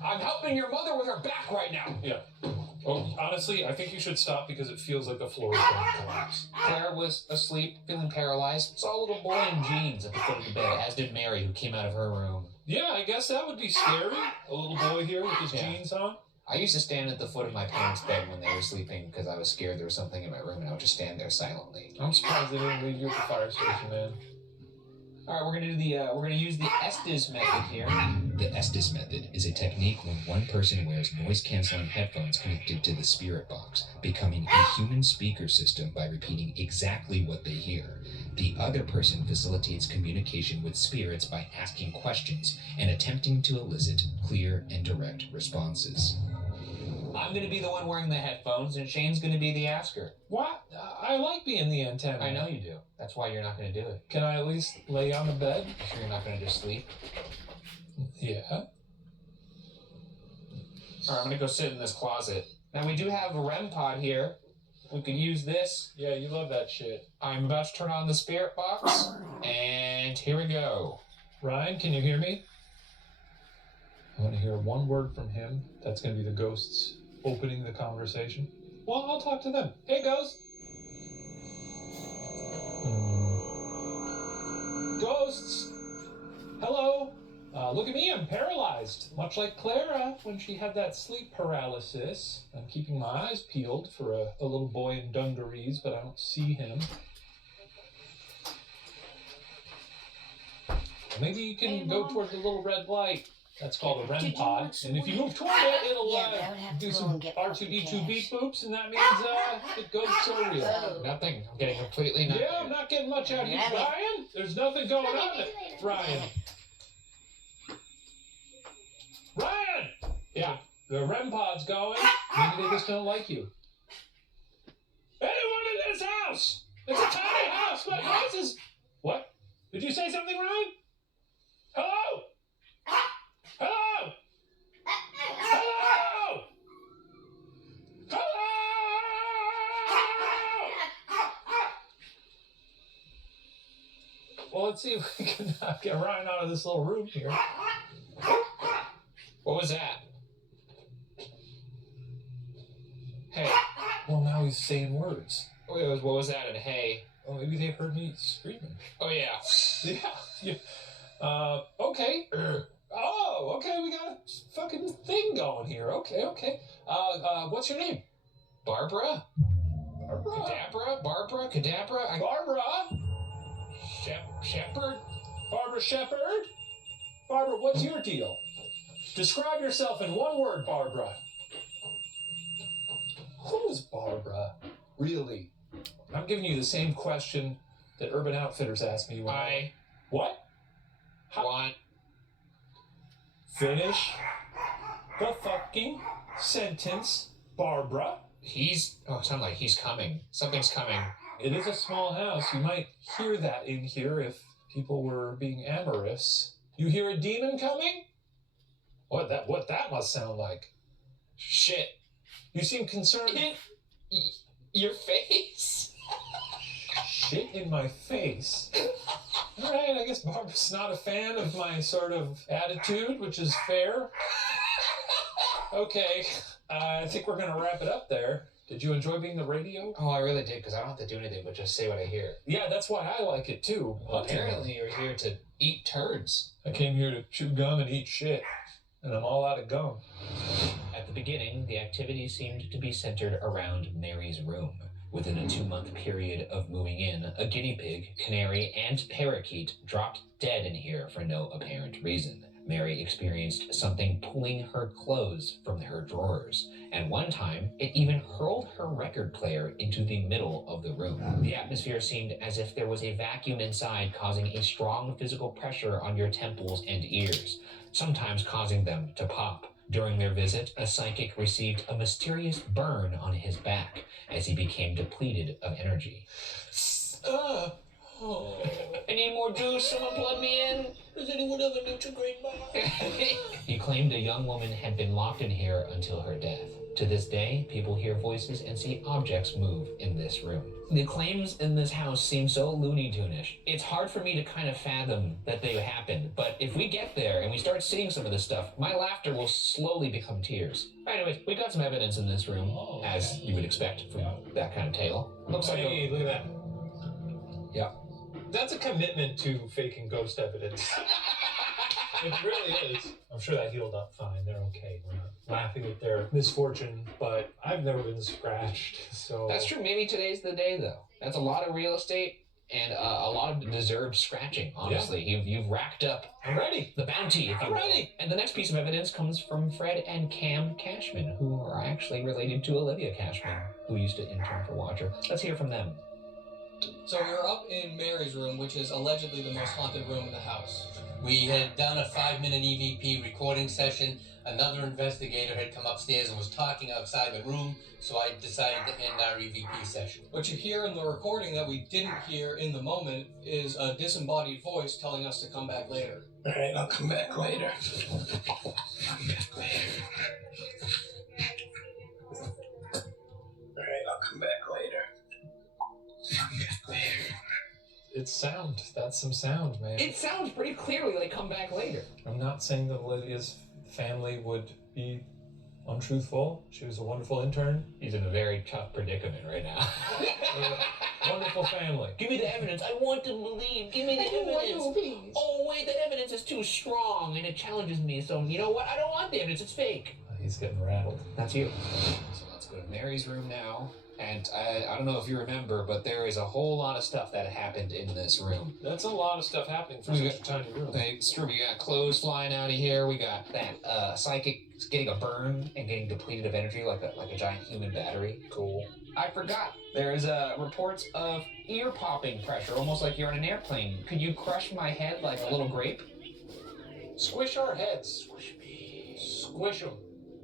I'm helping your mother with her back right now. Yeah. Oh, honestly, I think you should stop because it feels like the floor is going to collapse. Claire was asleep, feeling paralyzed. Saw a little boy in jeans at the foot of the bed, as did Mary, who came out of her room. Yeah, I guess that would be scary. A little boy here with his jeans on. I used to stand at the foot of my parents' bed when they were sleeping because I was scared there was something in my room, and I would just stand there silently. I'm surprised they didn't leave you at the fire station, man. All right, we're gonna use the Estes method here. The Estes method is a technique when one person wears noise-canceling headphones connected to the spirit box, becoming a human speaker system by repeating exactly what they hear. The other person facilitates communication with spirits by asking questions and attempting to elicit clear and direct responses. I'm gonna be the one wearing the headphones, and Shane's gonna be the asker. What? I like being the antenna. I know you do. That's why you're not gonna do it. Can I at least lay on the bed? You sure you're not gonna just sleep? Yeah. Alright, I'm gonna go sit in this closet. Now we do have a REM pod here. We could use this. Yeah, you love that shit. I'm about to turn on the spirit box, and here we go. Ryan, can you hear me? I want to hear one word from him. That's going to be the ghosts opening the conversation. Well, I'll talk to them. Hey, ghost. ghosts. Hello. Look at me, I'm paralyzed. Much like Clara when she had that sleep paralysis. I'm keeping my eyes peeled for a little boy in dungarees, but I don't see him. Maybe you can go toward the little red light. That's called a REM pod. And if you move toward it, it'll do some R2D2 beep boops, and that means it goes so real. Nothing. I'm getting completely nothing. Yeah, I'm not getting much out of you, Brian. There's nothing going on, Brian. Ryan! Yeah, the REM pod's going. Maybe they just don't like you. Anyone in this house? It's a tiny house, but houses. What? Did you say something, Ryan? Hello? Hello? Hello? Hello? Well, let's see if we can get Ryan out of this little room here. What was that? Hey. Well, now he's saying words. Wait, what was that? And hey. Oh, maybe they heard me screaming. Oh, yeah. Yeah. Okay. Oh, okay, we got a fucking thing going here. Okay. What's your name? Barbara? Cadabra? Barbara? Cadabra? Barbara? Shepherd? Barbara Shepherd? Barbara, what's your deal? Describe yourself in one word, Barbara. Who is Barbara? Really? I'm giving you the same question that Urban Outfitters asked me when What? Want. Finish the fucking sentence, Barbara. It sounds like he's coming. Something's coming. It is a small house. You might hear that in here if people were being amorous. You hear a demon coming? What that must sound like? Shit. You seem concerned. Your face? Shit in my face? Alright, I guess Barbara's not a fan of my sort of attitude, which is fair. Okay, I think we're gonna wrap it up there. Did you enjoy being the radio? Oh, I really did, because I don't have to do anything but just say what I hear. Yeah, that's why I like it too. Apparently you're here to eat turds. I came here to chew gum and eat shit, and I'm all out of gum. At the beginning, the activity seemed to be centered around Mary's room. Within a 2-month period of moving in, a guinea pig, canary, and parakeet dropped dead in here for no apparent reason. Mary experienced something pulling her clothes from her drawers, and one time, it even hurled her record player into the middle of the room. The atmosphere seemed as if there was a vacuum inside, causing a strong physical pressure on your temples and ears, sometimes causing them to pop. During their visit, a psychic received a mysterious burn on his back as he became depleted of energy. I need more juice. Someone plug me in. Does anyone have a Nutri-Grain bar? He claimed a young woman had been locked in here until her death. To this day, people hear voices and see objects move in this room. The claims in this house seem so Looney Tune-ish. It's hard for me to kind of fathom that they happened, but if we get there and we start seeing some of this stuff, my laughter will slowly become tears. Anyways, we got some evidence in this room, as you would expect from that kind of tale. Looks like look at that. Yeah. That's a commitment to faking ghost evidence. It really is. I'm sure that healed up fine. They're okay. We're not laughing at their misfortune, but I've never been scratched, so... That's true. Maybe today's the day, though. That's a lot of real estate and a lot of deserved scratching, honestly. Yeah. You've racked up I'm ready. The bounty, if you will. Ready. And the next piece of evidence comes from Fred and Cam Cashman, who are actually related to Olivia Cashman, who used to intern for Watcher. Let's hear from them. So we were up in Mary's room, which is allegedly the most haunted room in the house. We had done a 5-minute EVP recording session. Another investigator had come upstairs and was talking outside the room, so I decided to end our EVP session. What you hear in the recording that we didn't hear in the moment is a disembodied voice telling us to come back later. All right, I'll come back later. Come back later. All right, I'll come back later. Come back later. It's sound. That's some sound, man. It sounds pretty clearly like come back later. I'm not saying that Olivia's family would be untruthful. She was a wonderful intern. He's in a very tough predicament right now. Wonderful family. Give me the evidence. I want to believe. Give me the evidence. Oh, wait, the evidence is too strong and it challenges me. So, you know what? I don't want the evidence. It's fake. He's getting rattled. That's you. So let's go to Mary's room now. And I don't know if you remember, but there is a whole lot of stuff that happened in this room. That's a lot of stuff happening for such a tiny room. It's true. We got clothes flying out of here. We got that psychic getting a burn and getting depleted of energy like a giant human battery. Cool. I forgot. There's reports of ear popping pressure, almost like you're on an airplane. Could you crush my head like a little grape? Squish our heads. Squish me. Squish them.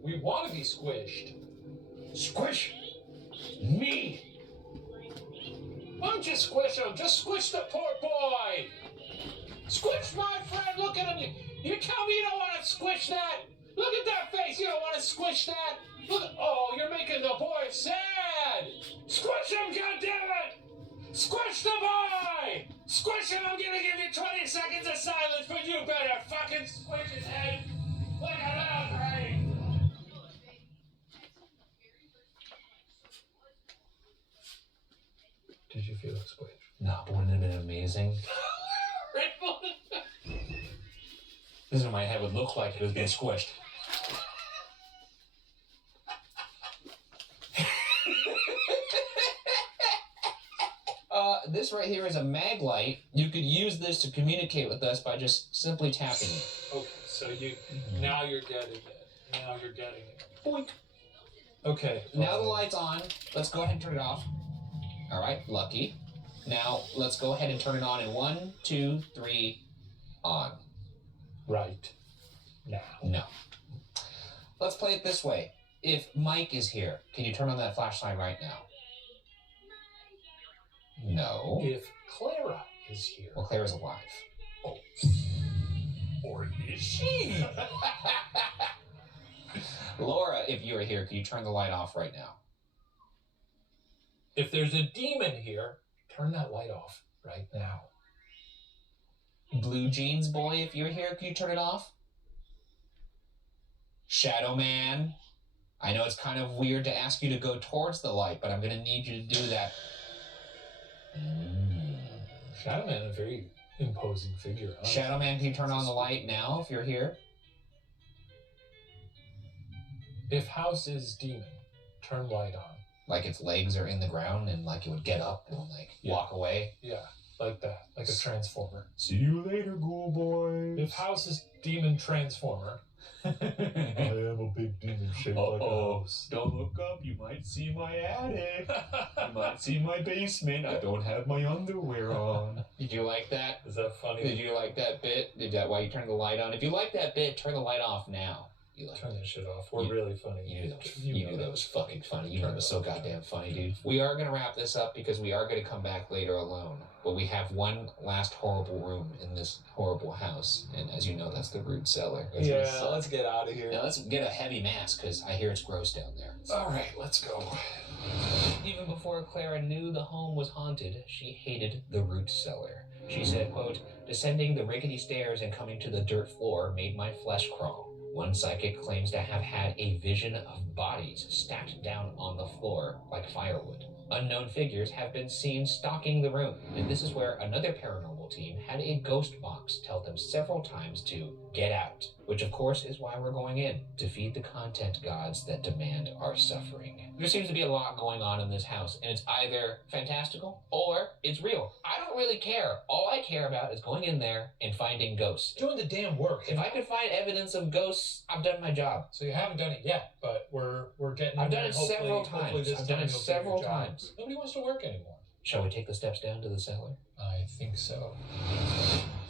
We want to be squished. Squish me. Why don't you squish him? Just squish the poor boy. Squish my friend. Look at him. You tell me you don't want to squish that? Look at that face. You don't want to squish that? Look. Oh, you're making the boy sad. Squish him, goddammit. Squish the boy. Squish him. I'm gonna give you 20 seconds of silence, but you better fucking squish his head like a little brain. Did you feel it squish? No, but wouldn't it have been amazing? This is what my head would look like if it was being squished. This right here is a mag light. You could use this to communicate with us by just simply tapping it. Okay, so now you're getting it. Now you're getting it. Boink. Okay. Now the light's on. Let's go ahead and turn it off. All right, lucky. Now let's go ahead and turn it on in 1, 2, 3, on. Right. Now. No. Let's play it this way. If Mike is here, can you turn on that flashlight right now? No. If Clara is here. Well, Clara's alive. Oh. Or is she? Laura, if you are here, can you turn the light off right now? If there's a demon here, turn that light off right now. Blue Jeans Boy, if you're here, can you turn it off? Shadow Man, I know it's kind of weird to ask you to go towards the light, but I'm going to need you to do that. Shadow Man, a very imposing figure. Honestly. Shadow Man, can you turn on the light now if you're here? If house is demon, turn light on. Like its legs are in the ground and like it would get up and like walk away? Yeah, like that. Like a transformer. See you later, ghoul boy. If house is demon transformer. I am a big demon shaped like a house. Don't look up, you might see my attic. You might see my basement. I don't have my underwear on. Did you like that? Is that funny? Did you like that bit? Did that why you turned the light on? If you like that bit, turn the light off now. You turn that shit off. We're really funny. You knew that was fucking funny. You know it was so goddamn funny, dude. We are going to wrap this up because we are going to come back later alone. But we have one last horrible room in this horrible house. And as you know, that's the root cellar. Yeah, let's get out of here. Now let's get a heavy mask because I hear it's gross down there. All right, let's go. Even before Clara knew the home was haunted, she hated the root cellar. She said, quote, "Descending the rickety stairs and coming to the dirt floor made my flesh crawl. One psychic claims to have had a vision of bodies stacked down on the floor like firewood. Unknown figures have been seen stalking the room, and this is where another paranormal team had a ghost box tell them several times to get out, which of course is why we're going in, to feed the content gods that demand our suffering. There seems to be a lot going on in this house, and it's either fantastical or it's real. I don't really care. All I care about is going in there and finding ghosts. Doing the damn work. If I could find evidence of ghosts, I've done my job. So you haven't done it yet, but we're getting. I've done it several times. I've done it several times. Nobody wants to work anymore. Shall we take the steps down to the cellar? I think so.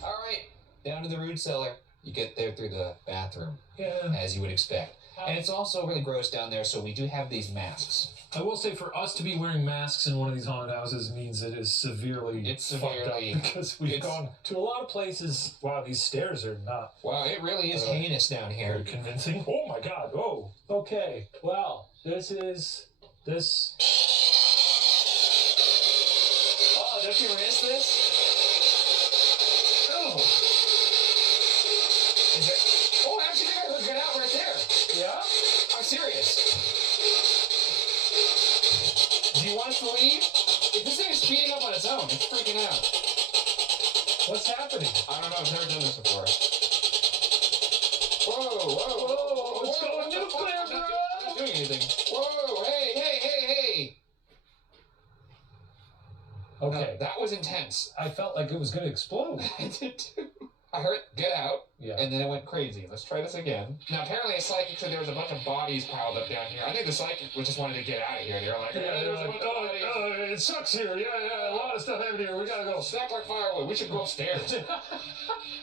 All right, down to the root cellar. You get there through the bathroom, as you would expect. And it's also really gross down there, so we do have these masks. I will say, for us to be wearing masks in one of these haunted houses means it is severely fucked up, because we've gone to a lot of places. Wow, these stairs are not. Wow, it really is heinous down here. Very convincing. Oh my god. Oh. Okay. Well, this. Oh, don't you miss this? Oh. Is there? Oh, actually, I could get out right there. Yeah? I'm serious. Do you want us to leave? If this thing is speeding phone. It's freaking out. What's happening? I don't know. I've never done this before. Whoa, it's going the fuck? nuclear, I'm bro! not doing anything. Whoa, hey. Okay. That was intense. I felt like it was going to explode. I did too. I heard get out, Yeah. and then it went crazy. Let's try this again. Now, apparently a psychic said there was a bunch of bodies piled up down here. I think the psychic just wanted to get out of here. They were like, Yeah, there's a bunch of bodies. it sucks here. Yeah, a lot of stuff happened here. We gotta go. Snack like firewood. We should go upstairs.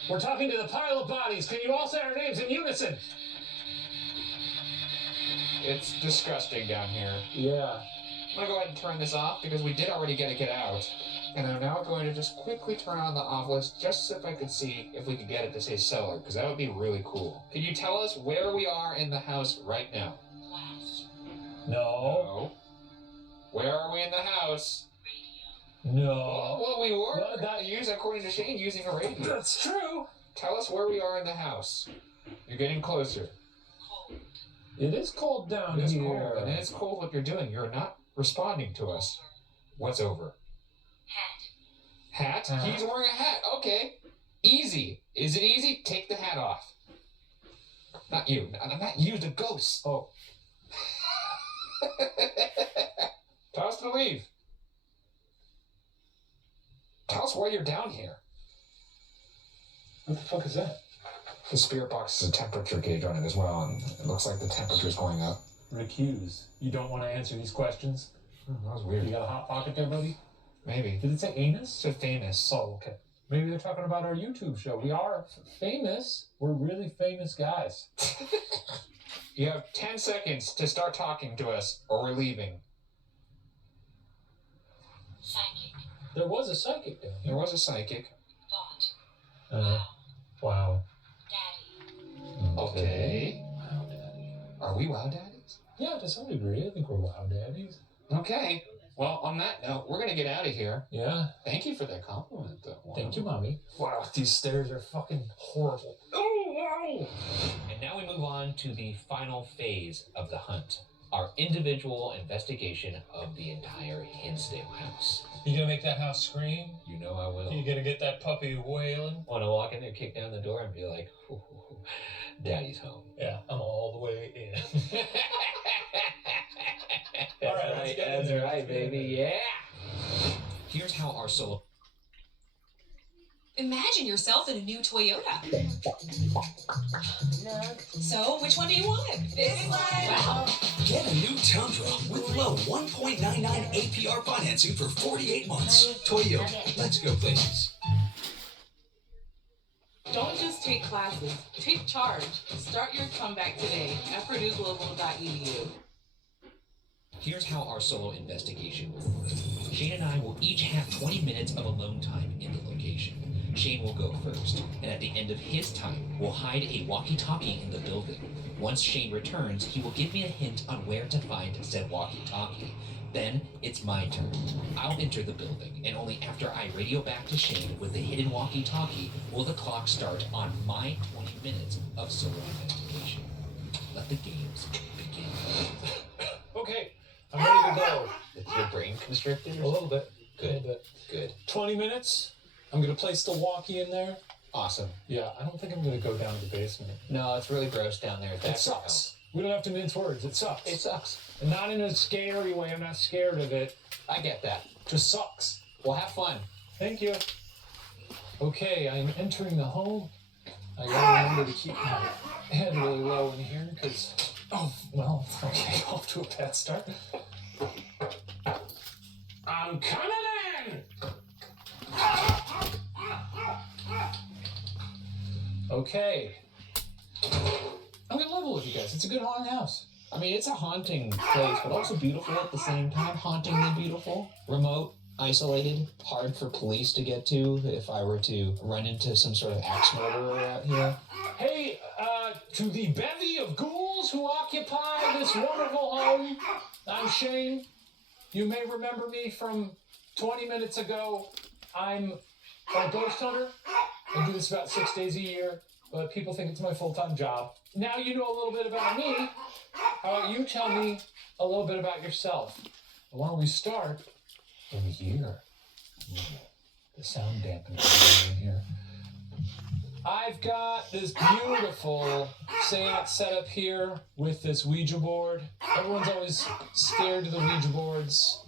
We're talking to the pile of bodies. Can you all say our names in unison? It's disgusting down here. Yeah. I'm gonna go ahead and turn this off because we did already get out. And I'm now going to just quickly turn on the off list just so if I could see if we could get it to say cellar, because that would be really cool. Can you tell us where we are in the house right now? No. Where are we in the house? No. Well, we were according to Shane, using a radio. That's true. Tell us where we are in the house. You're getting closer. It is cold down It is here. cold, and it's cold what you're doing. You're not responding to us. What's over? Hat? He's wearing a hat. Okay. Easy. Is it easy? Take the hat off. Not you. Not you, the ghost. Oh. Tell us to leave. Tell us why you're down here. What the fuck is that? The spirit box has a temperature gauge on it as well, and it looks like the temperature's going up. Recuse. You don't want to answer these questions? That was weird. You got a hot pocket there, buddy? Maybe. Did it say anus? It said famous. Oh, okay. Maybe they're talking about our YouTube show. We are famous. We're really famous guys. You have 10 seconds to start talking to us, or we're leaving. Psychic. There was a psychic there. There was a psychic. Thought. Wow. Daddy. Okay. Wow, Daddy. Are we wow daddies? Yeah, to some degree. I think we're wow daddies. Okay. Well, on that note, we're gonna get out of here. Yeah. Thank you for that compliment, though. Wow. Thank you, Mommy. Wow, these stairs are fucking horrible. Oh, wow! And now we move on to the final phase of the hunt. Our individual investigation of the entire Hinsdale house. You gonna make that house scream? You know I will. You gonna get that puppy wailing? Want to walk in there, kick down the door, and be like, Daddy's home. Yeah, I'm all the way in. All right, let's get in That's there. right, baby. Yeah. Here's how our solo. Imagine yourself in a new Toyota. So, which one do you want? This one. Wow. Get a new Tundra with low 1.99 APR financing for 48 months. Toyota, let's go places. Don't just take classes, take charge. Start your comeback today at PurdueGlobal.edu. Here's how our solo investigation will work. Shane and I will each have 20 minutes of alone time in the location. Shane will go first, and at the end of his time, we'll hide a walkie-talkie in the building. Once Shane returns, he will give me a hint on where to find said walkie-talkie. Then, it's my turn. I'll enter the building, and only after I radio back to Shane with the hidden walkie-talkie will the clock start on my 20 minutes of solo investigation. Let the games begin. Okay, I'm ready to go. Is your brain constricted? A little bit. Good. A little bit. Good. 20 minutes. I'm gonna place the walkie in there. Awesome. Yeah, I don't think I'm gonna go down to the basement. No, it's really gross down there. It sucks. We don't have to mince words. It sucks. It sucks. And not in a scary way. I'm not scared of it. I get that. Just sucks. Well, have fun. Thank you. Okay, I'm entering the home. I gotta remember to keep my head really low in here because, okay, off to a bad start. I'm coming in! Okay. I'm gonna level with you guys. It's a good haunted house. I mean, it's a haunting place, but also beautiful at the same time. Hauntingly beautiful. Remote, isolated, hard for police to get to if I were to run into some sort of axe murderer out here. Hey, to the bevy of ghouls who occupy this wonderful home, I'm Shane. You may remember me from 20 minutes ago. I'm a ghost hunter. I do this about 6 days a year, but people think it's my full-time job. Now you know a little bit about me. How about you tell me a little bit about yourself? And why don't we start in here? The sound dampener in here. I've got this beautiful seance set up here with this Ouija board. Everyone's always scared of the Ouija boards.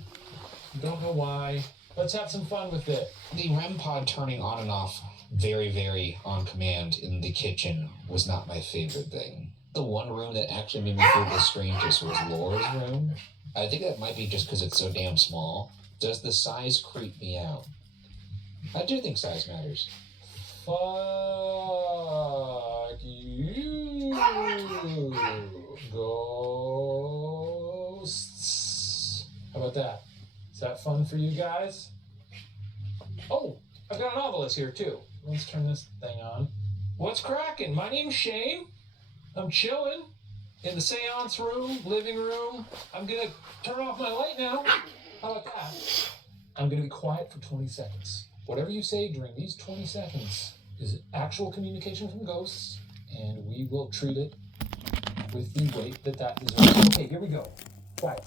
Don't know why. Let's have some fun with it. The REM pod turning on and off very, very on command in the kitchen was not my favorite thing. The one room that actually made me feel the strangest was Laura's room. I think that might be just because it's so damn small. Does the size creep me out? I do think size matters. Fuck you. Ghosts. How about that? Is that fun for you guys? Oh, I've got an obelisk here too. Let's turn this thing on. What's cracking? My name's Shane. I'm chilling in the seance room, living room. I'm gonna turn off my light now. How about that? I'm gonna be quiet for 20 seconds. Whatever you say during these 20 seconds is actual communication from ghosts, and we will treat it with the weight that deserves. Okay, here we go. Quiet.